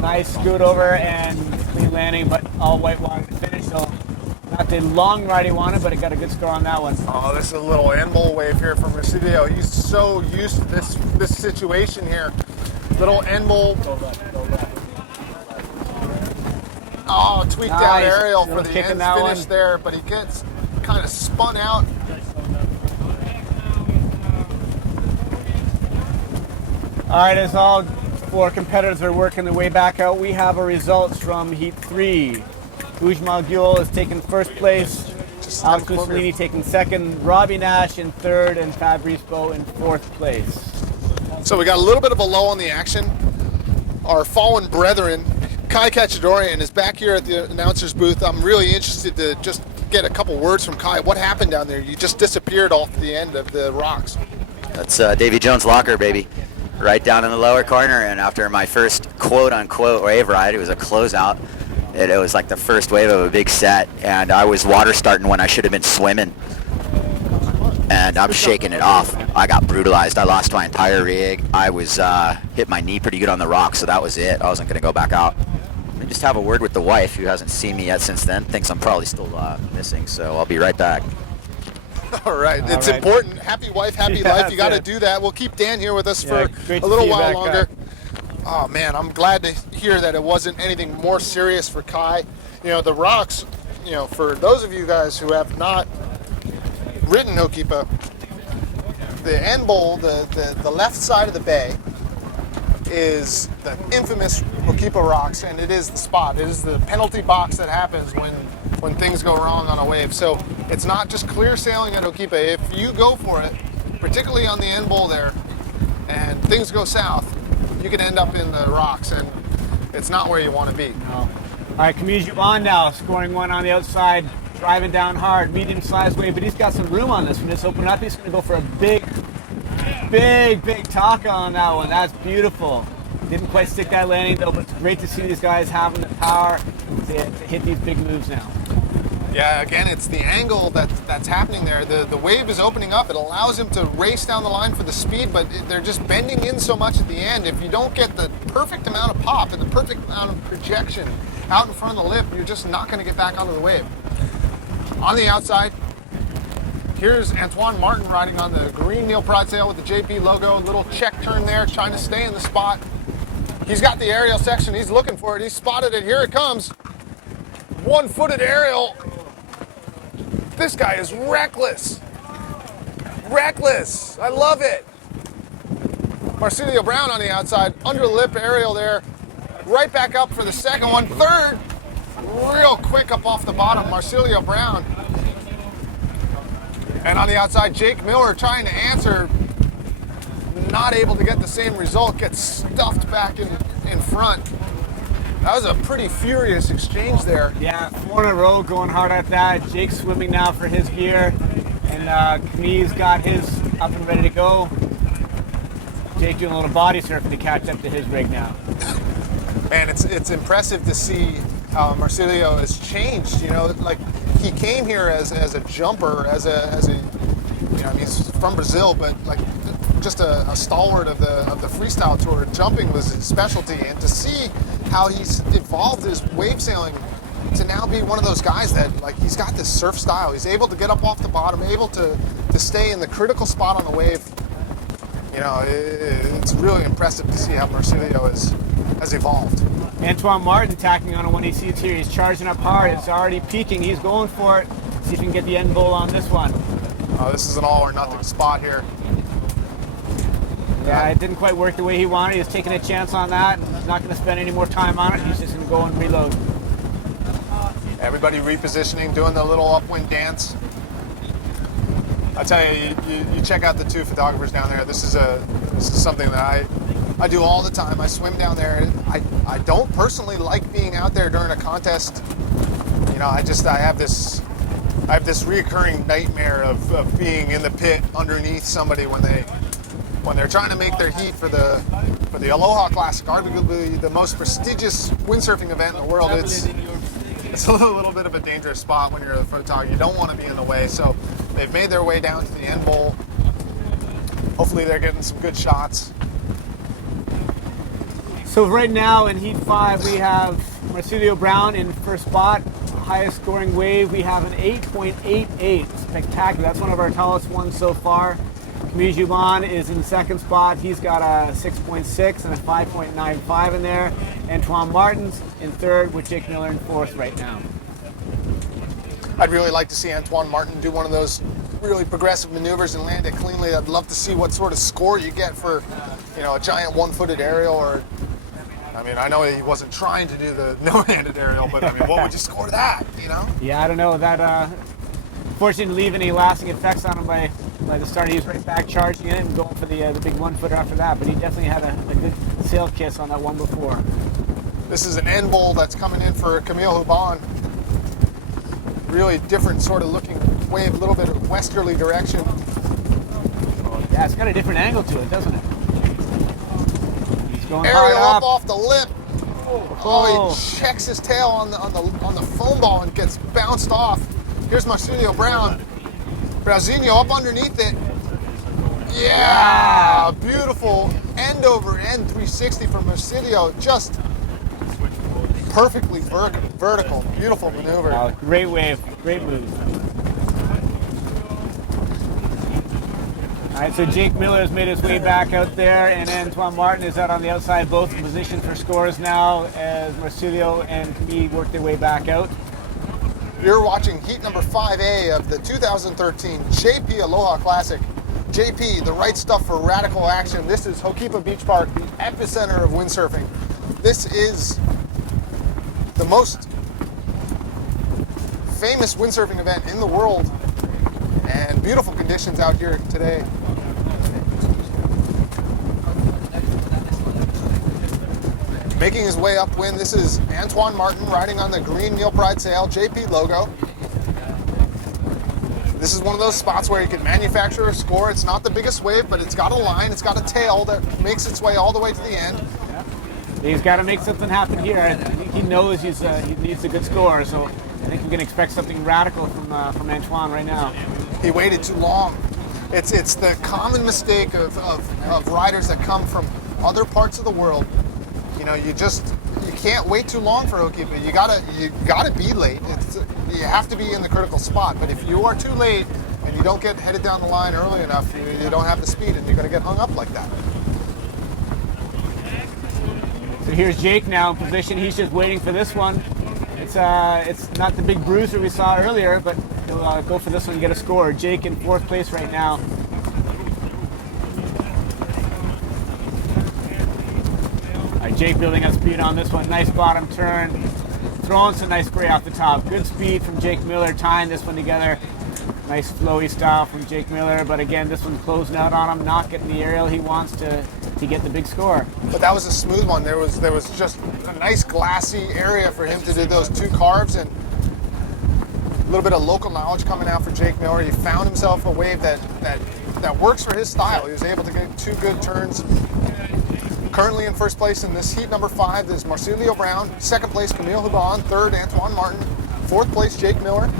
Nice scoot over and clean landing, but all whitewater to finish. So not the long ride he wanted, but he got a good score on that one. Oh, this is a little end bowl wave here from Marcelo. He's so used to this situation here. Little end bowl. Oh, tweaked out Nice. aerial for Little the kick in end that finish one. there, but he gets kind of spun out. All right, as all four competitors are working their way back out, we have our results from Heat 3. Ujmal Gyul is taking first place, Just Alex come over here. Mussolini taking second, Robbie Nash in third, and Fabrice Beau in fourth place. So we got a little bit of a lull in the action. Our fallen brethren, Kai Cachadorian, is back here at the announcer's booth. I'm really interested to just get a couple words from Kai. What happened down there? You just disappeared off the end of the rocks. That's Davy Jones' locker, baby. Right down in the lower corner, and after my first quote-unquote wave ride, it was a closeout. It was like the first wave of a big set, and I was water starting when I should have been swimming. And I'm shaking it off. I got brutalized. I lost my entire rig. I was hit my knee pretty good on the rock, so that was it. I wasn't going to go back out. I just have a word with the wife, who hasn't seen me yet since then. Thinks I'm probably still missing, so I'll be right back. All right, it's right. important. Happy wife, happy Yeah, life. You got to that's it. do that. We'll keep Dan here with us Yeah, for great a to little see you while back, longer. Kai. Oh man, I'm glad to hear that it wasn't anything more serious for Kai. You know, the rocks, you know, for those of you guys who have not ridden Hokipa, the end bowl, the left side of the bay is the infamous Hokipa rocks, and it is the spot. It is the penalty box that happens when things go wrong on a wave. So it's not just clear sailing at Hokipa. If you go for it, particularly on the end bowl there, and things go south, you can end up in the rocks, and it's not where you want to be. All right, Camille Joubin now scoring one on the outside, driving down hard, medium-sized wave, but he's got some room on this one. Just open up. He's going to go for a big taka on that one. That's beautiful. Didn't quite stick that landing though, but it's great to see these guys having the power to hit these big moves now. Yeah, again, it's the angle that's happening there. The wave is opening up. It allows him to race down the line for the speed, but they're just bending in so much at the end. If you don't get the perfect amount of pop and the perfect amount of projection out in front of the lip, you're just not going to get back onto the wave. On the outside, here's Antoine Martin riding on the green Neil Pride sail with the JP logo. Little check turn there, trying to stay in the spot. He's got the aerial section. He's looking for it. He's spotted it. Here it comes. One-footed aerial. This guy is reckless. Reckless. I love it. Marsilio Brown on the outside. Under lip aerial there. Right back up for the second one. Third. Real quick up off the bottom. Marsilio Brown. And on the outside, Jake Miller trying to answer. Not able to get the same result. Gets stuffed back in front. That was a pretty furious exchange there. Yeah, 4 in a row going hard at that. Jake's swimming now for his gear. And Camille's got his up and ready to go. Jake doing a little body surfing to catch up to his rig now. Man, it's impressive to see how Marsilio has changed. You know, like he came here as a jumper, as a you know, I mean, he's from Brazil, but like just a stalwart of the freestyle tour. Jumping was his specialty, and to see how he's evolved his wave sailing to now be one of those guys that, like, he's got this surf style. He's able to get up off the bottom, able to stay in the critical spot on the wave. You know, it's really impressive to see how Marsilio has evolved. Antoine Martin tacking on a 1AC here. He's charging up hard. It's already peaking. He's going for it. See if he can get the end bowl on this one. This is an all or nothing spot here. Yeah, it didn't quite work the way he wanted. He was taking a chance on that. He's not going to spend any more time on it. He's just going to go and reload. Everybody repositioning, doing the little upwind dance. I tell you, you check out the two photographers down there. This is something that I do all the time. I swim down there. I don't personally like being out there during a contest. You know, I have this reoccurring nightmare of being in the pit underneath somebody when they're trying to make their heat for the Aloha Classic, arguably the most prestigious windsurfing event in the world. It's a little bit of a dangerous spot when you're the photographer. You don't want to be in the way, so they've made their way down to the end bowl. Hopefully they're getting some good shots. So right now in Heat 5, we have Marsilio Brown in first spot. Highest scoring wave, we have an 8.88. Spectacular. That's one of our tallest ones so far. Camille Juban is in second spot. He's got a 6.6 and a 5.95 in there. Antoine Martin's in third with Jake Miller in fourth right now. I'd really like to see Antoine Martin do one of those really progressive maneuvers and land it cleanly. I'd love to see what sort of score you get for, you know, a giant one-footed aerial. Or, I mean, I know he wasn't trying to do the no-handed aerial, but I mean, what would you score that, you know? Yeah, I don't know. That fortunately didn't leave any lasting effects on him by the start. He was right back charging it and going for the big one-footer after that, but he definitely had a good sail kiss on that one before. This is an end bowl that's coming in for Camille Juban. Really different sort of looking wave, a little bit of westerly direction. Yeah, it's got a different angle to it, doesn't it? He's going Aerial hard up off the lip. Oh, he checks his tail on the foam ball and gets bounced off. Here's Marsilio Brown. Brazinho up underneath it. Yeah! Beautiful end over end 360 from Marsilio. Just perfectly vertical. Beautiful maneuver. Wow, great wave, great move. All right, so Jake Miller has made his way back out there, and Antoine Martin is out on the outside, both in position for scores now as Marsilio and Camille work their way back out. You're watching heat number 5A of the 2013 JP Aloha Classic. JP, the right stuff for radical action. This is Ho'okipa Beach Park, the epicenter of windsurfing. This is the most famous windsurfing event in the world, and beautiful conditions out here today. Making his way upwind, this is Antoine Martin riding on the green Neil Pride sail, JP logo. This is one of those spots where you can manufacture a score. It's not the biggest wave, but it's got a line, it's got a tail that makes its way all the way to the end. He's got to make something happen here. I think he knows he needs a good score, so think we can expect something radical from Antoine right now. He waited too long. It's the common mistake of riders that come from other parts of the world. You know, you can't wait too long for Hokipa. You gotta be late. You have to be in the critical spot. But if you are too late and you don't get headed down the line early enough, you don't have the speed, and you're gonna get hung up like that. So here's Jake now in position. He's just waiting for this one. It's not the big bruiser we saw earlier, but he'll go for this one and get a score. Jake in 4th place right now. All right, Jake building up speed on this one. Nice bottom turn. Throwing some nice spray off the top. Good speed from Jake Miller, tying this one together. Nice flowy style from Jake Miller, but again, this one's closing out on him, not getting the aerial he wants to get the big score. But that was a smooth one. There was just a nice glassy area for him to do those 2 carves, and a little bit of local knowledge coming out for Jake Miller. He found himself a wave that works for his style. He was able to get 2 good turns. Currently in 1st place in this heat number 5 is Marsilio Brown. 2nd place, Camille Hubon. 3rd, Antoine Martin. 4th place, Jake Miller.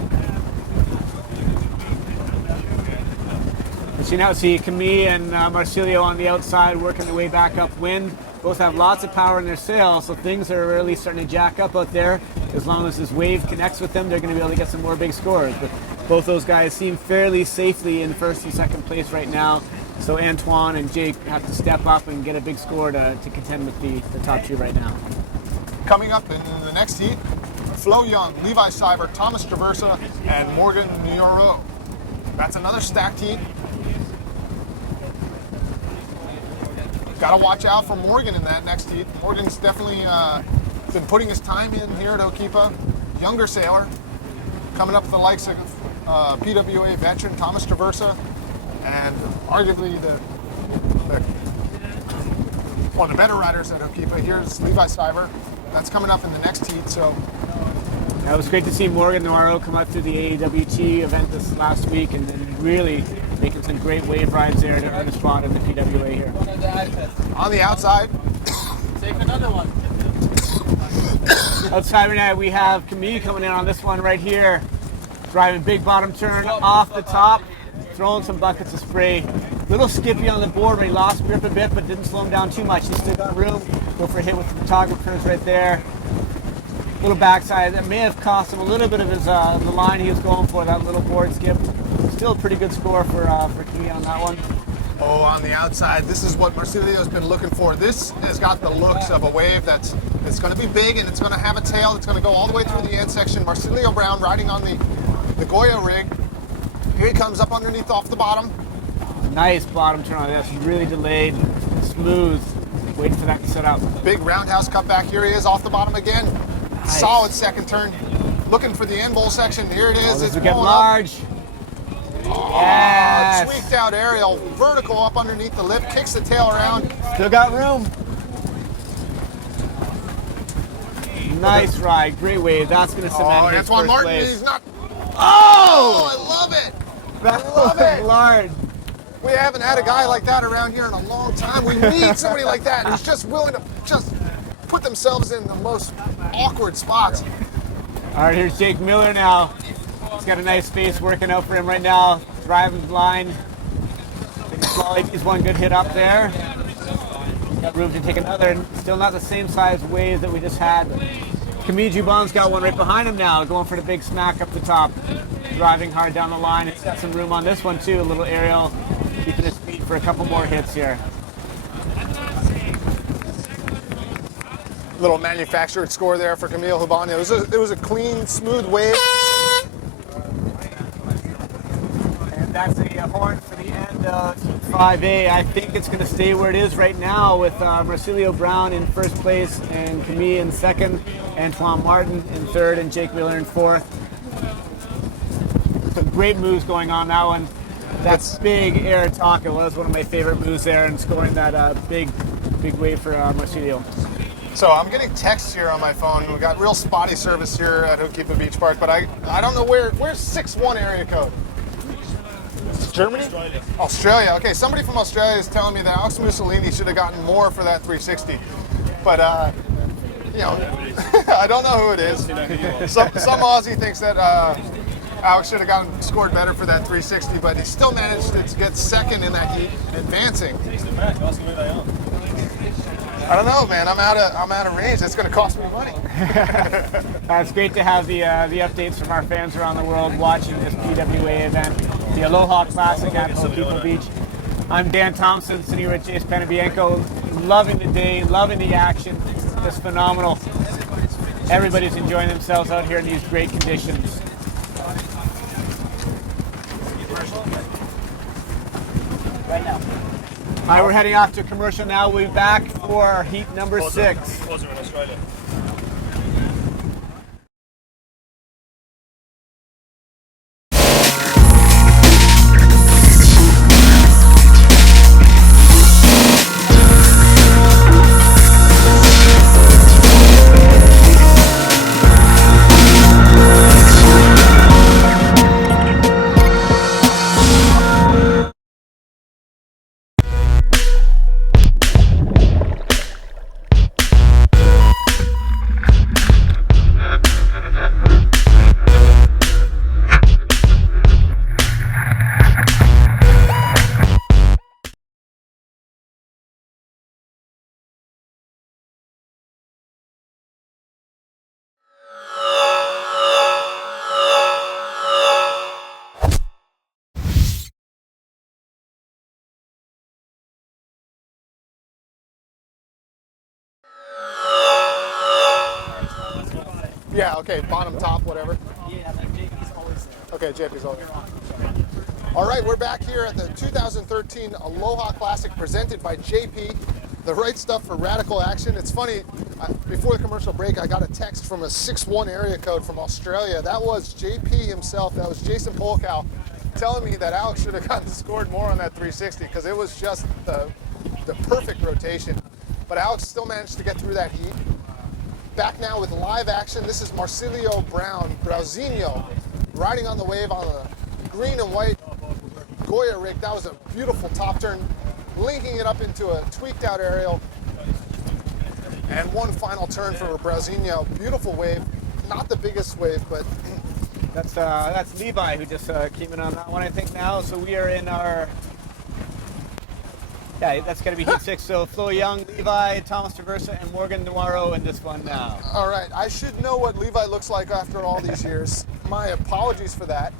So you now see Camille and Marsilio on the outside working their way back upwind. Both have lots of power in their sails, so things are really starting to jack up out there. As long as this wave connects with them, they're going to be able to get some more big scores. But both those guys seem fairly safely in 1st and 2nd place right now. So Antoine and Jake have to step up and get a big score to contend with the top 2 right now. Coming up in the next heat, Flo Young, Levi Seibert, Thomas Traversa, and Morgan Nioro. That's another stacked heat. Got to watch out for Morgan in that next heat. Morgan's definitely been putting his time in here at Hokipa. Younger sailor, coming up with the likes of PWA veteran Thomas Traversa, and arguably one of the better riders at Hokipa. Here's Levi Seibert. That's coming up in the next heat. So it was great to see Morgan Noiro come up through the AWT event this last week and really making some great wave rides there to earn a spot in the PWA here. On the outside, Take another one. Outside right now we have Camille coming in on this one right here. Driving big bottom turn off the top, throwing some buckets of spray. Little skippy on the board where he lost grip a bit but didn't slow him down too much. He still got room. Go for a hit with the photographers right there. Little backside. That may have cost him a little bit of his the line he was going for, that little board skip. Still a pretty good score for Camille on that one. oh, on the outside, this is what Marsilio's been looking for. This has got the looks of a wave it's going to be big, and it's going to have a tail that's going to go all the way through the end section. Marsilio Brown riding on the Goya rig. Here he comes up underneath off the bottom. Nice bottom turn on this. Really delayed, smooth. Waiting for that to set up. Big roundhouse cutback. Here he is off the bottom again. Nice. Solid second turn. Looking for the end bowl section. Here it is. Oh, this it's will get pulling large. Up. Yes. Tweaked out aerial. Vertical up underneath the lip. Kicks the tail around. Still got room. Nice ride. Great wave. That's going to cement his Antoine first Martin, place. he's not. Oh! I love it. That love it. large. We haven't had a guy like that around here in a long time. We need somebody like that who's just willing to just put themselves in the most awkward spots. All right, here's Jake Miller now. He's got a nice space working out for him right now. Driving blind. He's one good hit up there. Got room to take another. Still not the same size wave that we just had. Camille Jubon's got one right behind him now, going for the big smack up the top. Driving hard down the line. He's got some room on this one too. A little aerial, keeping his speed for a couple more hits here. Little manufactured score there for Camille Hubon. It was a clean, smooth wave. And that's a horn for the end of 5A. I think it's going to stay where it is right now with Marsilio Brown in first place and Camille in second, Antoine Martin in third, and Jake Miller in fourth. Some great moves going on that one. That's big air taco was one of my favorite moves there, and scoring that big wave for Marsilio. So I'm getting texts here on my phone. We got real spotty service here at Hokipa Beach Park, but I don't know where's 6-1 area code. Germany? Australia. Okay, somebody from Australia is telling me that Alex Mussolini should have gotten more for that 360. But I don't know who it is. Some Aussie thinks that Alex should have gotten scored better for that 360, but he still managed to get second in that heat, advancing. I don't know, man. I'm out of range. That's going to cost me money. It's great to have the updates from our fans around the world watching this PWA event, the Aloha Classic at Ho'okipa Beach. I'm Dan Thompson, sitting here with Jace Penabienko, loving the day, loving the action, just phenomenal. Everybody's enjoying themselves out here in these great conditions. Right now. All right, we're heading off to commercial now. We'll be back for heat number 6. Yeah, okay, bottom, top, whatever. Yeah, JP's always there. Okay, JP's over. All right, we're back here at the 2013 Aloha Classic presented by JP, the right stuff for radical action. It's funny, before the commercial break, I got a text from a 6-1 area code from Australia. That was JP himself, that was Jason Polkow, telling me that Alex should have gotten scored more on that 360 because it was just the perfect rotation. But Alex still managed to get through that heat. Back now with live action, this is Marcilio Brauzinho, riding on the wave on a green and white Goya rig. That was a beautiful top turn, linking it up into a tweaked out aerial. And one final turn for Brauzinho. Beautiful wave, not the biggest wave, but That's Levi who just came in on that one, I think now. So we are in our, yeah, that's going to be heat 6. So Flo Young, Levi, Thomas Traversa, and Morgan Noiro in this one now. all right, I should know what Levi looks like after all these years. My apologies for that.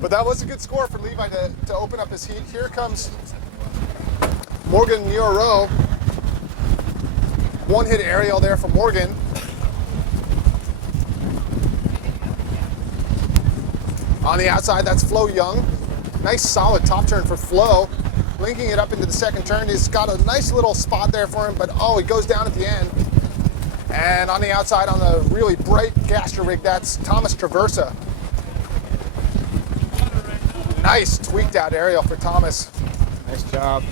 But that was a good score for Levi to open up his heat. Here comes Morgan Noiro. One hit aerial there for Morgan. On the outside, that's Flo Young. Nice solid top turn for Flo. Linking it up into the second turn. He's got a nice little spot there for him, but oh, he goes down at the end. And on the outside, on the really bright Gaster rig, that's Thomas Traversa. Nice tweaked out aerial for Thomas. Nice job.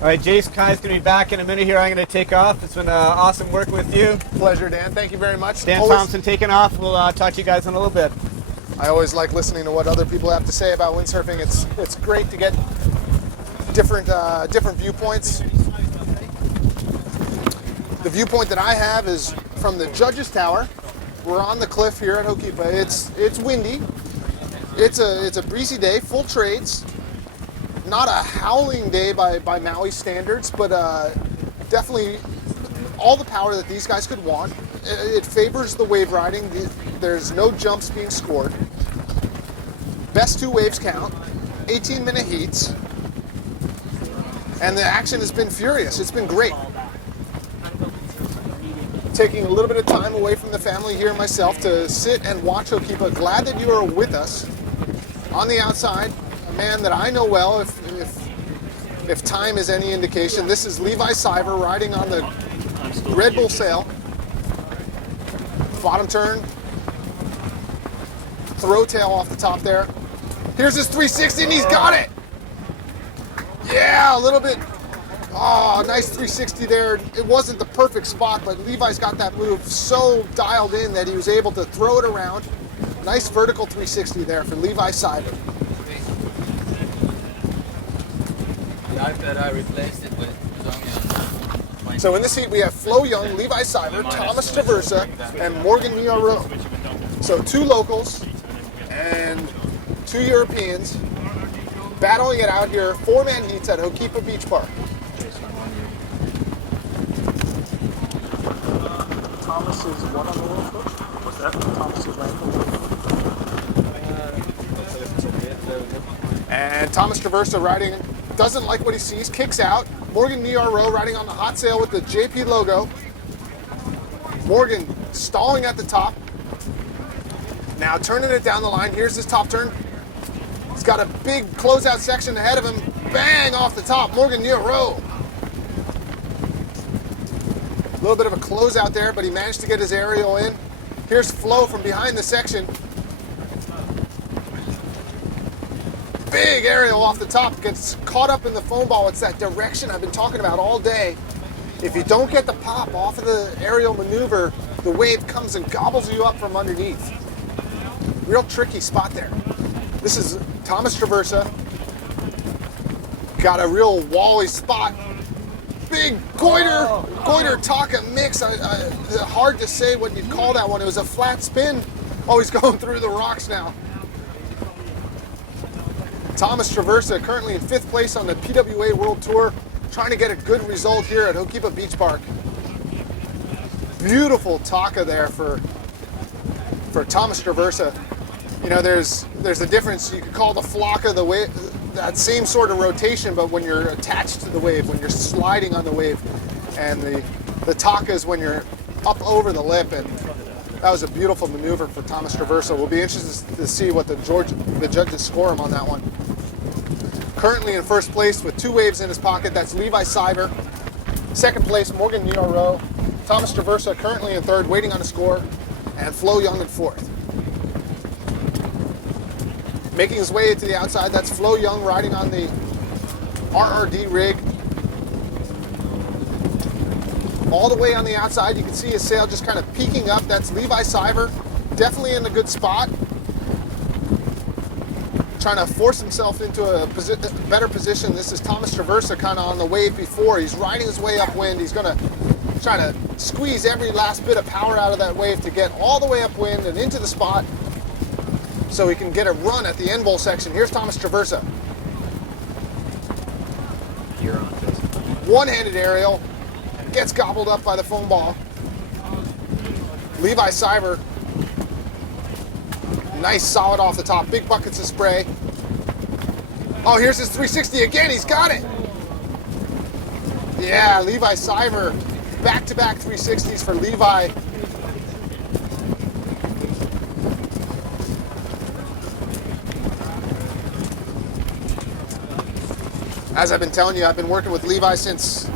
All right, Jace, Kai's going to be back in a minute here. I'm going to take off. It's been awesome working with you. Pleasure, Dan. Thank you very much. Dan Always- Thompson taking off. We'll talk to you guys in a little bit. I always like listening to what other people have to say about windsurfing. It's great to get different viewpoints. The viewpoint that I have is from the judges' tower. We're on the cliff here at Ho'okipa. It's windy. It's a breezy day, full trades. Not a howling day by Maui standards, but definitely all the power that these guys could want. It favors the wave riding. There's no jumps being scored. Best 2 waves count. 18-minute heats. And the action has been furious. It's been great. Taking a little bit of time away from the family here myself to sit and watch Ho'okipa. Glad that you are with us. On the outside, a man that I know well, if time is any indication. This is Levi Siver riding on the Red Bull sail. Bottom turn. Throw tail off the top there. Here's his 360 and he's got it. Yeah, a little bit. Oh, nice 360 there. It wasn't the perfect spot, but Levi's got that move so dialed in that he was able to throw it around. Nice vertical 360 there for Levi Cyber. The iPad I replaced it with was only on So in this heat we have Flo Young, Levi Cyber, Thomas Traversa, and Morgan Niaro. So 2 locals and 2 Europeans battling it out here, 4-man heats at Hokipa Beach Park. Thomas is what on the world coach? What's that? Thomas is ranked on the world coach. And Thomas Traversa riding, doesn't like what he sees, kicks out. Morgan Niaro riding on the hot sail with the JP logo. Morgan stalling at the top. Now turning it down the line. Here's his top turn. He's got a big closeout section ahead of him. Bang off the top. Morgan Niaro. A little bit of a closeout there, but he managed to get his aerial in. Here's Flo from behind the section. Big aerial off the top, gets caught up in the foam ball. It's that direction I've been talking about all day. If you don't get the pop off of the aerial maneuver, the wave comes and gobbles you up from underneath. Real tricky spot there. This is Thomas Traversa. Got a real wally spot. Big goiter Taka mix. Hard to say what you'd call that one. It was a flat spin. Oh, he's going through the rocks now. Thomas Traversa currently in 5th place on the PWA World Tour, trying to get a good result here at Hokipa Beach Park. Beautiful Taka there for Thomas Traversa. You know, there's a difference. You could call the flock of the wave that same sort of rotation, but when you're attached to the wave, when you're sliding on the wave, and the Taka is when you're up over the lip, and that was a beautiful maneuver for Thomas Traversa. We'll be interested to see what the judges score him on that one. Currently in 1st place with 2 waves in his pocket, that's Levi Cyber. 2nd place, Morgan Niaro. Thomas Traversa currently in 3rd, waiting on a score, and Flo Young in 4th. Making his way to the outside, that's Flo Young riding on the RRD rig. All the way on the outside, you can see his sail just kind of peeking up. That's Levi Cyber, definitely in a good spot. Trying to force himself into a better position. This is Thomas Traversa kind of on the wave before. He's riding his way upwind. He's going to try to squeeze every last bit of power out of that wave to get all the way upwind and into the spot so he can get a run at the end bowl section. Here's Thomas Traversa. One-handed aerial. Gets gobbled up by the foam ball. Levi Cyber. Nice solid off the top. Big buckets of spray. Oh, here's his 360 again. He's got it. Yeah, Levi Cyber. Back-to-back 360s for Levi. As I've been telling you, I've been working with Levi since,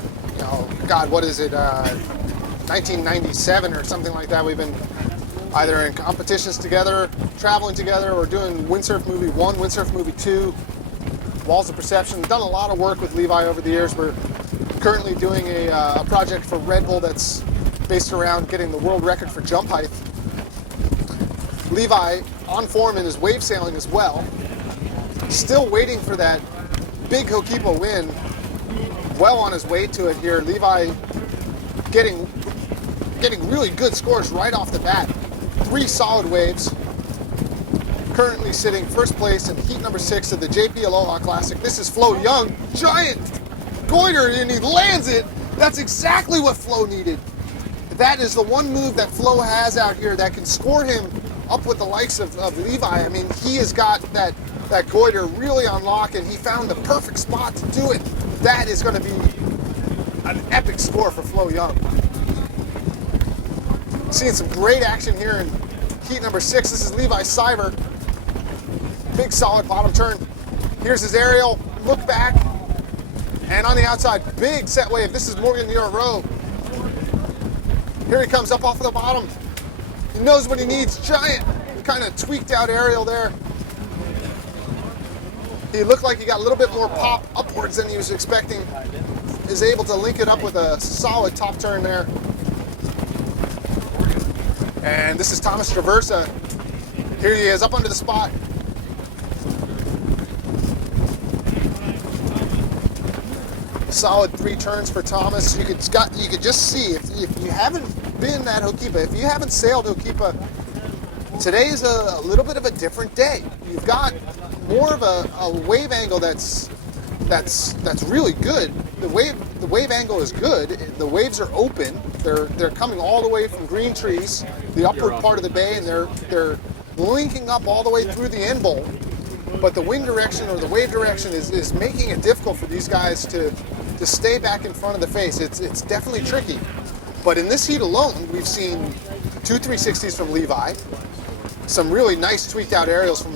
God, what is it, 1997 or something like that. We've been either in competitions together, traveling together, or doing Windsurf Movie 1, Windsurf Movie 2, Walls of Perception. Done a lot of work with Levi over the years. We're currently doing a project for Red Bull that's based around getting the world record for jump height. Levi on form in his wave sailing as well. Still waiting for that big Hokipa win. Well on his way to it here. Levi getting really good scores right off the bat. 3 solid waves. Currently sitting 1st place in heat number 6 of the JP Aloha Classic. This is Flo Young. Giant goiter, and he lands it. That's exactly what Flo needed. That is the one move that Flo has out here that can score him up with the likes of Levi. I mean, he has got that goiter really on lock, and he found the perfect spot to do it. That is going to be an epic score for Flo Young. Seeing some great action here in heat number 6. This is Levi Cyber. Big solid bottom turn. Here's his aerial, look back, and on the outside, big set wave. This is Morgan Niaro. Here he comes up off of the bottom. He knows what he needs. Giant, kind of tweaked out aerial there. He looked like he got a little bit more pop upwards than he was expecting. Is able to link it up with a solid top turn there. And this is Thomas Traversa. Here he is, up under the spot. Solid 3 turns for Thomas. You could just see, if you haven't been at Ho'okipa, if you haven't sailed Ho'okipa, today is a little bit of a different day. You've got more of a wave angle that's really good. The wave angle is good. The waves are open. They're coming all the way from green trees, the upper part of the bay, and they're linking up all the way through the end bowl. But the wind direction or the wave direction is making it difficult for these guys to stay back in front of the face. It's definitely tricky. But in this heat alone, we've seen 2 360s from Levi, some really nice tweaked out aerials from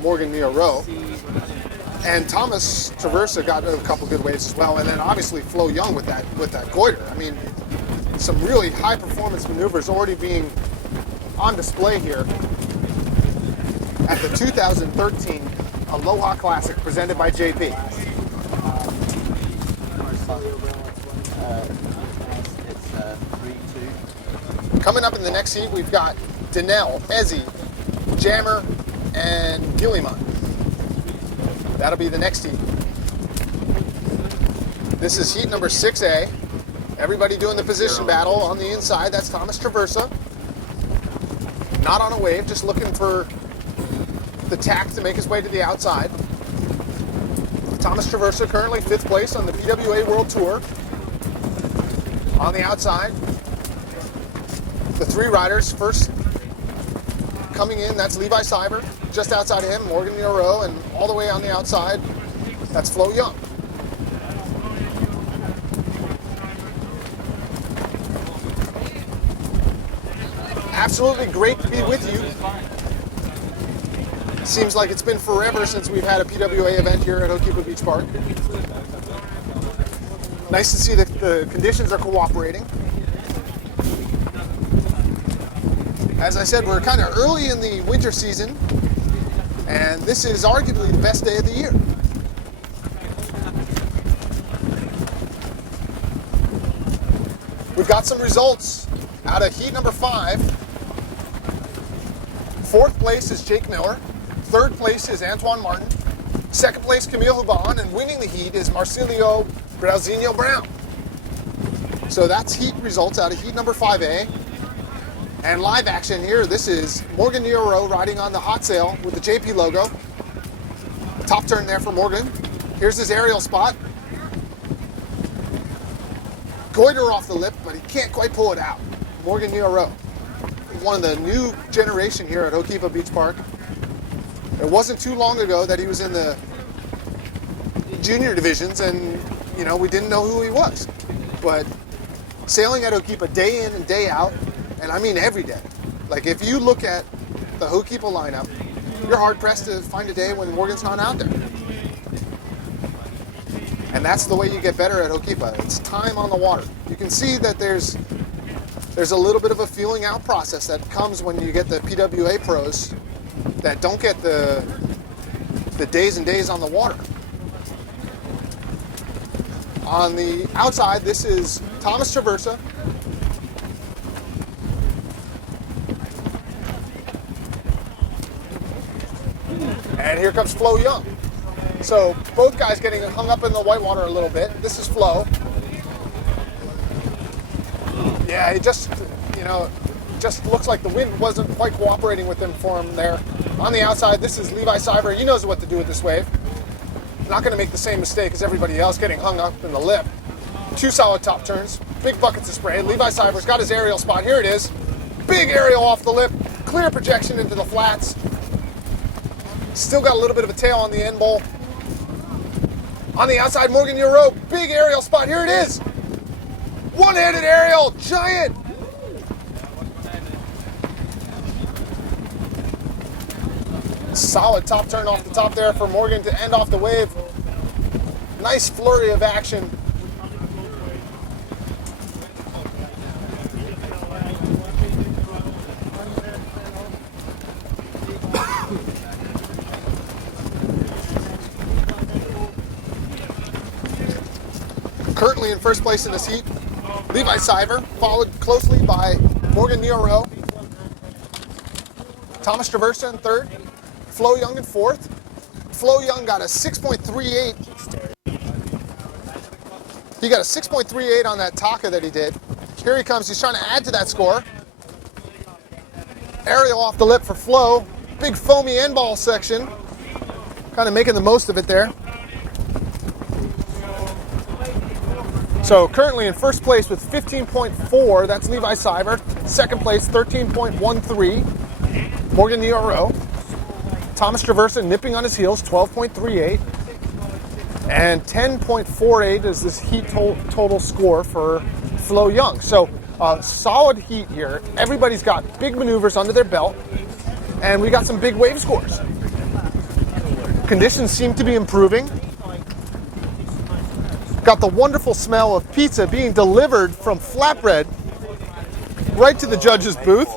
Morgan Neo-Rowe, and Thomas Traversa got a couple good waves as well, and then obviously Flo Young with that goiter. I mean, some really high performance maneuvers already being on display here at the 2013 Aloha Classic presented by JP. It's 3-2. Coming up in the next heat, we've got Denell, Ezzy, Jammer, and Gilliman. That'll be the next heat. This is heat number 6A. Everybody doing the position battle on the inside. That's Thomas Traversa. Not on a wave, just looking for the tack to make his way to the outside. Thomas Traversa currently 5th place on the PWA World Tour. On the outside, the 3 riders first coming in, that's Levi Cyber. Just outside of him, Morgan Neo-Rowe, and all the way on the outside, that's Flo Young. Absolutely great to be with you. Seems like it's been forever since we've had a PWA event here at Ho'okipa Beach Park. Nice to see that the conditions are cooperating. As I said, we're kind of early in the winter season, and this is arguably the best day of the year. We've got some results out of heat number 5. 4th place is Jake Miller. 3rd place is Antoine Martin. 2nd place, Camille Huban, and winning the heat is Marcilio Brauzinho Brown. So that's heat results out of heat number 5A. And live action here, this is Morgan Neo-Rowe riding on the hot sail with the JP logo. Top turn there for Morgan. Here's his aerial spot. Goiter off the lip, but he can't quite pull it out. Morgan Neo-Rowe, one of the new generation here at Ho'okipa Beach Park. It wasn't too long ago that he was in the junior divisions, and we didn't know who he was. But sailing at Ho'okipa day in and day out, and I mean every day. Like, if you look at the Ho'okipa lineup, you're hard pressed to find a day when Morgan's not out there. And that's the way you get better at Ho'okipa. It's time on the water. You can see that there's a little bit of a feeling out process that comes when you get the PWA pros that don't get the days and days on the water. On the outside, this is Thomas Traversa. And here comes Flo Young. So both guys getting hung up in the whitewater a little bit. This is Flo. Yeah, he just looks like the wind wasn't quite cooperating with him for him there. On the outside, this is Levi Cyber. He knows what to do with this wave. Not going to make the same mistake as everybody else, getting hung up in the lip. 2 solid top turns, big buckets of spray. Levi Cyber's got his aerial spot. Here it is. Big aerial off the lip, clear projection into the flats. Still got a little bit of a tail on the end bowl. On the outside, Morgan Neo-Rowe, big aerial spot. Here it is. One-handed aerial, giant. Solid top turn off the top there for Morgan to end off the wave. Nice flurry of action. Currently in first place in this heat, Levi Cyber, followed closely by Morgan Neo-Rowe. Thomas Traversa in third. Flo Young in fourth. Flo Young got a 6.38. He got a 6.38 on that Taka that he did. Here he comes. He's trying to add to that score. Aerial off the lip for Flo. Big foamy end ball section. Kind of making the most of it there. So currently in first place with 15.4, that's Levi Cyber. Second place, 13.13, Morgan Nioro. Thomas Traversa nipping on his heels, 12.38. And 10.48 is this heat total score for Flo Young. So solid heat here. Everybody's got big maneuvers under their belt. And we got some big wave scores. Conditions seem to be improving. Got the wonderful smell of pizza being delivered from flatbread right to the judge's booth.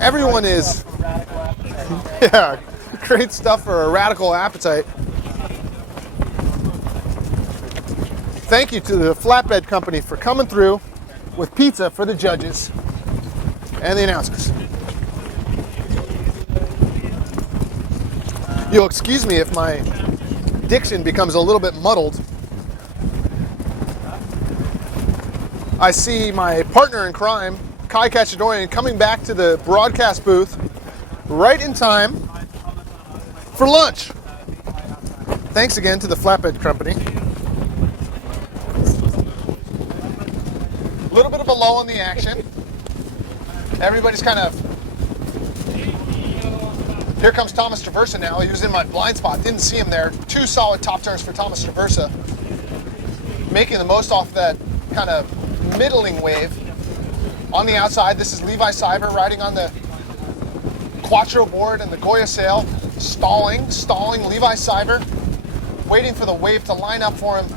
Everyone is, yeah, great stuff for a radical appetite. Thank you to the flatbread company for coming through with pizza for the judges and the announcers. You'll excuse me if my diction becomes a little bit muddled. I see my partner in crime, Kai Kachadorian, coming back to the broadcast booth right in time for lunch. Thanks again to the Flatbed Company. A little bit of a lull in the action. Everybody's kind of... Here comes Thomas Traversa now. He was in my blind spot. Didn't see him there. 2 solid top turns for Thomas Traversa. Making the most off that kind of middling wave. On the outside, this is Levi Cyber riding on the Quattro board and the Goya sail. Stalling. Levi Cyber waiting for the wave to line up for him.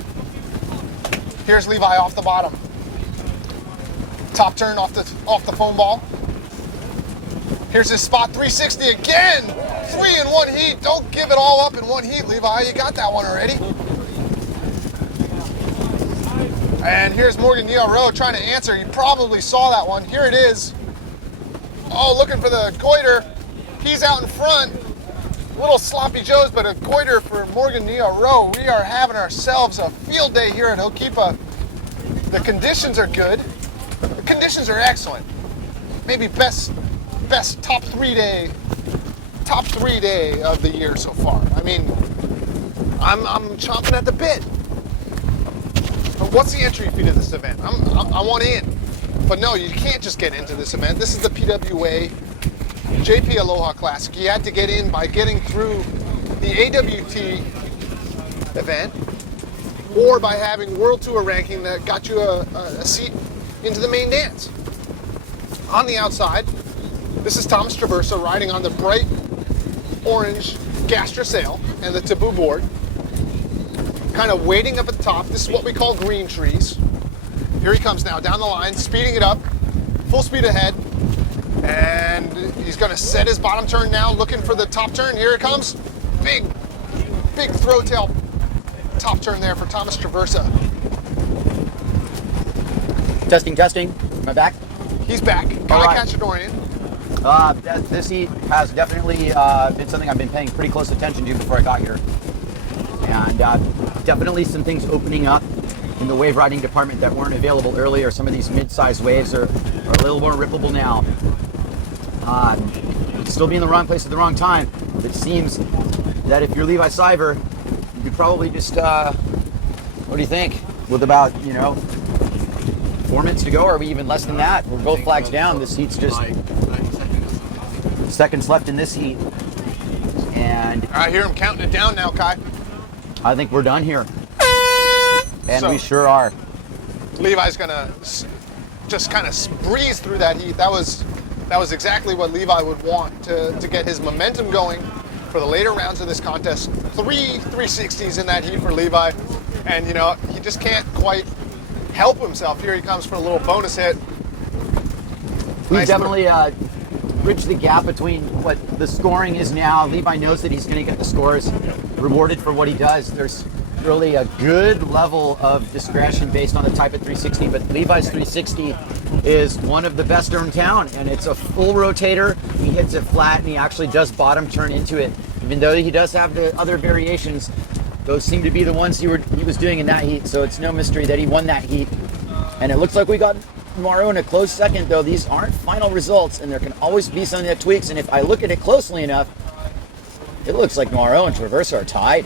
Here's Levi off the bottom. Top turn off the foam ball. Here's his spot 360 again. 3 in one heat. Don't give it all up in one heat, Levi. You got that one already. And here's Morgan Nioro trying to answer. You probably saw that one. Here it is. Oh, looking for the goiter. He's out in front. Little sloppy joes, but a goiter for Morgan Nioro. We are having ourselves a field day here at Hokipa. The conditions are good. The conditions are excellent. Maybe best top 3 day of the year so far. I mean, I'm chomping at the bit. But what's the entry fee to this event? I want in. But no, you can't just get into this event. This is the PWA JP Aloha Classic. You had to get in by getting through the AWT event or by having World Tour ranking that got you a seat into the main dance. On the outside, this is Thomas Traversa riding on the bright orange Gastra sail and the Taboo board. Kind of waiting up at the top. This is what we call green trees. Here he comes now, down the line, speeding it up, full speed ahead. And he's going to set his bottom turn now, looking for the top turn. Here it comes. Big throw tail top turn there for Thomas Traversa. Testing. Am I back? He's back. Kai Kachadorian. This heat has definitely been something I've been paying pretty close attention to before I got here. And definitely some things opening up in the wave riding department that weren't available earlier. Some of these mid-sized waves are a little more rippable now. Still be in the wrong place at the wrong time. It seems that if you're Levi Cyber, you could probably just, what do you think? With about, 4 minutes to go, or are we even less than that? We're both flags down. This heat's just seconds left in this heat. And I hear him counting it down now, Kai. I think we're done here. And So, we sure are. Levi's gonna just kind of breeze through that heat. That was exactly what Levi would want to get his momentum going for the later rounds of this contest. 360s in that heat for Levi, and he just can't quite help himself. Here he comes for a little bonus hit. We've definitely bridged the gap between what the scoring is now. Levi knows that he's going to get the scores rewarded for what he does. There's really a good level of discretion based on the type of 360, but Levi's 360 is one of the best in town, and it's a full rotator. He hits it flat, and he actually does bottom turn into it. Even though he does have the other variations, those seem to be the ones he was doing in that heat, so it's no mystery that he won that heat. And it looks like we got Morrow in a close second, though. These aren't final results, and there can always be something that tweaks, and if I look at it closely enough, it looks like Morrow and Traversa are tied.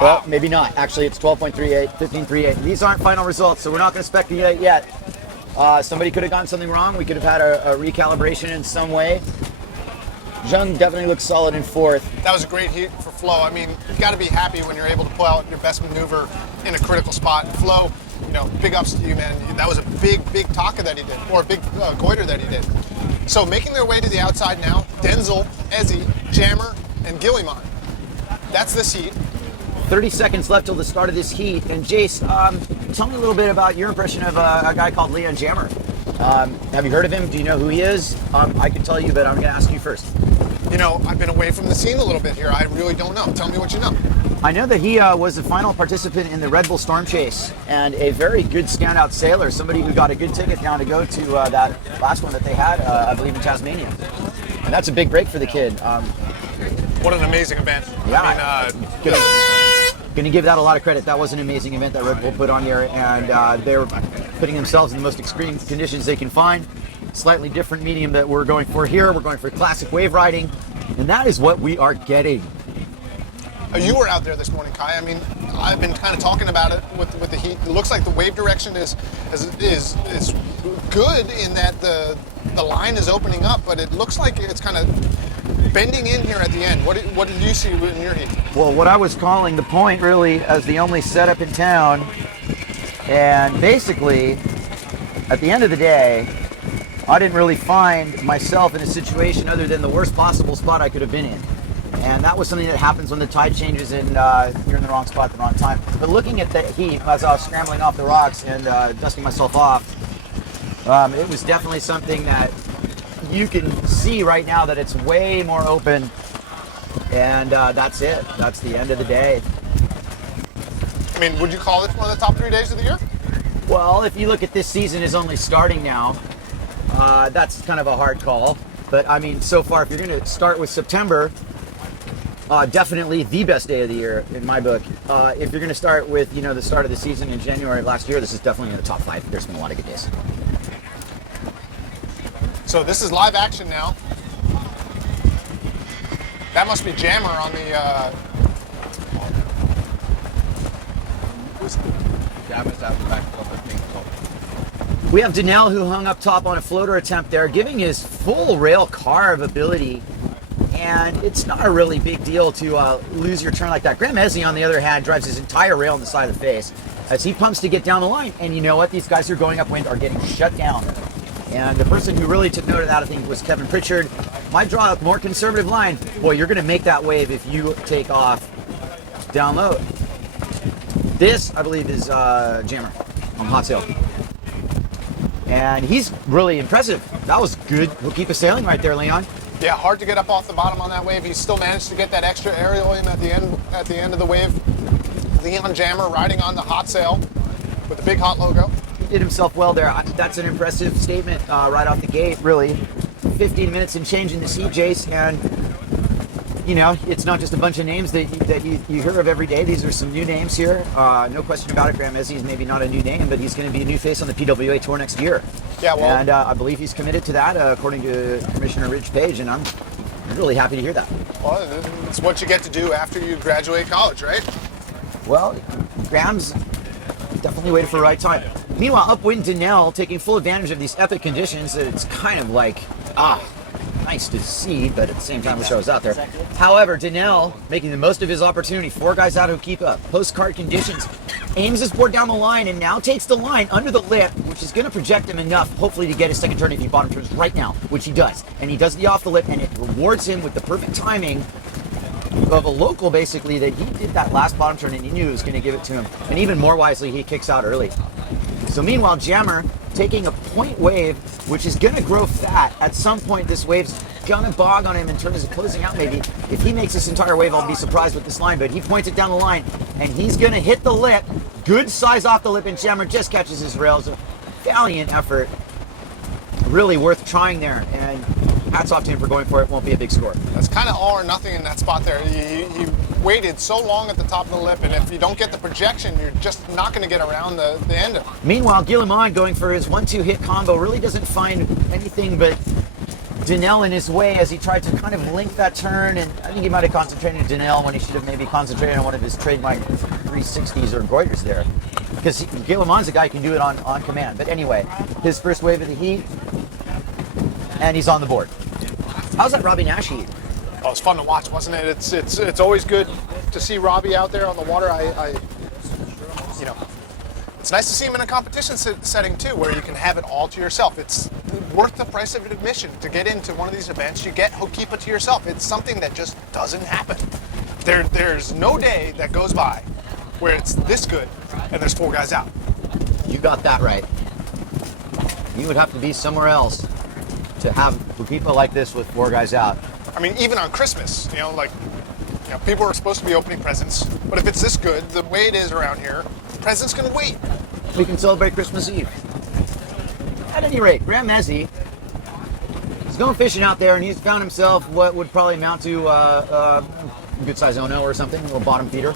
Well, maybe not. Actually, it's 12.38, 15.38. These aren't final results, so we're not going to speculate yet. Somebody could have gotten something wrong. We could have had a recalibration in some way. Jung definitely looks solid in fourth. That was a great heat for Flo. I mean, you've got to be happy when you're able to pull out your best maneuver in a critical spot. And Flo, you know, big ups to you, man. That was a big taka that he did, or a big goiter that he did. So making their way to the outside now, Denzel, Ezzy, Jammer, and Gilliman. That's this heat. 30 seconds left till the start of this heat. And Jace, tell me a little bit about your impression of a guy called Leon Jammer. Have you heard of him? Do you know who he is? I can tell you, but I'm going to ask you first. You know, I've been away from the scene a little bit here. I really don't know. Tell me what you know. I know that he was a final participant in the Red Bull Storm Chase and a very good standout sailor, somebody who got a good ticket down to go to that last one that they had, I believe, in Tasmania. And that's a big break for the kid. What an amazing event. Yeah. I mean, Going to give that a lot of credit. That was an amazing event that Red Bull put on here, and they're putting themselves in the most extreme conditions they can find. Slightly different medium that we're going for here. We're going for classic wave riding, and that is what we are getting. you were out there this morning, Kai. I mean, I've been kind of talking about it with the heat. It looks like the wave direction is good in that the line is opening up, but it looks like it's kind of bending in here at the end. What did you see in your heat? Well, what I was calling the point really as the only setup in town, and basically, at the end of the day, I didn't really find myself in a situation other than the worst possible spot I could have been in. And that was something that happens when the tide changes and you're in the wrong spot at the wrong time. But looking at the heat as I was scrambling off the rocks and dusting myself off, it was definitely something that you can see right now that it's way more open. And that's it. That's the end of the day. I mean, would you call it one of the top 3 days of the year? Well, if you look at this season is only starting now, that's kind of a hard call. But I mean, so far, if you're going to start with September, definitely the best day of the year in my book. If you're going to start with, the start of the season in January of last year, this is definitely in the top 5. There's been a lot of good days. So this is live action now. That must be Jammer on the. Jammer's out the back of the pink top. We have Donnell who hung up top on a floater attempt there, giving his full rail carve ability. And it's not a really big deal to lose your turn like that. Graham Ezzy, on the other hand, drives his entire rail on the side of the face as he pumps to get down the line. And you know what? These guys who are going upwind are getting shut down. And the person who really took note of that, I think, was Kevin Pritchard. Might draw a more conservative line. Boy, you're going to make that wave if you take off down low. This, I believe, is Jammer on Hot Sail. And he's really impressive. That was good. We'll keep us sailing right there, Leon. Yeah, hard to get up off the bottom on that wave. He still managed to get that extra aerial in at the end of the wave. Leon Jammer riding on the Hot Sail with the big Hot logo. He did himself well there. That's an impressive statement right off the gate, really. 15 minutes and change in the seat, Jace, and it's not just a bunch of names that you hear of every day. These are some new names here. No question about it. Graham Ezzy is maybe not a new name, but he's going to be a new face on the PWA Tour next year. Yeah, well, and I believe he's committed to that, according to Commissioner Ridge Page, and I'm really happy to hear that. Well, it's what you get to do after you graduate college, right? Well, Graham's definitely waited for the right time. Meanwhile, upwind Donnell taking full advantage of these epic conditions that it's kind of like, nice to see, but at the same time, wish I was out there. However, Donnell making the most of his opportunity. 4 guys out who keep up. Postcard conditions. Aims his board down the line and now takes the line under the lip, which is going to project him enough, hopefully, to get his second turn if he bottom turns right now, which he does. And he does the off the lip, and it rewards him with the perfect timing of a local, basically, that he did that last bottom turn and he knew he was going to give it to him. And even more wisely, he kicks out early. So meanwhile, Jammer taking a point wave, which is going to grow fat. At some point, this wave's going to bog on him in terms of closing out maybe. If he makes this entire wave, I'll be surprised with this line, but he points it down the line, and he's going to hit the lip. Good size off the lip, and Jammer just catches his rails. A valiant effort. Really worth trying there, and hats off to him for going for it. Won't be a big score. That's kind of all or nothing in that spot there. He waited so long at the top of the lip, and if you don't get the projection, you're just not going to get around the end of it. Meanwhile, Guillemot going for his 1-2 hit combo really doesn't find anything but Donnell in his way as he tried to kind of link that turn, and I think he might have concentrated on Donnell when he should have maybe concentrated on one of his trademark 360s or goiters there. Because Guillemot's a guy who can do it on command. But anyway, his first wave of the heat, and he's on the board. How's that Robbie Nash heat? Oh, it's fun to watch, wasn't it? It's always good to see Robbie out there on the water. You know, it's nice to see him in a competition setting too, where you can have it all to yourself. It's worth the price of admission to get into one of these events. You get Hokipa to yourself. It's something that just doesn't happen. There's no day that goes by where it's this good and there's 4 guys out. You got that right. You would have to be somewhere else to have Hokipa like this with 4 guys out. I mean, even on Christmas, people are supposed to be opening presents, but if it's this good, the way it is around here, presents can wait. We can celebrate Christmas Eve. At any rate, Graham Mezzi is going fishing out there, and he's found himself what would probably amount to a good size Ono or something, a little bottom feeder.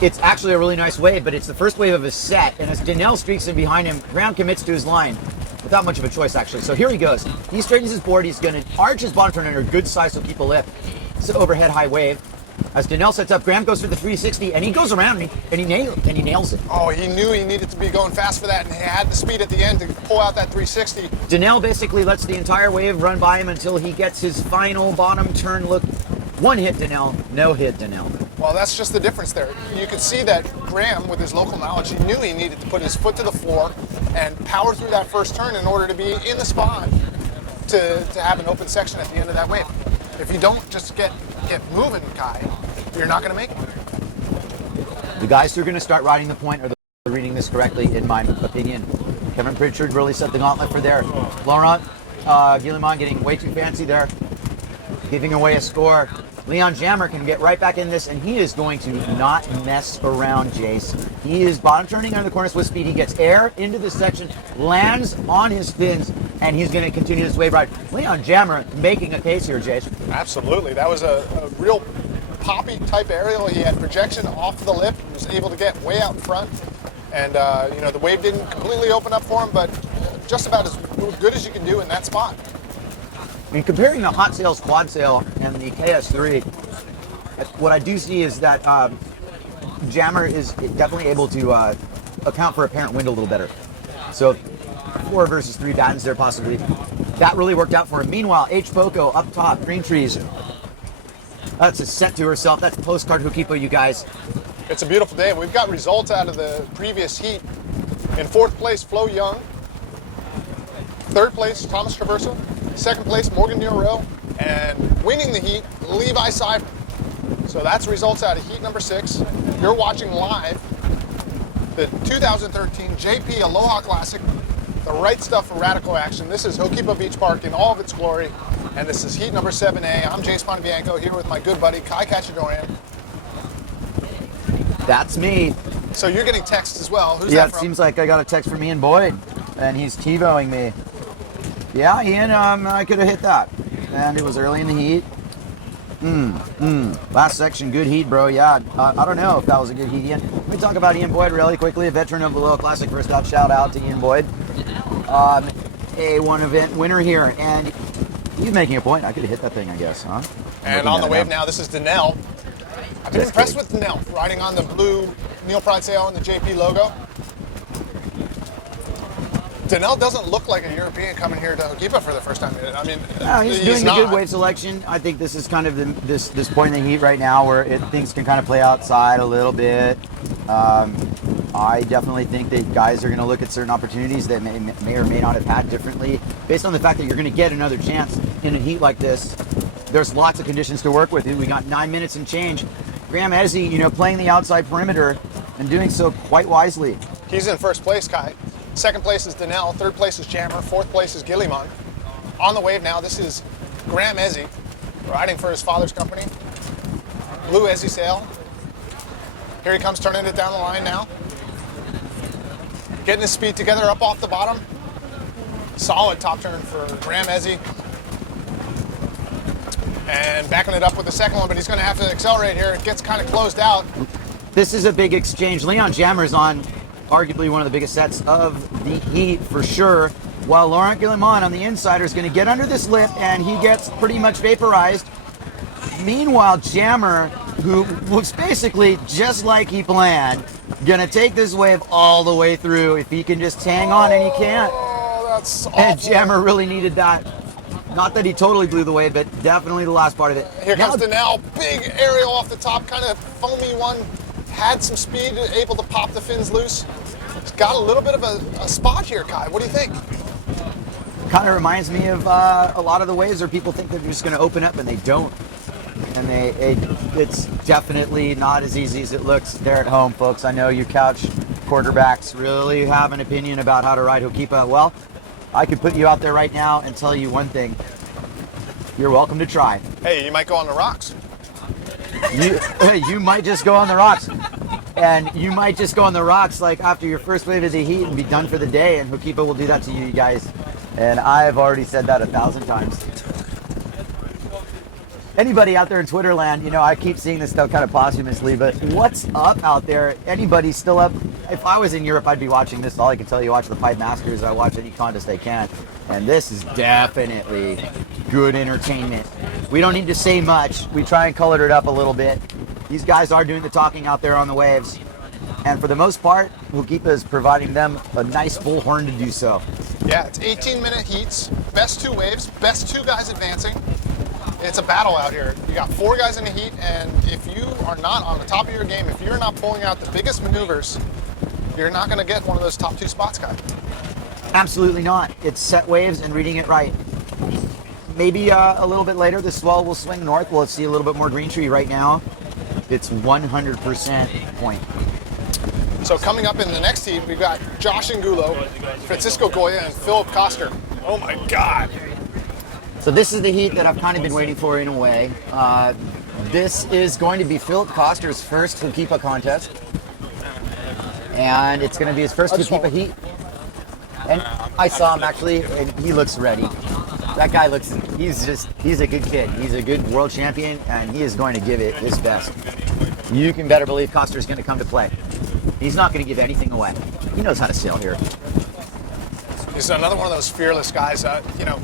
It's actually a really nice wave, but it's the first wave of his set, and as Donnell streaks in behind him, Graham commits to his line without much of a choice, actually. So here he goes. He straightens his board. He's going to arch his bottom turn under a good size, so keep a lip. It's an overhead high wave. As Donnell sets up, Graham goes for the 360, and he goes around, and he nails it. Oh, he knew he needed to be going fast for that, and he had the speed at the end to pull out that 360. Donnell basically lets the entire wave run by him until he gets his final bottom turn look. 1 hit Donnell, no hit Donnell. Well, that's just the difference there. You could see that Graham, with his local knowledge, he knew he needed to put his foot to the floor and power through that first turn in order to be in the spot to have an open section at the end of that wave. If you don't just get moving, Kai, you're not going to make it. The guys who are going to start riding the point are reading this correctly, in my opinion. Kevin Pritchard really set the gauntlet for there. Laurent Guillemot getting way too fancy there, giving away a score. Leon Jammer can get right back in this, and he is going to not mess around, Jace. He is bottom turning under the corners with speed. He gets air into this section, lands on his fins, and he's going to continue this wave ride. Leon Jammer making a case here, Jace. Absolutely. That was a real poppy type aerial. He had projection off the lip, was able to get way out in front, and the wave didn't completely open up for him, but just about as good as you can do in that spot. I mean, comparing the Hot Sails Quad Sail and the KS3, what I do see is that Jammer is definitely able to account for apparent wind a little better. So 4 versus 3 battens there possibly. That really worked out for him. Meanwhile, H. Poco up top, Green Trees. That's a set to herself. That's postcard Hokipa, you guys. It's a beautiful day. We've got results out of the previous heat. In 4th place, Flo Young. 3rd place, Thomas Traverso. 2nd place, Morgan Nero, and winning the heat, Levi Seibert. So that's results out of heat number 6. You're watching live the 2013 JP Aloha Classic, the right stuff for radical action. This is Hokipa Beach Park in all of its glory, and this is heat number 7A. I'm Jace Pontebianco here with my good buddy Kai Cachadorian. That's me. So you're getting texts as well. Who's Yeah, that it from? seems like I got a text from Ian Boyd, and he's TiVoing me. Yeah, Ian, I could have hit that. And it was early in the heat. Last section, good heat, bro. Yeah, I don't know if that was a good heat, Ian. Let me talk about Ian Boyd really quickly, a veteran of the Aloha Classic. First off, shout out to Ian Boyd. A one event winner here. And he's making a point. I could have hit that thing, I guess, huh? And on the wave now, this is Donnell. I've been impressed with Donnell, riding on the blue Neil Pride sail and the JP logo. Donnell doesn't look like a European coming here to Hokipa for the first time. I mean, no, he's doing a good wave selection. I think this is kind of this point in the heat right now where things can kind of play outside a little bit. I definitely think that guys are going to look at certain opportunities that may or may not have had differently. Based on the fact that you're going to get another chance in a heat like this, there's lots of conditions to work with. We got 9 minutes and change. Graham Ezzi, playing the outside perimeter and doing so quite wisely. He's in first place, Kai. Second place is Donnell. Third place is Jammer. Fourth place is Gilliman. On the wave now, this is Graham Ezzy, riding for his father's company. Blue Ezzy sail. Here he comes turning it down the line now. Getting his speed together up off the bottom. Solid top turn for Graham Ezzy. And backing it up with the second one, but he's going to have to accelerate here. It gets kind of closed out. This is a big exchange. Leon Jammer's on arguably one of the biggest sets of the heat for sure, while Laurent Guillemot on the insider is going to get under this lip and he gets pretty much vaporized. Meanwhile, Jammer, who looks basically just like he planned, gonna take this wave all the way through. If he can just hang on, and he can't. Oh, that's awful. And Jammer really needed that. Not that he totally blew the wave, but definitely the last part of it. Here comes Donnell, big aerial off the top, kind of foamy one. Had some speed, able to pop the fins loose. It's got a little bit of a spot here, Kai. What do you think? Kind of reminds me of a lot of the waves where people think they're just going to open up and they don't. And it's definitely not as easy as it looks there at home, folks. I know you couch quarterbacks really have an opinion about how to ride Hokipa. Well, I could put you out there right now and tell you one thing. You're welcome to try. Hey, you might go on the rocks. You might just go on the rocks. And you might just go on the rocks like after your first wave of the heat and be done for the day. And Hokipa will do that to you guys. And I've already said that 1,000 times. Anybody out there in Twitter land, you know, I keep seeing this stuff kind of posthumously, but what's up out there? Anybody still up? If I was in Europe, I'd be watching this. All I can tell you, watch the Pipe Masters. I watch any contest I can. And this is definitely good entertainment. We don't need to say much. We try and color it up a little bit. These guys are doing the talking out there on the waves. And for the most part, Hokipa is providing them a nice bullhorn to do so. Yeah, it's 18-minute heats, best two waves, best two guys advancing. It's a battle out here. You got four guys in the heat, and if you are not on the top of your game, if you're not pulling out the biggest maneuvers, you're not going to get one of those top two spots, guys. Absolutely not. It's set waves and reading it right. Maybe a little bit later, the swell will swing north. We'll see a little bit more green tree. Right now, it's 100% point. So coming up in the next heat, we've got Josh Angulo, Francisco Goya, and Philip Koster. Oh my God. So this is the heat that I've kind of been waiting for in a way. This is going to be Philip Koster's first Hokipa contest. And it's going to be his first Hokipa heat. And I saw him actually, and he looks ready. That guy looks, he's a good kid. He's a good world champion, and he is going to give it his best. You can better believe Koster's going to come to play. He's not going to give anything away. He knows how to sail here. He's another one of those fearless guys. You know,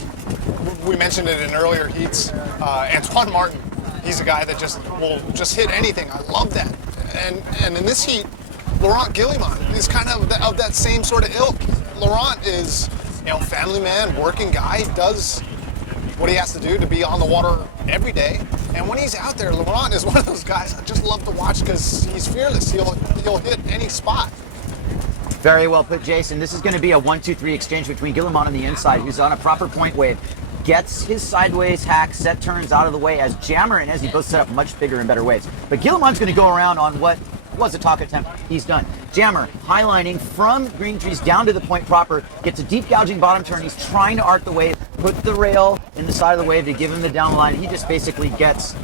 we mentioned it in earlier heats. Antoine Martin, he's a guy that will just hit anything. I love that. And in this heat, Laurent Guillemot is kind of that same sort of ilk. Laurent is, you know, family man, working guy, does what he has to do to be on the water every day. And when he's out there, Laurent is one of those guys I just love to watch because he's fearless. He'll hit any spot. Very well put, Jason. This is going to be a 1-2-3 exchange between Guillemot on the inside, who's on a proper point wave. Gets his sideways hack, set turns out of the way as Jammer and Ezzy both set up much bigger and better waves. But Guillemot's going to go around on what was a talk attempt. He's done. Jammer highlining from green trees down to the point proper, gets a deep gouging bottom turn. He's trying to arc the wave, put the rail in the side of the wave to give him the down line. He just basically gets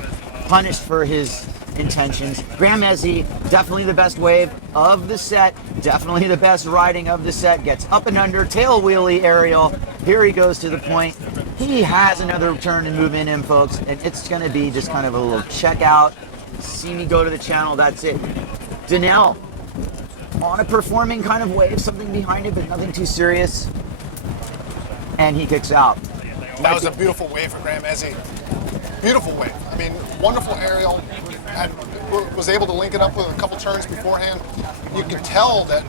punished for his intentions. Graham Ezzy, definitely the best wave of the set, definitely the best riding of the set, gets up and under, tail wheelie aerial. Here he goes to the point. He has another turn and move in him, folks, and it's going to be just kind of a little check out. See me go to the channel, that's it. Donnell, on a performing kind of wave, something behind it, but nothing too serious. And he kicks out. That was a beautiful wave for Graham Ezzy. Beautiful wave. I mean, wonderful aerial. Was able to link it up with a couple turns beforehand. You can tell that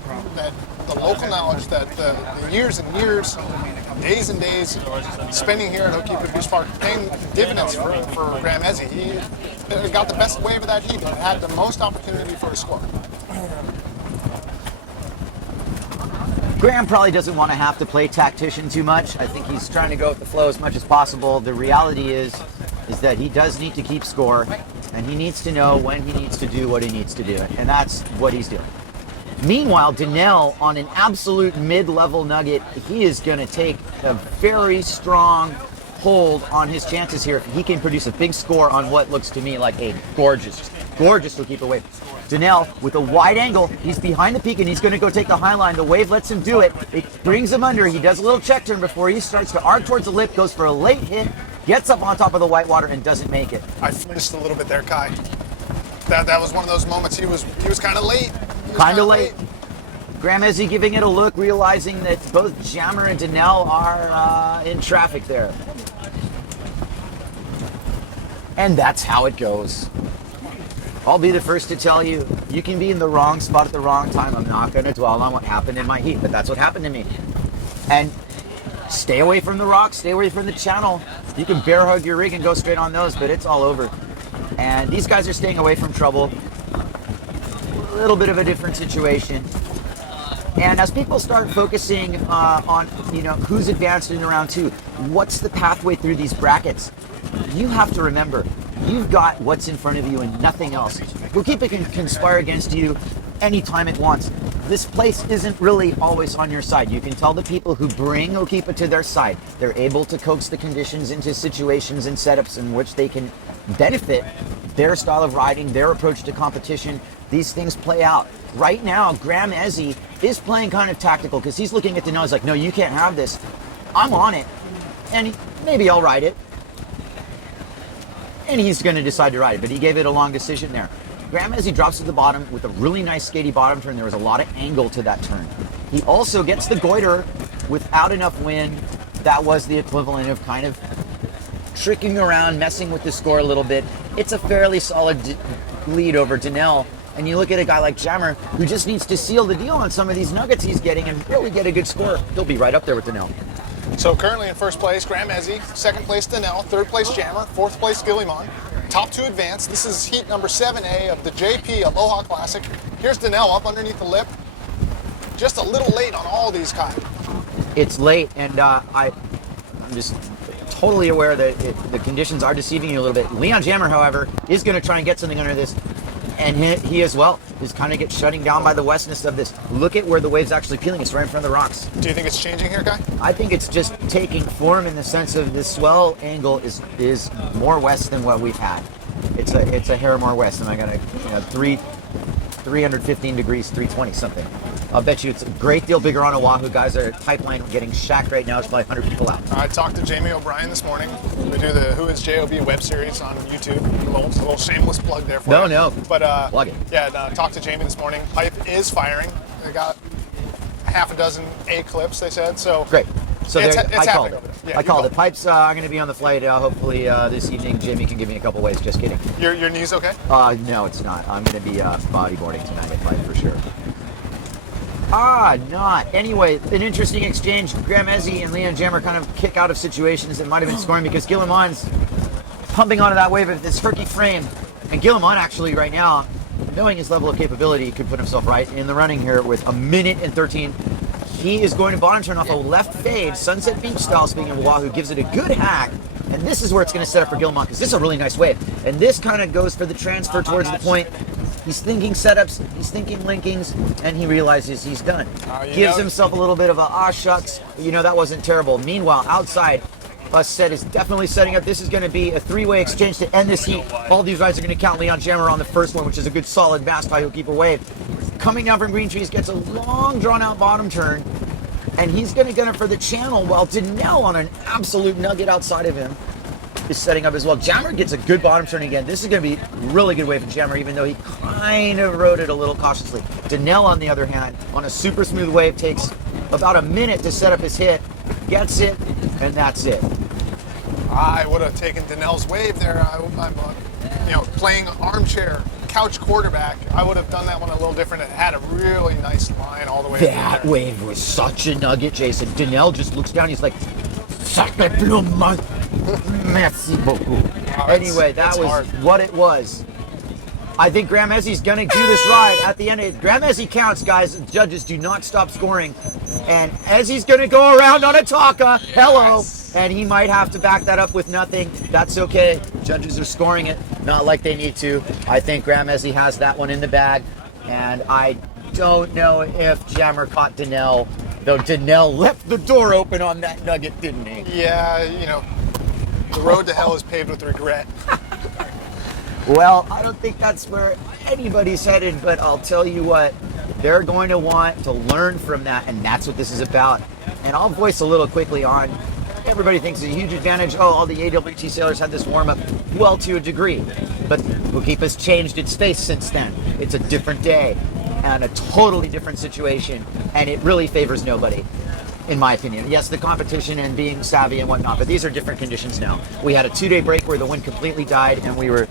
the local knowledge, that the years and years, days and days spending here at Hokipa Beach Park paying dividends for Graham Ezzy. He got the best wave of that heat and had the most opportunity for a score. Graham probably doesn't want to have to play tactician too much. I think he's trying to go with the flow as much as possible. The reality is that he does need to keep score, and he needs to know when he needs to do what he needs to do, and that's what he's doing. Meanwhile, Donnell on an absolute mid-level nugget, he is going to take a very strong hold on his chances here. He can produce a big score on what looks to me like a gorgeous will keep away. Donnell with a wide angle, he's behind the peak and he's going to go take the high line. The wave lets him do it. It brings him under. He does a little check turn before he starts to arc towards the lip, goes for a late hit, gets up on top of the whitewater and doesn't make it. I flinched a little bit there, Kai. That was one of those moments. He was kind of late. Kind of late. Graham Ezzy giving it a look, realizing that both Jammer and Donnell are in traffic there. And that's how it goes. I'll be the first to tell you, you can be in the wrong spot at the wrong time. I'm not going to dwell on what happened in my heat, but that's what happened to me. And stay away from the rocks, stay away from the channel. You can bear hug your rig and go straight on those, but it's all over. And these guys are staying away from trouble. A little bit of a different situation. And as people start focusing on, who's advanced in round two, what's the pathway through these brackets? You have to remember, you've got what's in front of you and nothing else. Goalkeeper can conspire against you anytime it wants. This place isn't really always on your side. You can tell the people who bring Goalkeeper to their side, they're able to coax the conditions into situations and setups in which they can benefit their style of riding, their approach to competition. These things play out. Right now, Graham Ezzy is playing kind of tactical because he's looking at the nose like, no, you can't have this. I'm on it. And maybe I'll ride it. And he's going to decide to ride it, but he gave it a long decision there. Graham Ezzy drops to the bottom with a really nice skatey bottom turn. There was a lot of angle to that turn. He also gets the goiter without enough wind. That was the equivalent of kind of tricking around, messing with the score a little bit. It's a fairly solid lead over Donnell. And you look at a guy like Jammer, who just needs to seal the deal on some of these nuggets he's getting and really get a good score. He'll be right up there with Donnell. So currently in first place, Graham Ezzy. Second place, Donnell. Third place, Jammer. Fourth place, Guillemon. Top two advance. This is heat number 7A of the JP Aloha Classic. Here's Donnell up underneath the lip. Just a little late on all these, Kai. It's late, and I'm just totally aware that the conditions are deceiving you a little bit. Leon Jammer, however, is going to try and get something under this. And he as well is kind of gets shutting down by the westness of this. Look at where the wave's actually peeling. It's right in front of the rocks. Do you think it's changing here, Guy? I think it's just taking form in the sense of this swell angle is more west than what we've had. It's a hair more west, and I got 315 degrees, 320 something. I'll bet you it's a great deal bigger on Oahu. Guys are pipeline getting shacked right now. It's probably 100 people out. I talked to Jamie O'Brien this morning. We do the Who is JOB web series on YouTube. A little shameless plug there for you. No. But plug it. Yeah, talked to Jamie this morning. Pipe is firing. They got half a dozen A clips, they said. So great. So it's I called happening it. over there. Yeah, I called it. Pipes are going to be on the flight. Hopefully this evening. Jimmy can give me a couple waves. Just kidding. Your knee's okay? No, it's not. I'm going to be bodyboarding tonight at Pipe for sure. Not. Anyway, an interesting exchange. Graham Ezzy and Leon Jammer kind of kick out of situations that might have been scoring because Guillemon's pumping onto that wave of this herky frame. And Guillemon actually right now, knowing his level of capability, could put himself right in the running here with 1:13. He is going to bottom turn off a left fade, Sunset Beach style, speaking of Oahu, gives it a good hack. And this is where it's going to set up for Guillemon because this is a really nice wave. And this kind of goes for the transfer towards the point. He's thinking setups, he's thinking linkings, and he realizes he's done. Gives himself a little bit of a, shucks, that wasn't terrible. Meanwhile, outside, Set is definitely setting up. This is going to be a three-way exchange to end this heat. All these rides are going to count Leon Jammer on the first one, which is a good solid fast high. He'll keep a wave. Coming down from Green Trees, gets a long drawn-out bottom turn, and he's going to gun it for the channel while Donnell on an absolute nugget outside of him is setting up as well. Jammer gets a good bottom turn again. This is going to be a really good wave for Jammer, even though he kind of rode it a little cautiously. Donnell, on the other hand, on a super smooth wave, takes about a minute to set up his hit, gets it, and that's it. I would have taken Donnell's wave there. I'm playing armchair couch quarterback. I would have done that one a little different. It had a really nice line all the way. That wave was such a nugget, Jason. Donnell just looks down. He's like, "Sacre plume, merci beaucoup." Anyway, that was hard. What it was. I think Graham Ezzy's going to do this ride at the end. Graham Ezzy counts, guys. Judges do not stop scoring. And Ezzy's going to go around on a Taka. Hello. Yes. And he might have to back that up with nothing. That's okay. Judges are scoring it, not like they need to. I think Graham Ezzy has that one in the bag. And I don't know if Jammer caught Donnell, though Donnell left the door open on that nugget, didn't he? Yeah, you know, the road to hell is paved with regret. Well, I don't think that's where anybody's headed, but I'll tell you what, they're going to want to learn from that, and that's what this is about. And I'll voice a little quickly on, everybody thinks it's a huge advantage. Oh, all the AWT sailors had this warm-up. Well, to a degree, but Ho'okipa's changed its face since then. It's a different day and a totally different situation, and it really favors nobody, in my opinion. Yes, the competition and being savvy and whatnot, but these are different conditions now. We had a 2-day break where the wind completely died, and we were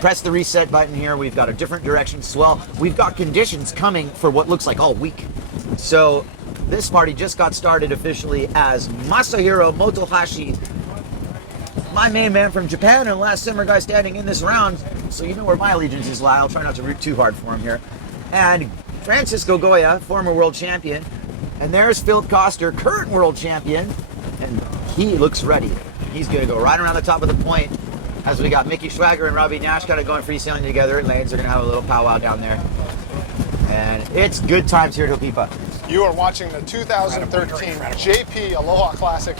press the reset button here. We've got a different direction swell. We've got conditions coming for what looks like all week. So this party just got started officially as Masahiro Motohashi, my main man from Japan and last summer guy standing in this round. So you know where my allegiance is lie. I'll try not to root too hard for him here. And Francisco Goya, former world champion. And there's Philip Koster, current world champion. And he looks ready. He's going to go right around the top of the point as we got Mickey Schwager and Robbie Nash kind of going freestyling together, and lanes are going to have a little powwow down there. And it's good times here at Ho'okipa. You are watching the 2013 JP Aloha Classic,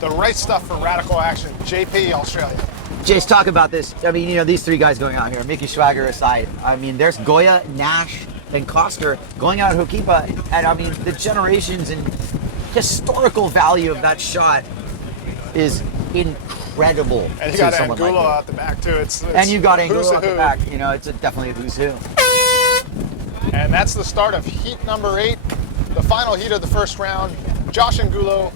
the right stuff for radical action, JP Australia. Jace, talk about this. I mean, you know, these three guys going out here, Mickey Schwager aside. I mean, there's Goya, Nash, and Koster going out at Ho'okipa, and I mean, the generations and historical value of that shot is incredible. And you to got someone Angulo like out the back too. and you got who's Angulo a at the who. back. You know, it's definitely a who's who. And that's the start of heat number 8, the final heat of the first round. Josh Angulo,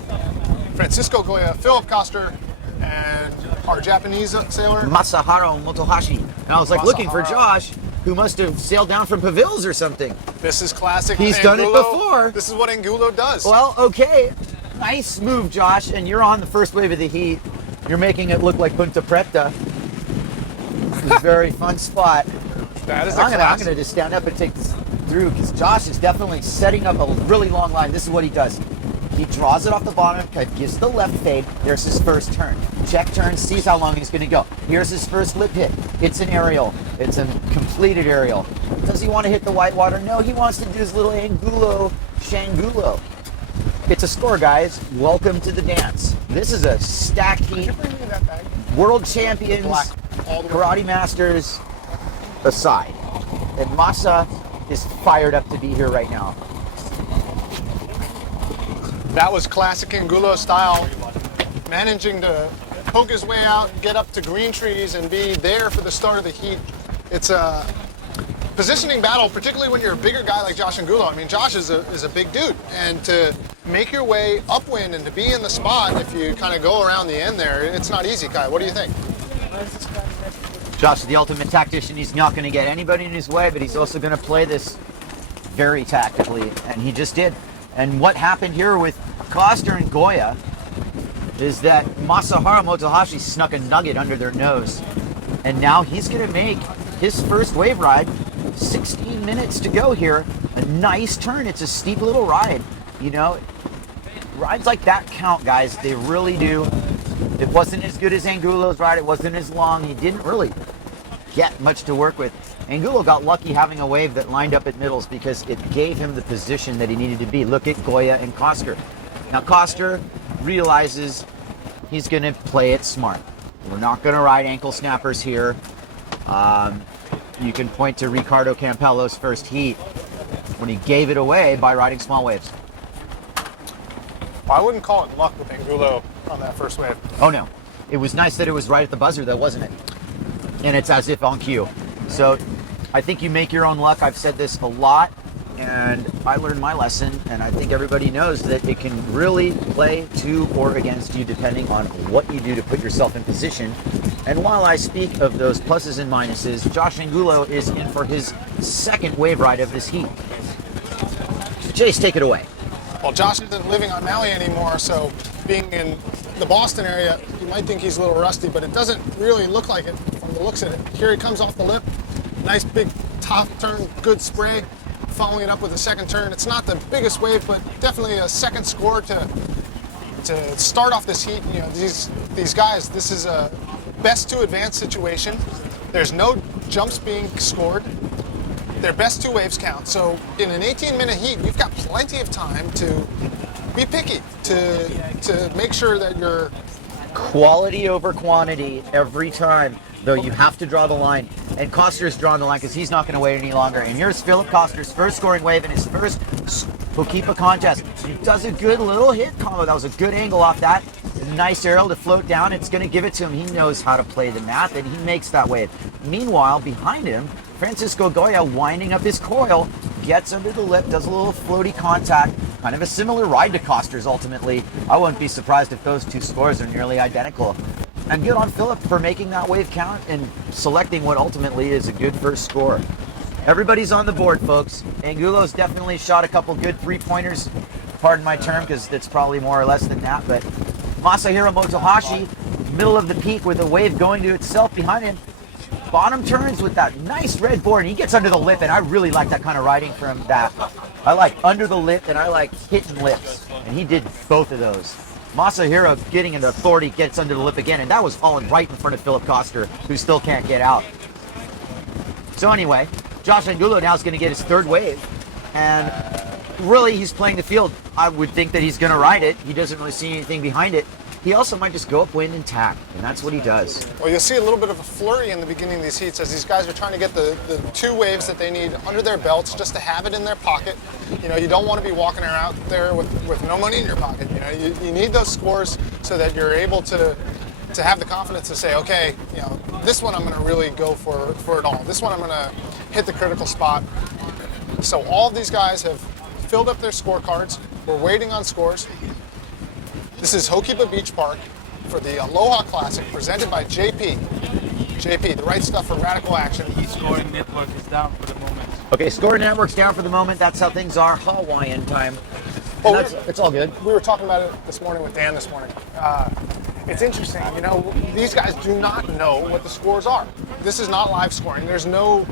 Francisco Goya, Philip Koster, and our Japanese sailor, Masahiro Motohashi. And I was like looking for Josh, who must have sailed down from Pavils or something. This is classic. He's Angulo. done it before. This is what Angulo does. Well, okay. Nice move, Josh. And you're on the first wave of the heat. You're making it look like Punta Preta. This is a very fun spot. That is a I'm classic. gonna just stand up and take this through because Josh is definitely setting up a really long line. This is what he does. He draws it off the bottom, gives the left fade. There's his first turn. Check turn, sees how long he's going to go. Here's his first lip hit. It's an aerial. It's a completed aerial. Does he want to hit the white water? No, he wants to do his little Angulo Shangulo. It's a score, guys. Welcome to the dance. This is a stacked heat. World champions, karate masters aside. And Masa is fired up to be here right now. That was classic Angulo style, managing to poke his way out, get up to green trees, and be there for the start of the heat. It's a positioning battle, particularly when you're a bigger guy like Josh Angulo. I mean, Josh is a big dude, and to make your way upwind and to be in the spot, if you kind of go around the end there, it's not easy, Kai. What do you think? Josh is the ultimate tactician. He's not going to get anybody in his way, but he's also going to play this very tactically, and he just did. And what happened here with Koster and Goya is that Masahiro Motohashi snuck a nugget under their nose. And now he's going to make his first wave ride. 16 minutes to go here. A nice turn. It's a steep little ride. You know, rides like that count, guys. They really do. It wasn't as good as Angulo's ride. It wasn't as long. He didn't really get much to work with. Angulo got lucky having a wave that lined up at middles because it gave him the position that he needed to be. Look at Goya and Koster. Now Koster realizes he's going to play it smart. We're not going to ride ankle snappers here. You can point to Ricardo Campello's first heat when he gave it away by riding small waves. Well, I wouldn't call it luck with Angulo on that first wave. Oh no. It was nice that it was right at the buzzer though, wasn't it? And it's as if on cue. So I think you make your own luck. I've said this a lot, and I learned my lesson, and I think everybody knows that it can really play to or against you depending on what you do to put yourself in position. And while I speak of those pluses and minuses, Josh Angulo is in for his second wave ride of this heat. Jace, take it away. Well, Josh isn't living on Maui anymore, so being in the Boston area, you might think he's a little rusty, but it doesn't really look like it from the looks of it. Here he comes off the lip. Nice big top turn, good spray. Following it up with a second turn. It's not the biggest wave, but definitely a second score to start off this heat. You know, these guys, this is a best to advance situation. There's no jumps being scored. their best 2 waves count. So in an 18-minute heat, you've got plenty of time to be picky, to make sure that you're Quality over quantity every time, though you have to draw the line. And Coster's drawing the line because he's not going to wait any longer. And here's Philip Coster's first scoring wave in his first Hokipa contest. He does a good little hit combo. That was a good angle off that. Nice aerial to float down. It's going to give it to him. He knows how to play the math, and he makes that wave. Meanwhile, behind him, Francisco Goya winding up his coil, gets under the lip, does a little floaty contact. Kind of a similar ride to Coster's ultimately. I wouldn't be surprised if those two scores are nearly identical. And good on Philip for making that wave count and selecting what ultimately is a good first score. Everybody's on the board, folks. Angulo's definitely shot a couple good three-pointers. Pardon my term, because it's probably more or less than that. But Masahiro Motohashi, middle of the peak with a wave going to itself behind him. Bottom turns with that nice red board. He gets under the lip, and I really like that kind of riding from that. I like under the lip, and I like hitting lips. And he did both of those. Masahiro getting into authority, gets under the lip again, and that was falling right in front of Philip Coster, who still can't get out. So anyway, Josh Angulo now is going to get his third wave, and really he's playing the field. I would think that he's going to ride it. He doesn't really see anything behind it. He also might just go upwind and tack, and that's what he does. Well, you'll see a little bit of a flurry in the beginning of these heats as these guys are trying to get the 2 waves that they need under their belts just to have it in their pocket. You know, you don't want to be walking around there with no money in your pocket. You know, you need those scores so that you're able to have the confidence to say, okay, you know, this one I'm going to really go for it all. This one I'm going to hit the critical spot. So all of these guys have filled up their scorecards. We're waiting on scores. This is Hokipa Beach Park for the Aloha Classic presented by JP. JP, the right stuff for radical action. Scoring network is down for the moment. Okay, scoring network's down for the moment. That's how things are. Hawaiian time. Well, It's all good. We were talking about it this morning with Dan this morning. It's interesting, you know, these guys do not know what the scores are. This is not live scoring. There's no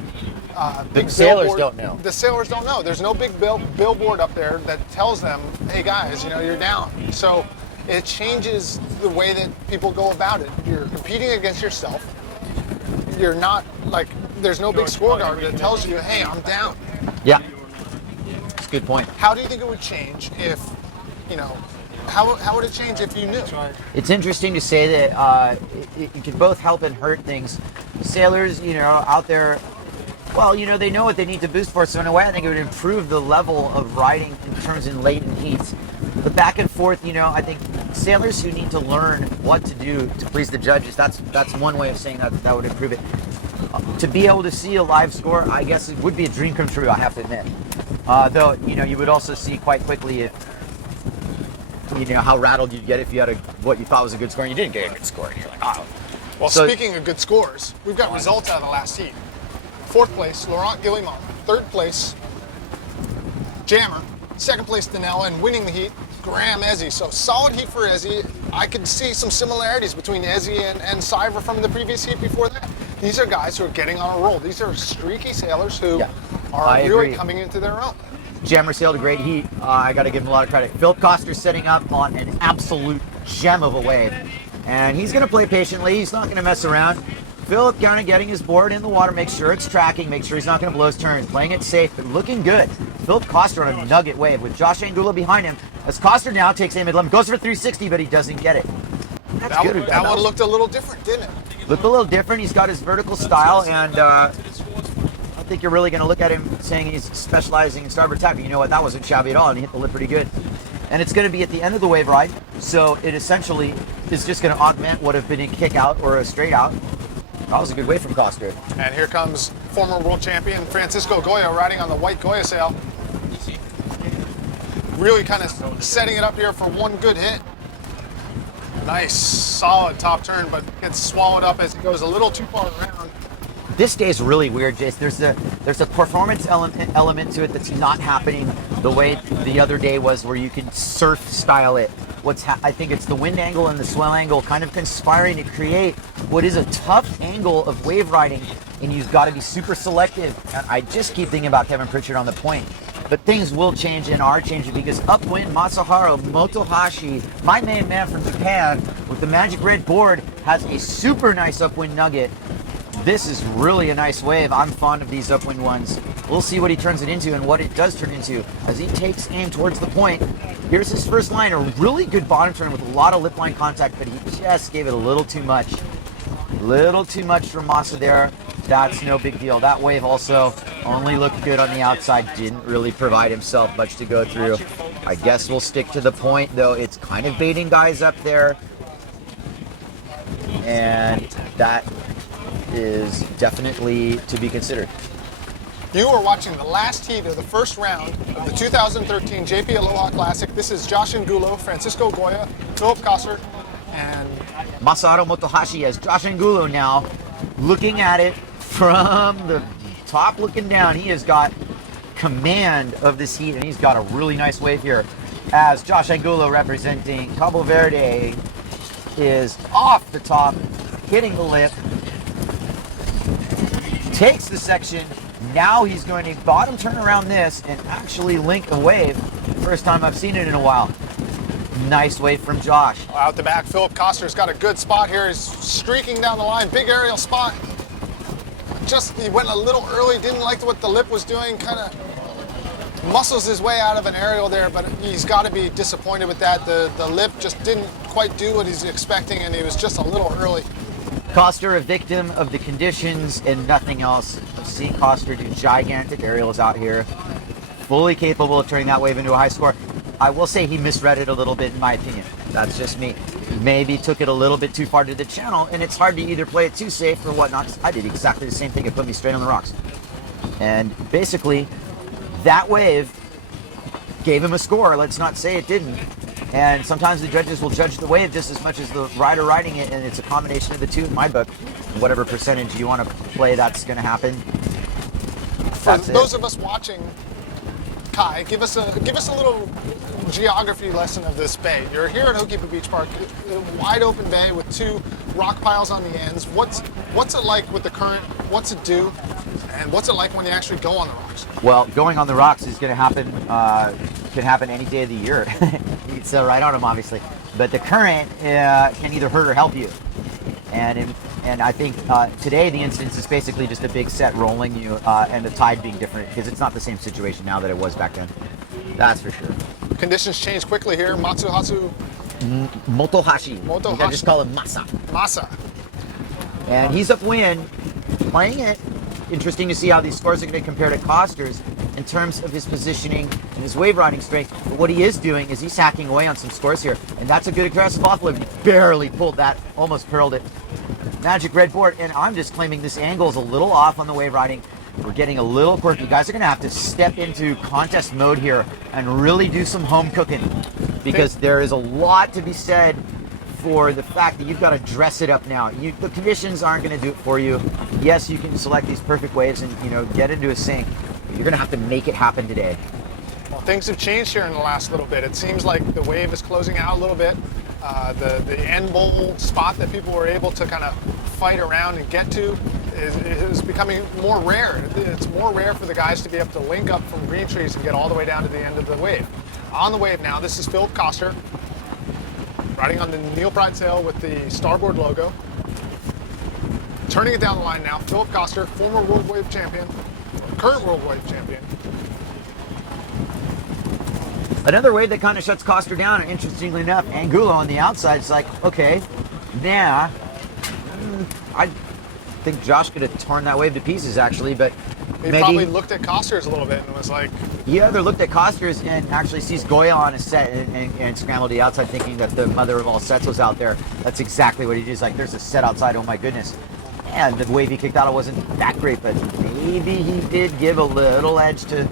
big sailors billboard. don't know. The sailors don't know. There's no big billboard up there that tells them, hey guys, you know, you're down. So it changes the way that people go about it. You're competing against yourself. You're not like, there's no big scorecard that tells you, hey, I'm down. Yeah, that's a good point. How do you think it would change if, you know, how would it change if you knew? It's interesting to say that it can both help and hurt things. Sailors, you know, out there, well, you know, they know what they need to boost for, so in a way I think it would improve the level of riding in terms in latent heats. The back and forth, you know, I think sailors who need to learn what to do to please the judges, that's one way of saying that would improve it. To be able to see a live score, I guess it would be a dream come true, I have to admit. Though, you know, you would also see quite quickly if, you know, how rattled you'd get if you had what you thought was a good score and you didn't get a good score. And you're like, oh. Well, so, speaking of good scores, we've got results out of the last heat. 4th place, Laurent Guillemot. 3rd place, Jammer. 2nd place, Danella, and winning the heat, Graham Ezzy. So solid heat for Ezzy. I could see some similarities between Ezzy and Cyver from the previous heat before that. These are guys who are getting on a roll. These are streaky sailors who are really coming into their own. Jammer sailed a great heat. I got to give him a lot of credit. Philip Coster setting up on an absolute gem of a wave. And he's going to play patiently. He's not going to mess around. Philip kind of getting his board in the water, make sure it's tracking, make sure he's not going to blow his turn, playing it safe, but looking good. Philip Coster on a nugget wave with Josh Angulo behind him. As Coster now takes aim at 11, goes for 360, but he doesn't get it. That one looked a little different, didn't it? Looked a little different. He's got his vertical style, and I think you're really going to look at him saying he's specializing in starboard tack. But you know what? That wasn't shabby at all, and he hit the lip pretty good. And it's going to be at the end of the wave ride, so it essentially is just going to augment what have been a kick out or a straight out. That was a good wave from Coster. And here comes former world champion Francisco Goya riding on the white Goya sail. Really kind of setting it up here for one good hit. Nice, solid top turn, but gets swallowed up as it goes a little too far around. This day is really weird, Jace. There's a performance element to it that's not happening the way the other day was, where you can surf style it. I think it's the wind angle and the swell angle kind of conspiring to create what is a tough angle of wave riding, and you've got to be super selective. And I just keep thinking about Kevin Pritchard on the point. But things will change and are changing, because upwind Masahiro Motohashi, my main man from Japan, with the magic red board, has a super nice upwind nugget. This is really a nice wave. I'm fond of these upwind ones. We'll see what he turns it into and what it does turn into as he takes aim towards the point. Here's his first line, a really good bottom turn with a lot of lip line contact, but he just gave it a little too much. Little too much from Massa there. That's no big deal. That wave also only looked good on the outside, didn't really provide himself much to go through. I guess we'll stick to the point, though. It's kind of baiting guys up there. And that is definitely to be considered. You are watching the last heat of the first round of the 2013 JP Aloha Classic. This is Josh Angulo, Francisco Goya, Philip Kosser, and Masato Motohashi as Josh Angulo now looking at it from the top looking down. He has got command of this heat and he's got a really nice wave here as Josh Angulo representing Cabo Verde is off the top, hitting the lip, takes the section. Now he's going to bottom turn around this and actually link a wave. First time I've seen it in a while. Nice wave from Josh. out the back, Philip Koster's got a good spot here. He's streaking down the line, big aerial spot. He went a little early, didn't like what the lip was doing, kind of muscles his way out of an aerial there, but he's got to be disappointed with that. The lip just didn't quite do what he's expecting, and he was just a little early. Koster, a victim of the conditions and nothing else. I've seen Koster do gigantic aerials out here. Fully capable of turning that wave into a high score. I will say he misread it a little bit in my opinion. That's just me. Maybe took it a little bit too far to the channel, and it's hard to either play it too safe or whatnot. I did exactly the same thing. It put me straight on the rocks. And basically, that wave gave him a score. Let's not say it didn't. And sometimes the judges will judge the wave just as much as the rider riding it, and it's a combination of the two in my book. Whatever percentage you want to play, that's going to happen. For those of us watching, Kai, give us a little geography lesson of this bay. You're here at Hokipa Beach Park, a wide open bay with two rock piles on the ends. What's it like with the current? What's it do? And what's it like when you actually go on the rocks? Well, going on the rocks is going to happen, can happen any day of the year. You can sail right on them, obviously. But the current can either hurt or help you. And I think today the instance is basically just a big set rolling you and the tide being different because it's not the same situation now that it was back then. That's for sure. Conditions change quickly here. Motohashi. You can just call him Massa. And he's upwind, playing it. Interesting to see how these scores are going to compare to Koster's in terms of his positioning and his wave riding strength. But what he is doing is he's hacking away on some scores here. And that's a good aggressive offload. He barely pulled that, almost curled it. Magic red board, and I'm just claiming this angle is a little off on the wave riding. We're getting a little quirky. You guys are going to have to step into contest mode here and really do some home cooking because there is a lot to be said for the fact that you've got to dress it up now. The conditions aren't going to do it for you. Yes, you can select these perfect waves and get into a sink. You're going to have to make it happen today. Well, things have changed here in the last little bit. It seems like the wave is closing out a little bit. The end bowl spot that people were able to kind of fight around and get to is becoming more rare. It's more rare for the guys to be able to link up from green trees and get all the way down to the end of the wave. On the wave now, this is Philip Koster riding on the Neil Pride sail with the starboard logo. Turning it down the line now, Philip Koster, former World Wave Champion, current World Wave Champion. Another wave that kind of shuts Koster down, and interestingly enough, Angulo on the outside is like, okay, now, I think Josh could have torn that wave to pieces actually, but He maybe probably looked at Koster's a little bit and was like... He either looked at Koster's and actually sees Goya on a set and scrambled to the outside thinking that the mother of all sets was out there. That's exactly what he did. He's like, there's a set outside, oh my goodness. And the wave he kicked out wasn't that great, but maybe he did give a little edge to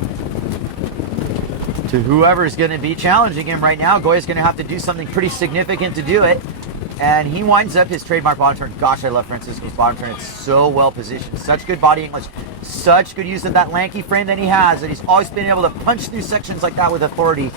whoever's going to be challenging him right now. Goya's going to have to do something pretty significant to do it. And he winds up his trademark bottom turn. Gosh, I love Francisco's bottom turn. It's so well positioned. Such good body English. Such good use of that lanky frame that he has. And he's always been able to punch through sections like that with authority.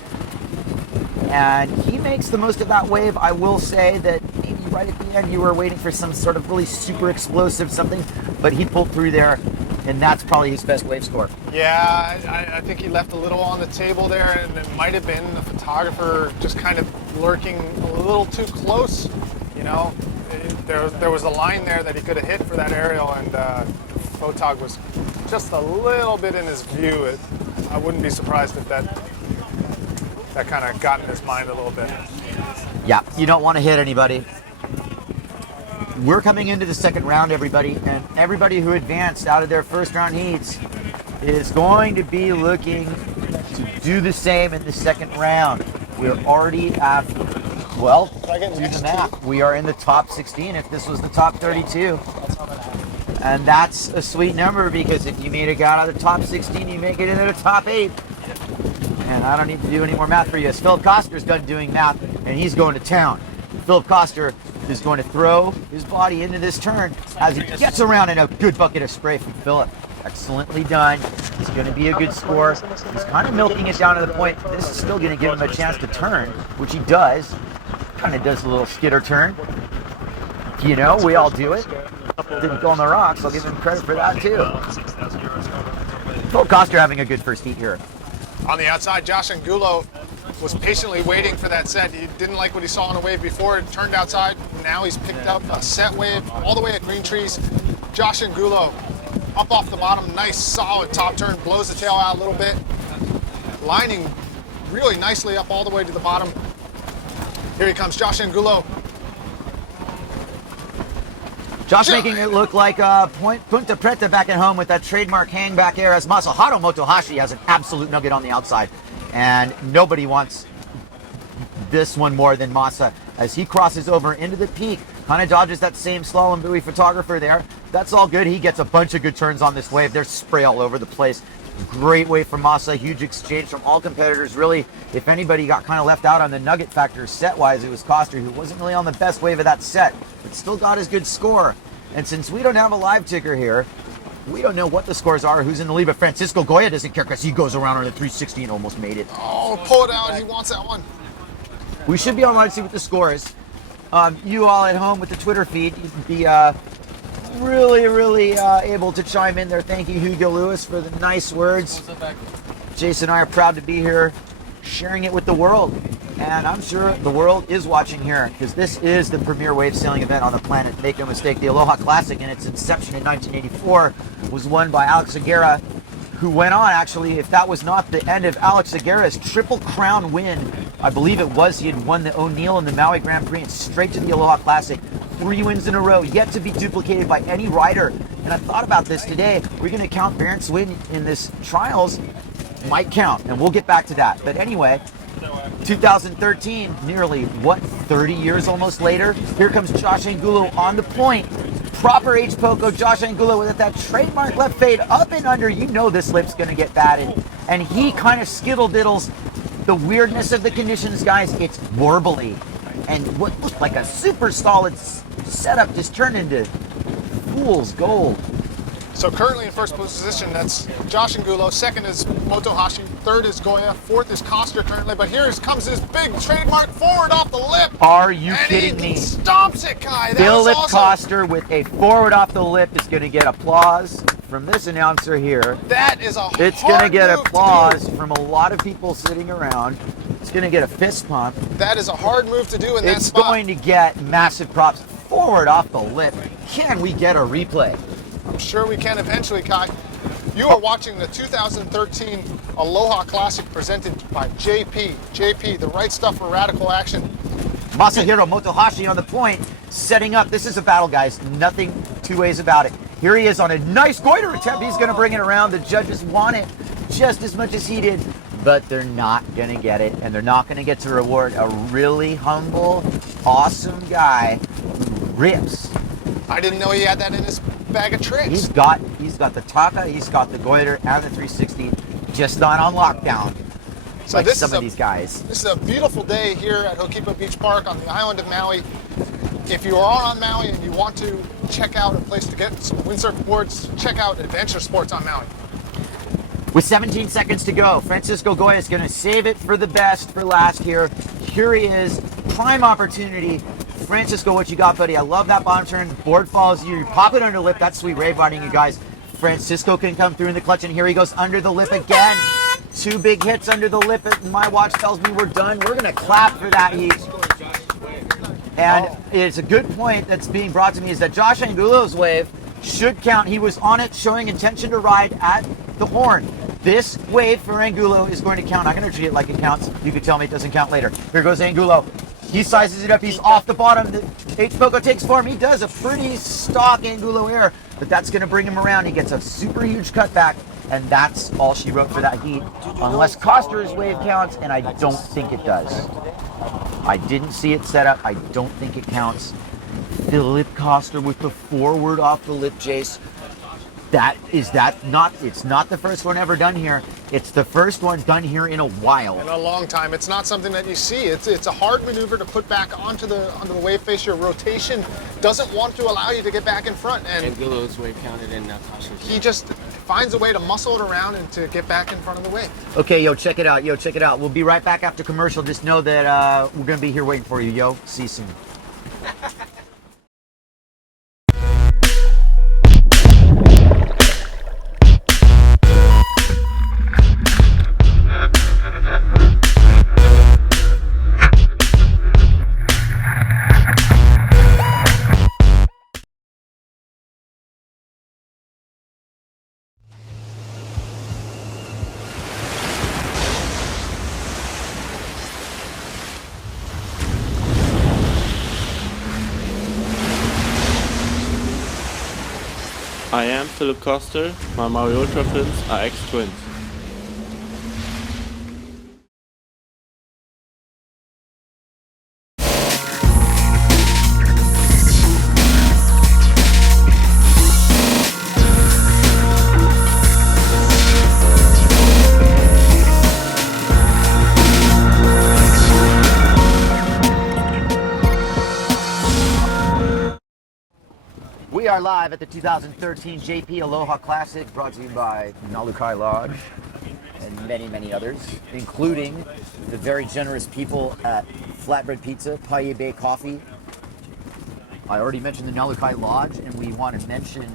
And he makes the most of that wave. I will say that maybe right at the end you were waiting for some sort of really super explosive something. But he pulled through there. And that's probably his best wave score. Yeah, I think he left a little on the table there, and it might have been the photographer just kind of lurking a little too close. There was a line there that he could have hit for that aerial, and Photog was just a little bit in his view. I wouldn't be surprised if that kind of got in his mind a little bit. Yeah, you don't want to hit anybody. We're coming into the second round, everybody, and everybody who advanced out of their first round heats is going to be looking to do the same in the second round. We're already at, well, do the math. We are in the top 16 if this was the top 32. And that's a sweet number, because if you made it out of the top 16, you make it into the top 8. And I don't need to do any more math for you. As Philip Koster's done doing math, and he's going to town. Philip Koster is going to throw his body into this turn as he gets around in a good bucket of spray from Philip. Excellently done. It's going to be a good score. He's kind of milking it down to the point. This is still going to give him a chance to turn, which he does. Kind of does a little skitter turn. You know, we all do it. Didn't go on the rocks. I'll give him credit for that too. Phil Koster having a good first heat here. On the outside, Josh Angulo was patiently waiting for that set. He didn't like what he saw on a wave before. It turned outside. Now he's picked up a set wave all the way at Green Trees. Josh Angulo up off the bottom. Nice, solid top turn. Blows the tail out a little bit. Lining really nicely up all the way to the bottom. Here he comes, Josh Angulo. Josh making it look like Punta Preta back at home with that trademark hang back air, as Masahiro Motohashi has an absolute nugget on the outside. And nobody wants this one more than Masa as he crosses over into the peak. Kind of dodges that same slalom buoy photographer there. That's all good. He gets a bunch of good turns on this wave. There's spray all over the place. Great wave from Masa. Huge exchange from all competitors. Really, if anybody got kind of left out on the nugget factor set-wise, it was Koster, who wasn't really on the best wave of that set, but still got his good score. And since we don't have a live ticker here, we don't know what the scores are, who's in the lead, but Francisco Goya doesn't care because he goes around on a 360 and almost made it. Oh, pull it out. He wants that one. We should be online to see what the score is. You all at home with the Twitter feed, you can be really able to chime in there. Thank you, Hugo Lewis, for the nice words. Jason and I are proud to be here sharing it with the world. And I'm sure the world is watching here, because this is the premier wave sailing event on the planet. Make no mistake, the Aloha Classic in its inception in 1984 was won by Alex Aguirre, who went on, actually, if that was not the end of Alex Aguirre's Triple Crown win, I believe it was, he had won the O'Neill and the Maui Grand Prix and straight to the Aloha Classic. 3 wins in a row, yet to be duplicated by any rider. And I thought about this today. We're going to count Barrett's win in this trials. Might count, and we'll get back to that. But anyway, 2013, nearly, 30 years almost later, here comes Josh Angulo on the point. Proper H-Poco, Josh Angulo with that trademark left fade up and under. You know this lip's going to get batted. And he kind of skittle-diddles the weirdness of the conditions, guys. It's warbly. And what looked like a super solid setup just turned into fool's gold. So currently in first position, that's Josh Angulo. Second is Motohashi. Third is Goya. Fourth is Koster currently. But here comes his big trademark forward off the lip. Are you and kidding he me? Stomps it, Kai. That Philip was awesome. Koster with a forward off the lip is going to get applause from this announcer here. That is a hard It's going to get move applause to do. from a lot of people sitting around. It's going to get a fist pump. That is a hard move to do in that It's spot. going to get massive props. Forward off the lip. Can we get a replay? I'm sure we can eventually, Kai. You are watching the 2013 Aloha Classic presented by JP. JP, the right stuff for radical action. Masahiro Motohashi on the point, setting up. This is a battle, guys. Nothing two ways about it. Here he is on a nice goiter attempt. He's going to bring it around. The judges want it just as much as he did, but they're not going to get it, and they're not going to get to reward a really humble, awesome guy who rips. I didn't know he had that in his bag of tricks. He's got the taka, he's got the goiter and the 360, just not on lockdown. So like this some is of these guys. This is a beautiful day here at Hokipa Beach Park on the island of Maui. If you are on Maui and you want to check out a place to get some windsurf boards, check out Adventure Sports on Maui. With 17 seconds to go, Francisco Goya is going to save it for the best for last here. Here he is, prime opportunity. Francisco, what you got, buddy? I love that bottom turn. Board follows you. You pop it under the lip. That's sweet wave riding, you guys. Francisco can come through in the clutch, and here he goes under the lip again. 2 big hits under the lip. My watch tells me we're done. We're going to clap for that heat. And it's a good point that's being brought to me is that Josh Angulo's wave should count. He was on it, showing intention to ride at the horn. This wave for Angulo is going to count. I'm going to treat it like it counts. You can tell me it doesn't count later. Here goes Angulo. He sizes it up. He's off the bottom. The H Poco takes form. He does a pretty stock Angulo air, but that's going to bring him around. He gets a super huge cutback, and that's all she wrote for that heat. Unless Coster's wave counts, and I don't think it does. I didn't see it set up. I don't think it counts. Philip Coster with the forward off the lip chase. It's not the first one ever done here. It's the first one done here in a while. In a long time. It's not something that you see. It's a hard maneuver to put back onto the wave face. Your rotation doesn't want to allow you to get back in front. And Angulo's wave counted in Natasha's. he just finds a way to muscle it around and to get back in front of the wave. Okay, yo, check it out. We'll be right back after commercial. Just know that we're going to be here waiting for you, yo. See you soon. I am Philip Coster. My Maui Ultra fins are X-twins. We are live at the 2013 JP Aloha Classic, brought to you by Nalukai Lodge and many, many others, including the very generous people at Flatbread Pizza, Paie Bay Coffee. I already mentioned the Nalukai Lodge, and we want to mention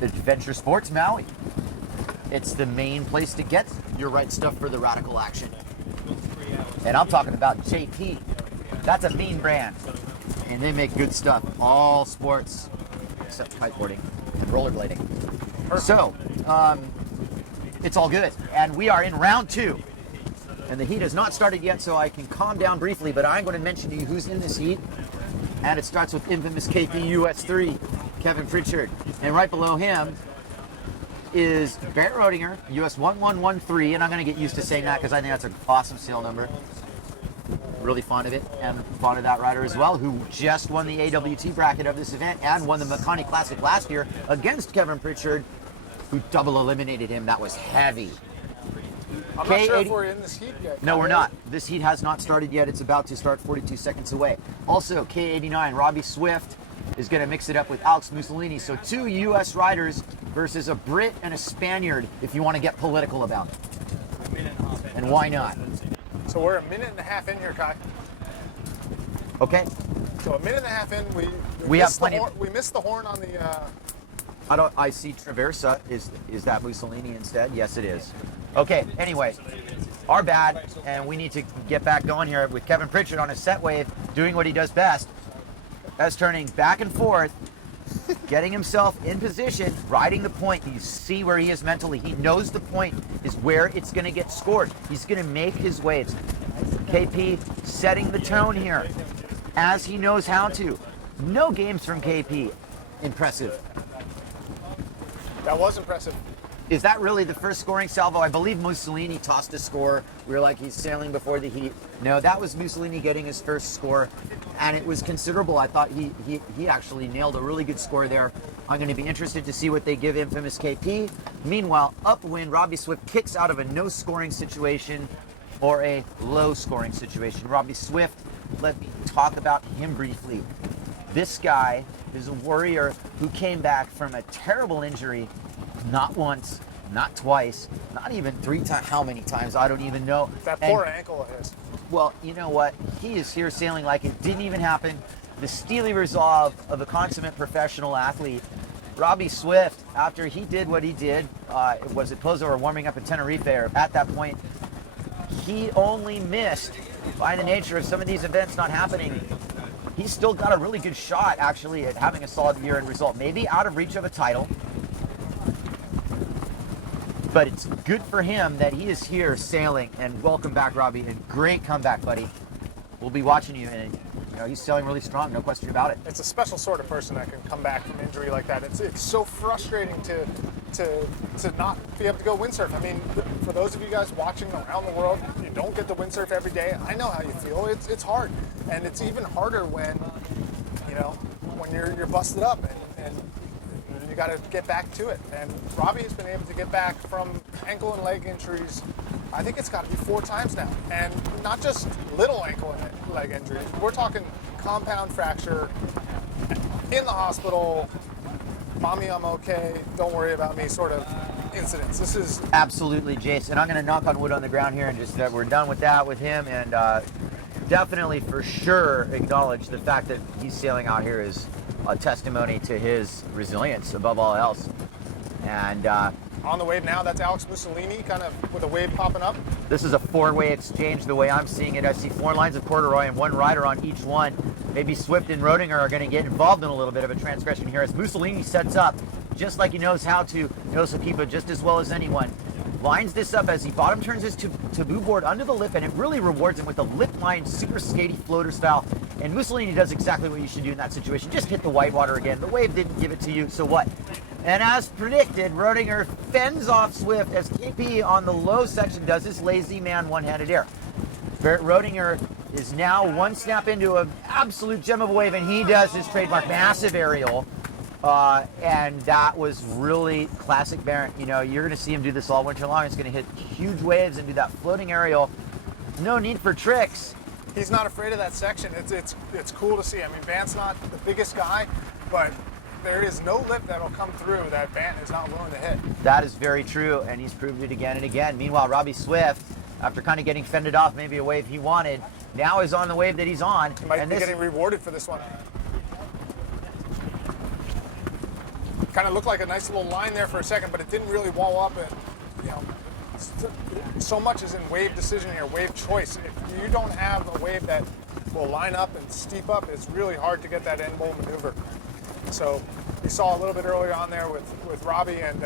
Adventure Sports Maui. It's the main place to get your right stuff for the radical action. And I'm talking about JP. That's a mean brand, and they make good stuff, all sports, except kiteboarding and rollerblading. So, it's all good. And we are in round 2. And the heat has not started yet, so I can calm down briefly, but I'm going to mention to you who's in this heat. And it starts with infamous KP US3, Kevin Pritchard. And right below him is Barrett Rodinger, US 1113, and I'm going to get used to saying that because I think that's an awesome sail number. Really fond of it, and fond of that rider as well, who just won the AWT bracket of this event and won the Makani Classic last year against Kevin Pritchard, who double eliminated him. That was heavy. I'm not sure if we're in this heat yet. No, we're not. This heat has not started yet. It's about to start 42 seconds away. Also, K89, Robbie Swift is going to mix it up with Alex Mussolini. So 2 U.S. riders versus a Brit and a Spaniard, if you want to get political about it. And why not? So we're a minute and a half in here, Kai. Okay. So a minute and a half in, We have plenty. We missed the horn on the. I see Traversa. Is that Mussolini instead? Yes, it is. Okay. Anyway, our bad, and we need to get back going here with Kevin Pritchard on a set wave, doing what he does best. That's turning back and forth, getting himself in position, riding the point. You see where he is mentally. He knows the point is where it's going to get scored. He's going to make his waves. KP setting the tone here as he knows how to. No games from KP. Impressive. That was impressive. Is that really the first scoring salvo? I believe Mussolini tossed a score. We were like, he's sailing before the heat. No, that was Mussolini getting his first score, and it was considerable. I thought he actually nailed a really good score there. I'm going to be interested to see what they give infamous KP. Meanwhile, upwind, Robbie Swift kicks out of a no-scoring situation or a low-scoring situation. Robbie Swift, let me talk about him briefly. This guy is a warrior who came back from a terrible injury. Not once, not twice, not even 3 times. How many times? I don't even know. That poor ankle of his. Well, you know what? He is here sailing like it didn't even happen. The steely resolve of a consummate professional athlete. Robbie Swift, after he did what he did, was it Pozo or warming up at Tenerife, or at that point, he only missed, by the nature of some of these events not happening, he's still got a really good shot, actually, at having a solid year-end result. Maybe out of reach of a title, but it's good for him that he is here sailing. And welcome back, Robbie, and great comeback, buddy. We'll be watching you, and you know, he's sailing really strong, no question about it. It's a special sort of person that can come back from injury like that. It's so frustrating to not be able to go windsurf. I mean, for those of you guys watching around the world, you don't get to windsurf every day. I know how you feel. It's hard, and it's even harder when you're busted up and you got to get back to it. And Robbie has been able to get back from ankle and leg injuries. I think it's got to be 4 times now, and not just little ankle and leg injuries. We're talking compound fracture, in the hospital, mommy, I'm okay, don't worry about me sort of incidents. This is absolutely, Jason. I'm going to knock on wood on the ground here and just that we're done with that with him, and definitely for sure acknowledge the fact that he's sailing out here is a testimony to his resilience above all else. And on the wave now, that's Alex Mussolini, kind of with a wave popping up. This is a 4-way exchange the way I'm seeing it. I see 4 lines of corduroy and 1 rider on each one. Maybe Swift and Rodinger are going to get involved in a little bit of a transgression here as Mussolini sets up just like he knows how to, knows Hokipa just as well as anyone. Lines this up as he bottom turns his taboo board under the lip, and it really rewards him with a lip line, super skatey floater style. And Mussolini does exactly what you should do in that situation. Just hit the whitewater again. The wave didn't give it to you, so what? And as predicted, Rodinger fends off Swift as KP on the low section does his lazy man one-handed air. Rodinger is now 1 snap into an absolute gem of a wave, and he does his trademark massive aerial. And that was really classic Barrett. You know, you're going to see him do this all winter long. He's going to hit huge waves and do that floating aerial. No need for tricks. He's not afraid of that section. It's cool to see. I mean, Bant's not the biggest guy, but there is no lip that'll come through that Bant is not willing to hit. That is very true, and he's proved it again and again. Meanwhile, Robbie Swift, after kind of getting fended off maybe a wave he wanted, now is on the wave that he's on. He might be getting rewarded for this one. Kind of looked like a nice little line there for a second, but it didn't really wall up. And you know, so much is in wave decision here, wave choice. If you don't have a wave that will line up and steep up, it's really hard to get that end bowl maneuver. So we saw a little bit earlier on there with Robbie and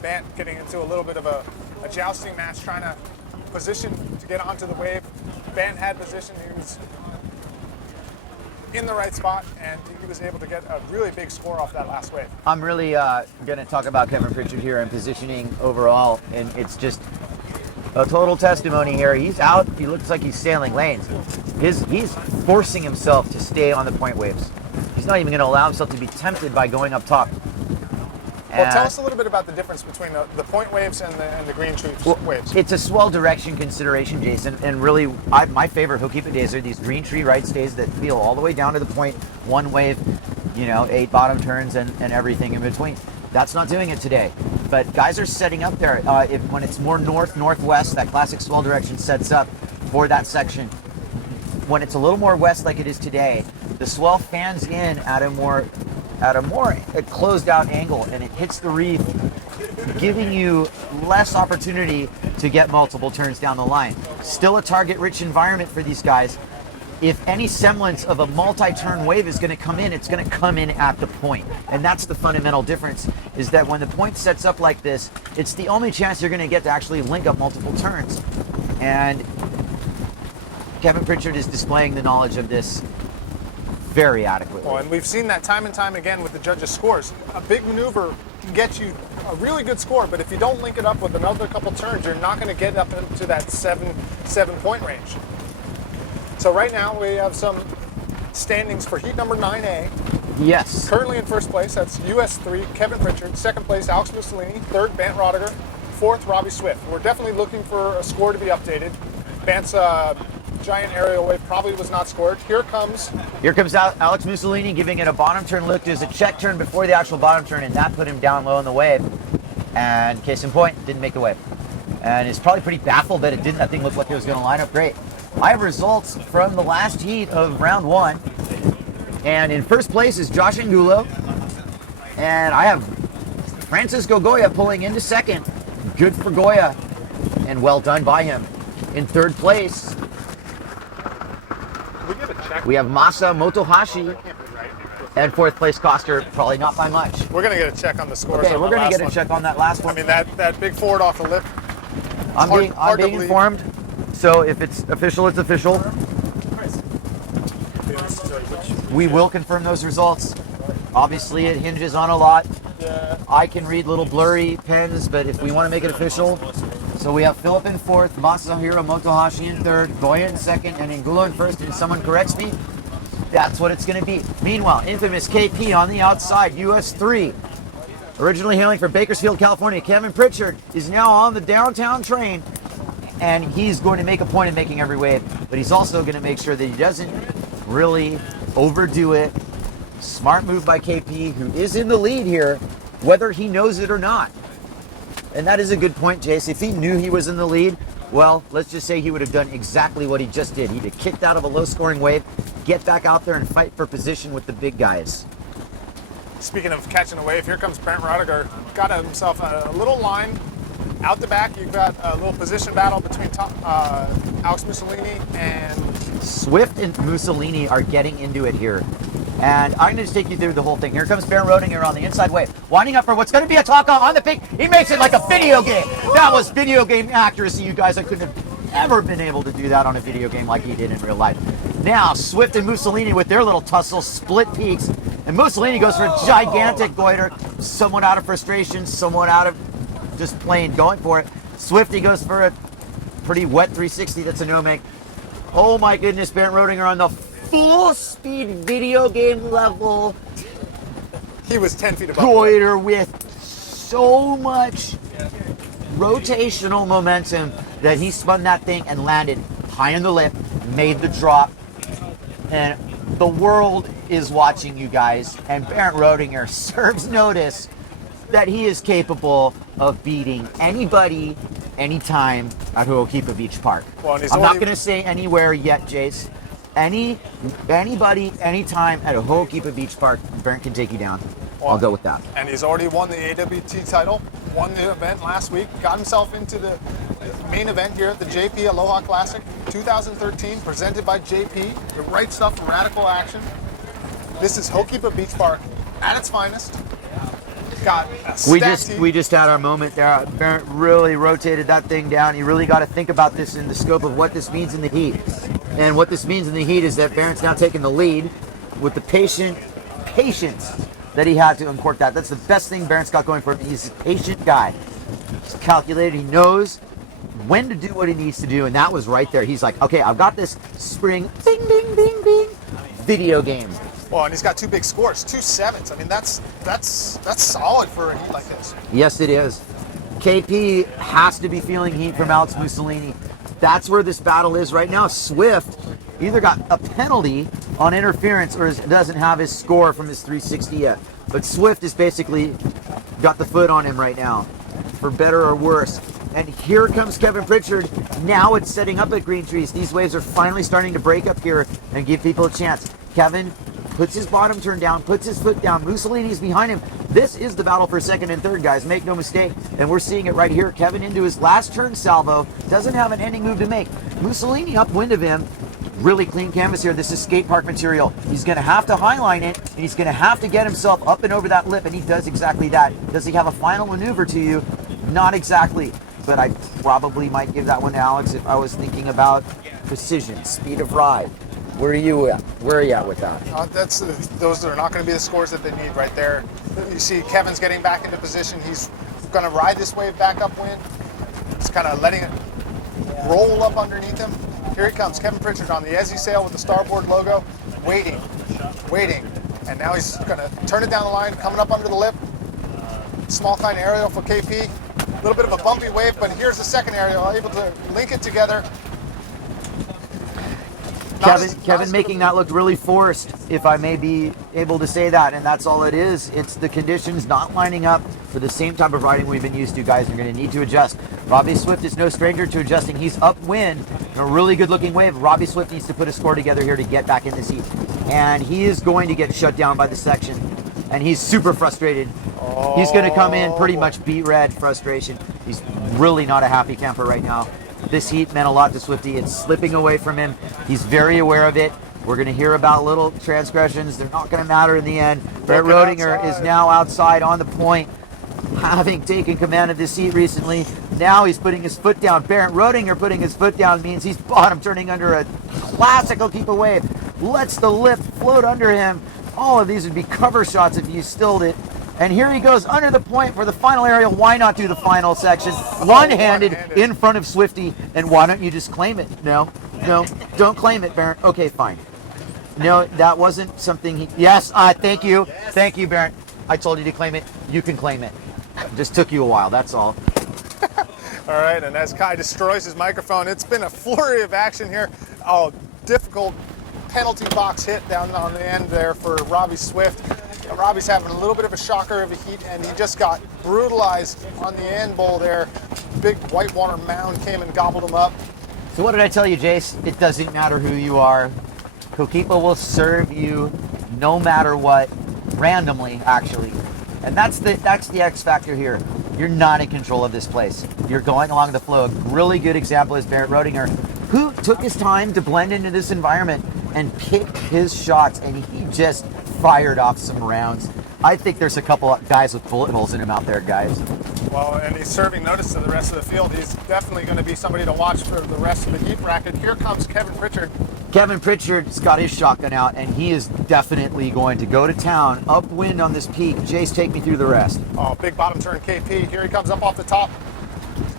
Bant getting into a little bit of a jousting match, trying to position to get onto the wave. Bant had position. He was in the right spot, and he was able to get a really big score off that last wave. I'm really going to talk about Kevin Pritchard here and positioning overall, and it's just a total testimony here. He's out. He looks like he's sailing lanes. He's forcing himself to stay on the point waves. He's not even going to allow himself to be tempted by going up top. Well, tell us a little bit about the difference between the point waves and the green tree waves. It's a swell direction consideration, Jason, and really my favorite Hokipa days are these green tree right stays that feel all the way down to the point, 1 wave, 8 bottom turns and everything in between. That's not doing it today, but guys are setting up there. When it's more north-northwest, that classic swell direction sets up for that section. When it's a little more west like it is today, the swell fans in at a more closed out angle, and it hits the reef, giving you less opportunity to get multiple turns down the line. Still a target rich environment for these guys. If any semblance of a multi-turn wave is going to come in, it's going to come in at the point. And that's the fundamental difference, is that when the point sets up like this, it's the only chance you're going to get to actually link up multiple turns. And Kevin Pritchard is displaying the knowledge of this very adequately. Well, and we've seen that time and time again with the judges' scores. A big maneuver can get you a really good score, but if you don't link it up with another couple turns, you're not going to get up into that 7-point range. So right now we have some standings for heat number 9A. Yes. Currently in first place, that's US 3, Kevin Pritchard. Second place, Alex Mussolini. Third, Bant Rodiger. Fourth, Robbie Swift. We're definitely looking for a score to be updated. Bant's giant aerial wave probably was not scored. Here comes Alex Mussolini giving it a bottom turn lift. There's a check turn before the actual bottom turn, and that put him down low in the wave. And case in point, didn't make the wave. And he's probably pretty baffled that it didn't. That thing looked like it was going to line up great. I have results from the last heat of round 1. And in first place is Josh Angulo. And I have Francisco Goya pulling into second. Good for Goya. And well done by him. In third place, we give a We have Masa Motohashi and fourth place Coster, probably not by much. We're gonna get a check on the scores. Okay, on we're the going to last get a one. check on that last I one. mean, that big Ford off the lip. I'm hard to being believe. informed. So if it's official, it's official. We will confirm those results. Obviously, it hinges on a lot. I can read little blurry pens, but if we want to make it official, so we have Philip in fourth, Masahiro Motohashi in third, Goya in second, and Angulo in first. And if someone corrects me, that's what it's going to be. Meanwhile, infamous KP on the outside, US 3. Originally hailing from Bakersfield, California, Kevin Pritchard is now on the downtown train, and he's going to make a point of making every wave, but he's also going to make sure that he doesn't really overdo it. Smart move by KP, who is in the lead here, whether he knows it or not. And that is a good point, Jace. If he knew he was in the lead, well, let's just say he would have done exactly what he just did. He'd have kicked out of a low-scoring wave, get back out there and fight for position with the big guys. Speaking of catching a wave, here comes Brent Rodiger. Got himself a little line out the back. You've got a little position battle between Alex Mussolini and Swift and Mussolini are getting into it here. And I'm going to just take you through the whole thing. Here comes Baron Rodinger on the inside wave. Winding up for what's going to be a talk on the pink. He makes it like a video game. That was video game accuracy, you guys. I couldn't have ever been able to do that on a video game like he did in real life. Now, Swift and Mussolini with their little tussle, split peaks. And Mussolini goes for a gigantic goiter. Somewhat out of frustration, somewhat out of just plain going for it. Swifty goes for a pretty wet 360. That's a no-make. Oh my goodness, Baron Rodinger on the full speed video game level. he was 10 feet above. Goiter with so much rotational momentum that he spun that thing and landed high in the lip, made the drop. And the world is watching you guys, and Baron Rodinger serves notice that he is capable of beating anybody, anytime at Ho'okipa Beach Park. Well, and he's I'm not already- going to say anywhere yet, Jace. Anybody, anytime at a Ho'okipa Beach Park, Baron can take you down. I'll go with that. And he's already won the AWT title, won the event last week, got himself into the main event here at the JP Aloha Classic 2013, presented by JP, the right stuff, radical action. This is Ho'okipa Beach Park at its finest. Got a stacked team. We just had our moment there. Barrett really rotated that thing down. You really got to think about this in the scope of what this means in the heat. And what this means in the heat is that Barrett's now taking the lead with the patience that he had to import that. That's the best thing Barrett's got going for him. He's a patient guy. He's calculated. He knows when to do what he needs to do, and that was right there. He's like, okay, I've got this spring, bing, bing, bing, bing, video game. Well, and he's got two big scores, 2 sevens. I mean, that's solid for a heat like this. Yes, it is. KP has to be feeling heat from Alex Mussolini. That's where this battle is right now. Swift either got a penalty on interference or doesn't have his score from his 360 yet. But Swift has basically got the foot on him right now, for better or worse. And here comes Kevin Pritchard. Now it's setting up at Green Trees. These waves are finally starting to break up here and give people a chance. Kevin puts his bottom turn down, puts his foot down. Mussolini's behind him. This is the battle for second and third, guys. Make no mistake. And we're seeing it right here. Kevin into his last turn salvo. Doesn't have an ending move to make. Mussolini upwind of him. Really clean canvas here. This is skate park material. He's going to have to highline it, and he's going to have to get himself up and over that lip, and he does exactly that. Does he have a final maneuver to you? Not exactly. But I probably might give that one to Alex if I was thinking about precision, speed of ride. Where are you at? Where are you at with that? Those are not going to be the scores that they need right there. You see Kevin's getting back into position. He's going to ride this wave back upwind. He's kind of letting it roll up underneath him. Here he comes, Kevin Pritchard on the Ezzy sail with the starboard logo, waiting. And now he's going to turn it down the line, coming up under the lip. Small kind of aerial for KP. A little bit of a bumpy wave, but here's the second aerial, able to link it together. Kevin making that look really forced, if I may be able to say that, and that's all it is. It's the conditions not lining up for the same type of riding we've been used to, guys. You're going to need to adjust. Robbie Swift is no stranger to adjusting. He's upwind in a really good looking wave. Robbie Swift needs to put a score together here to get back in this heat, and he is going to get shut down by the section, and he's super frustrated. He's going to come in pretty much beat red frustration. He's really not a happy camper right now. This heat meant a lot to Swifty. It's slipping away from him. He's very aware of it. We're going to hear about little transgressions. They're not going to matter in the end. Brett Looking Rodinger outside. is now outside on the point, having taken command of this heat recently. Now he's putting his foot down. Barrett Rodinger putting his foot down means he's bottom turning under a classical keep wave. Lets the lift float under him. All of these would be cover shots if you stilled it. And here he goes under the point for the final aerial. Why not do the final section? One-handed in front of Swifty. And why don't you just claim it? No, don't claim it, Barrett. Okay, fine. No, that wasn't something he... Yes, thank you. Thank you, Barrett. I told you to claim it. You can claim it. Just took you a while, that's all. All right, and as Kai destroys his microphone, it's been a flurry of action here. Oh, difficult penalty box hit down on the end there for Robbie Swift. Robbie's having a little bit of a shocker of a heat, and he just got brutalized on the end bowl there. Big whitewater mound came and gobbled him up. So what did I tell you, Jace? It doesn't matter who you are. Coquipa will serve you no matter what, randomly, actually. And that's the X factor here. You're not in control of this place. You're going along the flow. A really good example is Barrett Rodinger, who took his time to blend into this environment and pick his shots, and he just fired off some rounds. I think there's a couple of guys with bullet holes in him out there, guys. Well, and he's serving notice to the rest of the field. He's definitely going to be somebody to watch for the rest of the heat bracket. Here comes Kevin Pritchard. Kevin Pritchard's got his shotgun out, and he is definitely going to go to town. Upwind on this peak. Jace, take me through the rest. Oh, big bottom turn KP. Here he comes up off the top.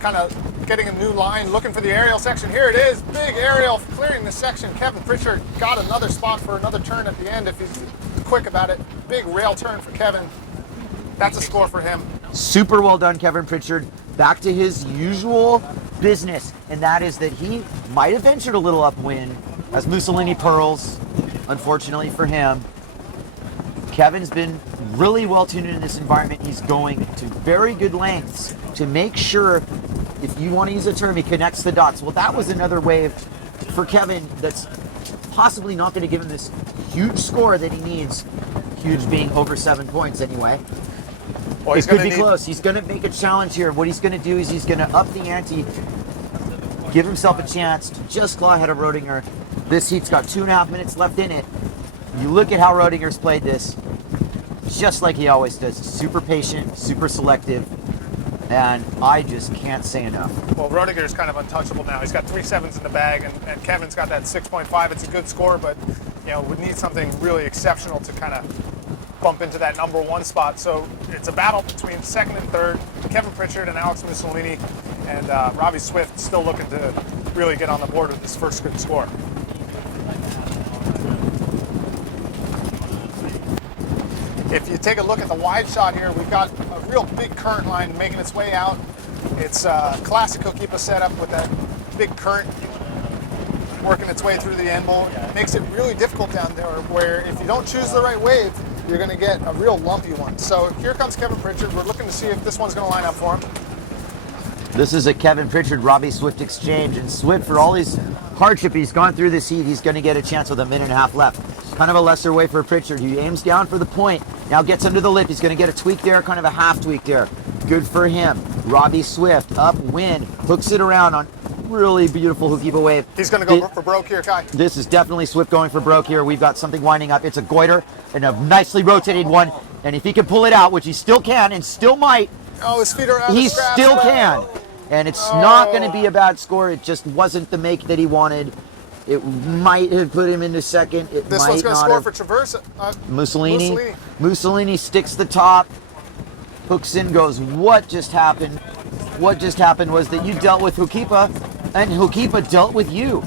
Kind of getting a new line, looking for the aerial section. Here it is. Big aerial clearing the section. Kevin Pritchard got another spot for another turn at the end if he's quick about it. Big rail turn for Kevin. That's a score for him. Super well done, Kevin Pritchard. Back to his usual business, and that is that he might have ventured a little upwind as Mussolini pearls, unfortunately for him. Kevin's been really well tuned in this environment. He's going to very good lengths to make sure, if you want to use a term, he connects the dots. Well, that was another wave for Kevin that's possibly not going to give him this huge score that he needs. Huge being over 7 points anyway. Well, it could be close. He's going to make a challenge here. What he's going to do is he's going to up the ante, give himself a chance to just claw ahead of Rodinger. This heat's got 2.5 minutes left in it. You look at how Rodinger's played this, just like he always does. Super patient, super selective, and I just can't say enough. Well, Rodinger's kind of untouchable now. He's got 3 sevens in the bag, and Kevin's got that 6.5. It's a good score, but would need something really exceptional to kind of bump into that number 1 spot. So it's a battle between second and third, Kevin Pritchard and Alex Mussolini, and Robbie Swift still looking to really get on the board with this first good score. If you take a look at the wide shot here, we've got a real big current line making its way out. It's a classic Coquipa setup with that big current working its way through the end bowl. It makes it really difficult down there, where if you don't choose the right wave, you're going to get a real lumpy one. So here comes Kevin Pritchard. We're looking to see if this one's going to line up for him. This is a Kevin Pritchard, Robbie Swift exchange, and Swift, for all his hardship he's gone through this heat, he's going to get a chance with a minute and a half left. Kind of a lesser way for Pritchard. He aims down for the point, now gets under the lip. He's going to get a tweak there, kind of a half tweak there. Good for him. Robbie Swift, upwind, hooks it around on really beautiful Coquipa wave. He's going to go for broke here, Kai. This is definitely Swift going for broke here. We've got something winding up. It's a goiter and a nicely rotated one, and if he can pull it out, which he still can and still might, oh, his feet are out of he the straps. still can. And it's not going to be a bad score. It just wasn't the make that he wanted. It might have put him into second. This one's going to score for Traverse. Mussolini. Mussolini sticks the top, hooks in, goes, what just happened? What just happened was that you dealt with Coquipa, and Coquipa dealt with you.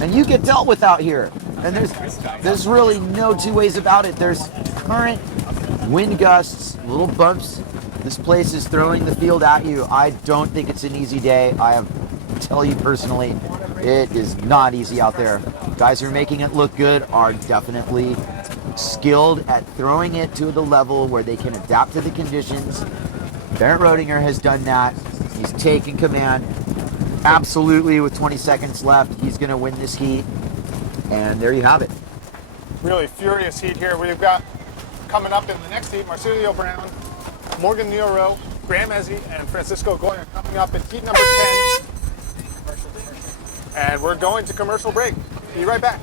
And you get dealt with out here. And there's really no two ways about it. There's current, wind gusts, little bumps. This place is throwing the field at you. I don't think it's an easy day. Tell you personally, it is not easy out there. Guys who are making it look good are definitely skilled at throwing it to the level where they can adapt to the conditions. Barrett Rodinger has done that. He's taken command. Absolutely, with 20 seconds left, he's going to win this heat. And there you have it. Really furious heat here. We've got coming up in the next heat, Marsilio Brown, Morgan Neuro, Graham Ezzy, and Francisco Goya coming up in heat number 10. And we're going to commercial break. Be right back.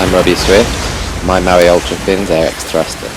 I'm Robbie Swift. My Maui Ultra Fins AX thruster.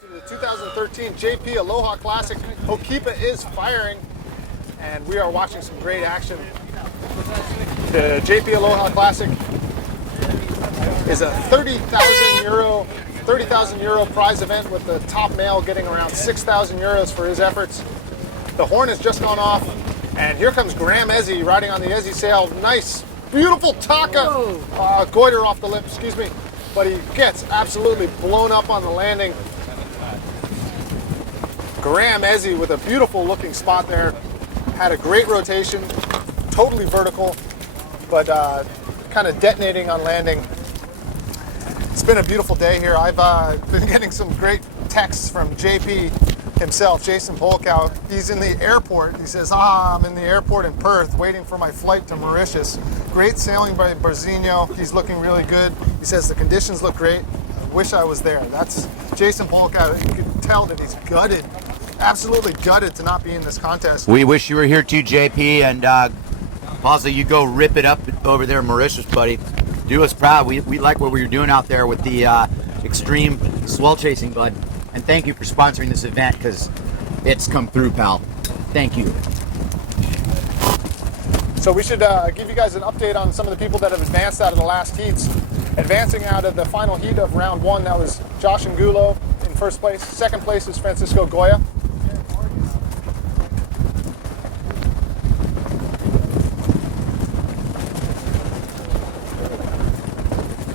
To the 2013 JP Aloha Classic. Hokipa is firing, and we are watching some great action. The JP Aloha Classic is a 30,000 euro prize event, with the top male getting around 6,000 euros for his efforts. The horn has just gone off, and here comes Graham Ezzy riding on the Ezzy sail. Nice, beautiful taka goiter off the lip, excuse me, but he gets absolutely blown up on the landing. Graham Ezzy with a beautiful looking spot there. Had a great rotation, totally vertical, but kind of detonating on landing. It's been a beautiful day here. I've been getting some great texts from JP himself, Jason Polkow. He's in the airport. He says, I'm in the airport in Perth waiting for my flight to Mauritius. Great sailing by Barzinho. He's looking really good. He says the conditions look great. I wish I was there. That's Jason Polkow. You can tell that he's gutted, absolutely gutted to not be in this contest. We wish you were here too, JP, and also you go rip it up over there in Mauritius, buddy. Do us proud. We like what we were doing out there with the extreme swell chasing, bud. And thank you for sponsoring this event, because it's come through, pal. Thank you. So we should give you guys an update on some of the people that have advanced out of the last heats. Advancing out of the final heat of round one, that was Josh Angulo in first place. Second place is Francisco Goya.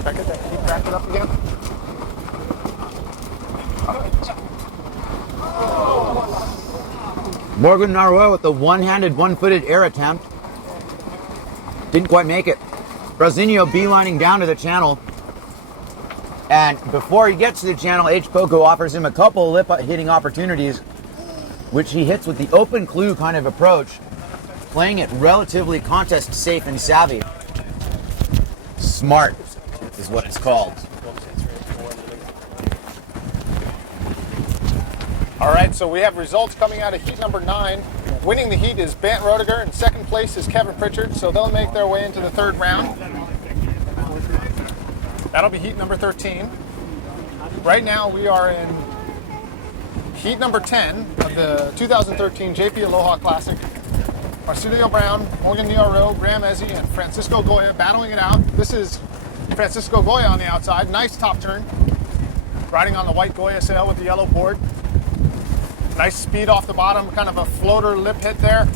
Check it, keep back it up again. Morgan Naruel with the one-handed, one-footed air attempt. Didn't quite make it. Brazinho beelining down to the channel. And before he gets to the channel, H. Poco offers him a couple lip hitting opportunities, which he hits with the open clue kind of approach, playing it relatively contest safe and savvy. Smart is what it's called. All right, so we have results coming out of heat number 9. Winning the heat is Bant Roediger, and second place is Kevin Pritchard, so they'll make their way into the third round. That'll be heat number 13. Right now we are in heat number 10 of the 2013 JP Aloha Classic. Marsilio Brown, Morgan Niaro, Graham Ezzy, and Francisco Goya battling it out. This is Francisco Goya on the outside. Nice top turn. Riding on the white Goya sail with the yellow board. Nice speed off the bottom, kind of a floater lip hit there.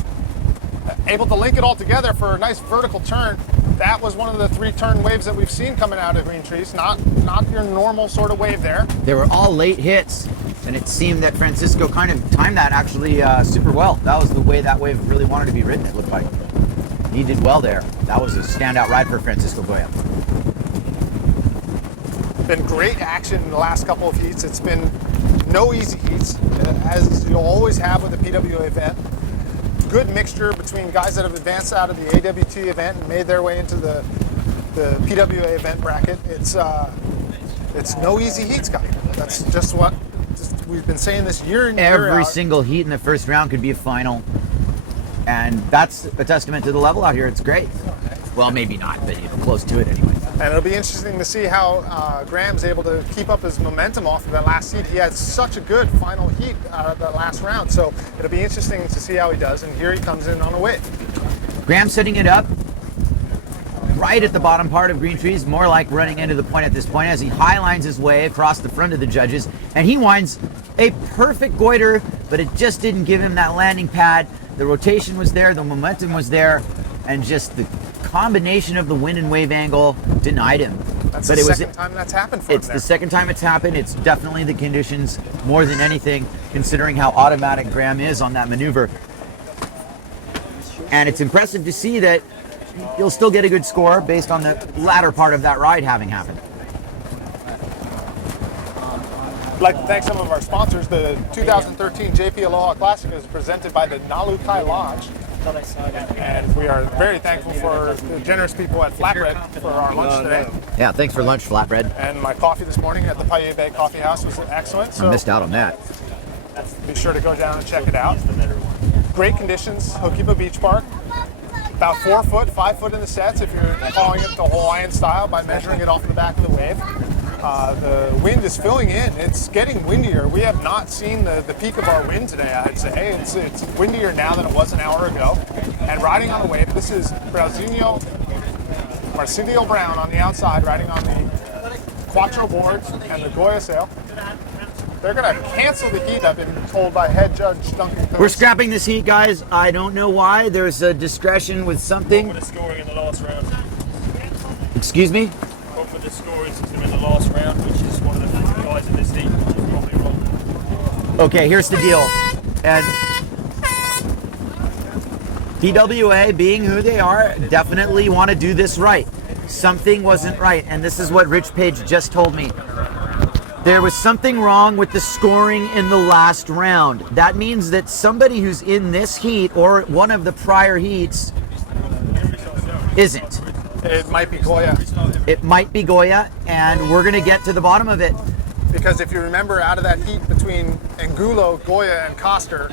Able to link it all together for a nice vertical turn. That was one of the 3 turn waves that we've seen coming out of Green Trees. Not your normal sort of wave there. They were all late hits, and it seemed that Francisco kind of timed that actually super well. That was the way that wave really wanted to be ridden, it looked like. He did well there. That was a standout ride for Francisco Goya. Been great action in the last couple of heats. It's been No easy heats, as you'll always have with a PWA event. Good mixture between guys that have advanced out of the AWT event and made their way into the PWA event bracket. It's no easy heats, guys. That's just what we've been saying this year in year Every out. single heat in the first round could be a final. And that's a testament to the level out here. It's great. Well, maybe not, but close to it anyway. And it'll be interesting to see how Graham's able to keep up his momentum off of that last heat. He had such a good final heat out of that last round, so it'll be interesting to see how he does. And here he comes in on a wave. Graham setting it up right at the bottom part of green trees, more like running into the point at this point as he high lines his way across the front of the judges, and he winds a perfect goiter, but it just didn't give him that landing pad. The rotation was there, the momentum was there, and just the combination of the wind and wave angle denied him. That's the second time that's happened for him. It's the second time it's happened. It's definitely the conditions more than anything, considering how automatic Graham is on that maneuver. And it's impressive to see that you'll still get a good score based on the latter part of that ride having happened. I'd like to thank some of our sponsors. The 2013 JP Aloha Classic is presented by the Nalukai Lodge. And we are very thankful for the generous people at Flatbread for our lunch today. Yeah, thanks for lunch, Flatbread. And my coffee this morning at the Paia Bay Coffee House was excellent. So I missed out on that. be sure to go down and check it out. Great conditions, Hokipa Beach Park. About 4 foot, 5 foot in the sets if you're calling it the Hawaiian style by measuring it off the back of the wave. The wind is filling in. It's getting windier. We have not seen the peak of our wind today, I'd say. It's windier now than it was an hour ago. And riding on the wave, this is Marsilio Brown on the outside, riding on the Quattro boards and the Goya sail. They're going to cancel the heat, I've been told by head judge Duncan Phillips. We're scrapping this heat, guys. I don't know why. There's a discretion with something. For the scoring in the last round. Excuse me? For the scoring system in the last round, which is one of the guys in this heat, which is probably wrong. Okay, here's the deal. And PWA, being who they are, definitely want to do this right. Something wasn't right, and this is what Rich Page just told me. There was something wrong with the scoring in the last round. That means that somebody who's in this heat or one of the prior heats isn't. It might be Goya. It might be Goya, and we're going to get to the bottom of it. Because if you remember, out of that heat between Angulo, Goya, and Koster,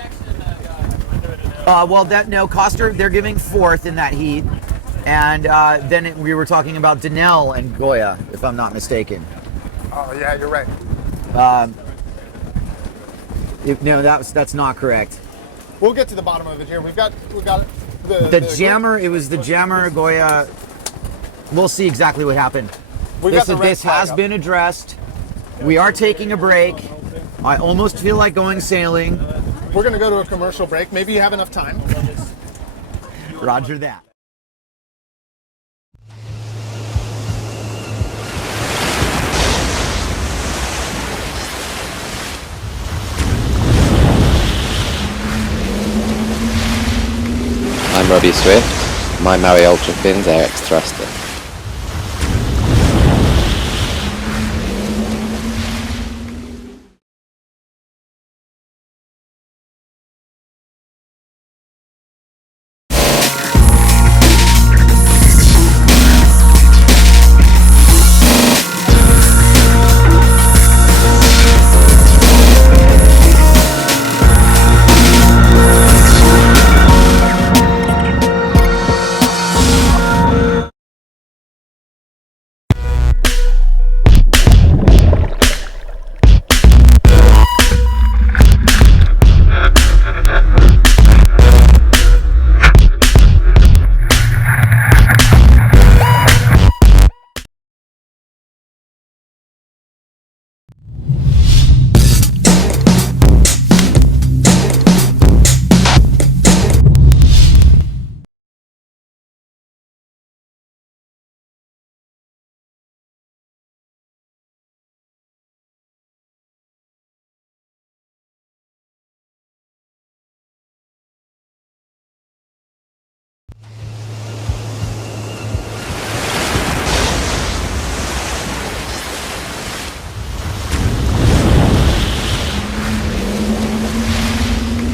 Koster, they're giving fourth in that heat. And then we were talking about Danelle and Goya, if I'm not mistaken. oh yeah, you're right. No, that's not correct. We'll get to the bottom of it here. We've got The jammer, it was the jammer, Goya. We'll see exactly what happened. This has been addressed. We are taking a break. I almost feel like going sailing. We're going to go to a commercial break. Maybe you have enough time. Roger that. I'm Robbie Swift. My Maui Ultra Fins AX thruster.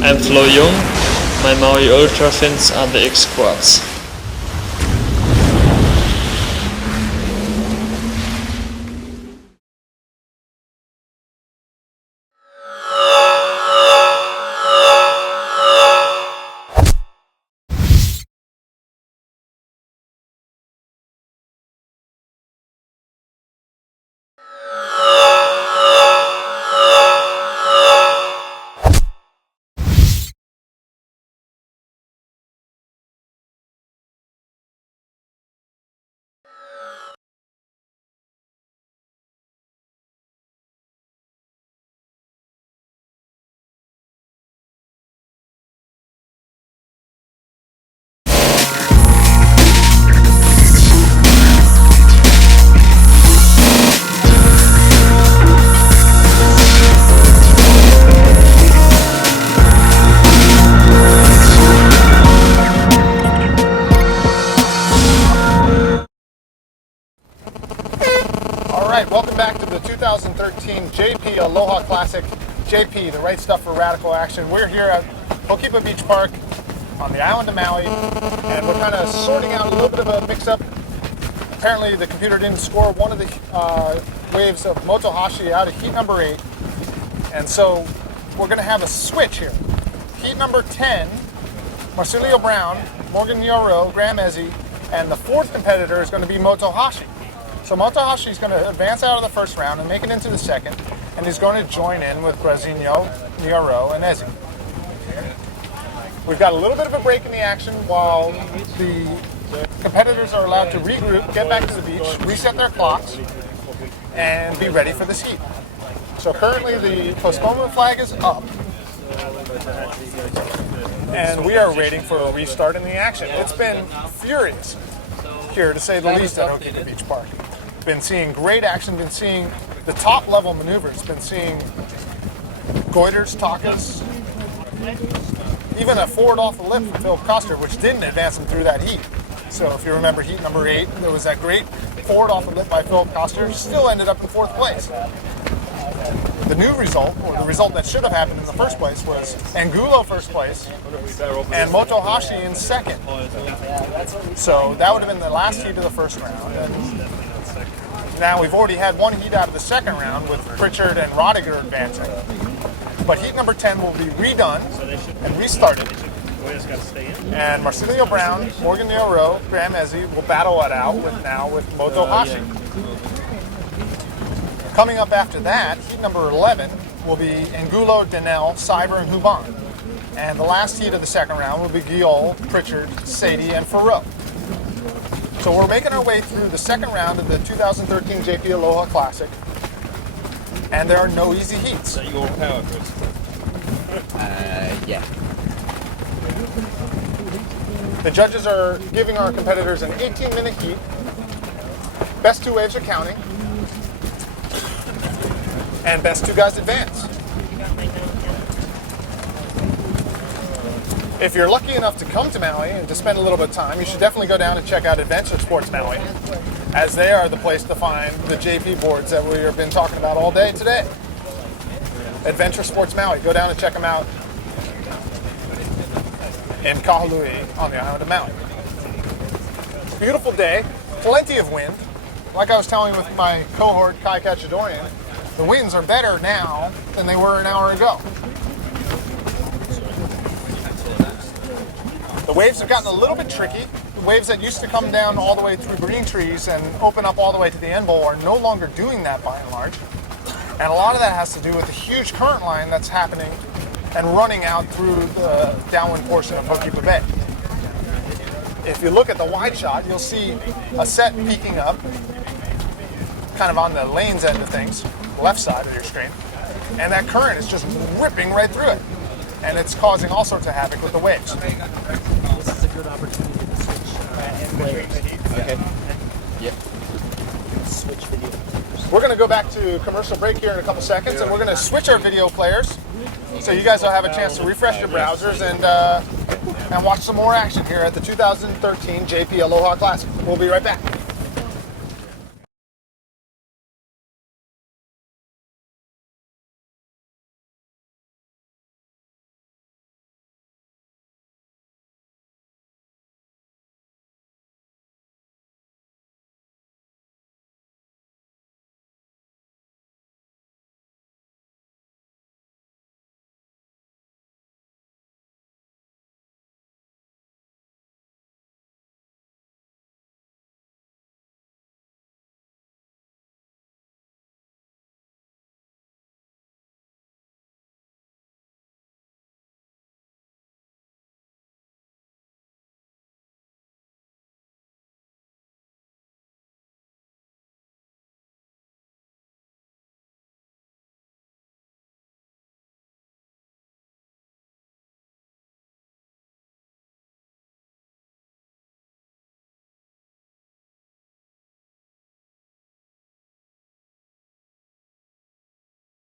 I'm Flo Jung. My Maui Ultra fins are the X Quads. Welcome back to the 2013 JP Aloha Classic. JP, the right stuff for radical action. We're here at Hokipa Beach Park on the island of Maui, and we're kind of sorting out a little bit of a mix-up. Apparently the computer didn't score one of the waves of Motohashi out of heat number 8, and so we're going to have a switch here. Heat number 10, Marsilio Brown, Morgan Nyoro, Graham Ezzi, and the fourth competitor is going to be Motohashi. So Motohashi is going to advance out of the first round and make it into the second, and he's going to join in with Grazinho, Nyoro, and Ezzi. We've got a little bit of a break in the action while the competitors are allowed to regroup, get back to the beach, reset their clocks, and be ready for this heat. So currently the postponement flag is up, and we are waiting for a restart in the action. It's been furious here, to say the least, at Hokipa Beach Park. Been seeing great action, been seeing the top level maneuvers, been seeing goiters, takas, even a forward off the lip from Phil Koster, which didn't advance him through that heat. So if you remember heat number 8, there was that great forward off the lip by Phil Koster, still ended up in 4th place. The new result, or the result that should have happened in the first place, was Angulo first place and Motohashi in second. So that would have been the last heat of the first round. And now we've already had one heat out of the second round with Pritchard and Rodiger advancing. But heat number 10 will be redone and restarted. And Marsilio Brown, Morgan Nyoro, Graham Ezzi will battle it out with Motohashi. Coming up after that, heat number 11 will be Angulo, Denel, Cyber, and Huban. And the last heat of the second round will be Guiol, Pritchard, Sadie, and Farrow. So we're making our way through the second round of the 2013 JP Aloha Classic, and there are no easy heats. So you go power, Chris? Yeah. The judges are giving our competitors an 18-minute heat. Best 2 waves are counting, and best 2 guys advance. If you're lucky enough to come to Maui and to spend a little bit of time, you should definitely go down and check out Adventure Sports Maui, as they are the place to find the JP boards that we have been talking about all day today. Adventure Sports Maui. Go down and check them out in Kahului on the island of Maui. Beautiful day, plenty of wind. Like I was telling you with my cohort, Kai Kachadorian, the winds are better now than they were an hour ago. The waves have gotten a little bit tricky. The waves that used to come down all the way through green trees and open up all the way to the end bowl are no longer doing that by and large. And a lot of that has to do with the huge current line that's happening and running out through the downwind portion of Hokipa Bay. If you look at the wide shot, you'll see a set peaking up, kind of on the lanes end of things, left side of your screen. And that current is just ripping right through it. And it's causing all sorts of havoc with the waves. This is a good opportunity to switch players. Okay. Yep. Switch video. We're going to go back to commercial break here in a couple seconds, and we're going to switch our video players, so you guys will have a chance to refresh your browsers and watch some more action here at the 2013 JP Aloha Classic. We'll be right back.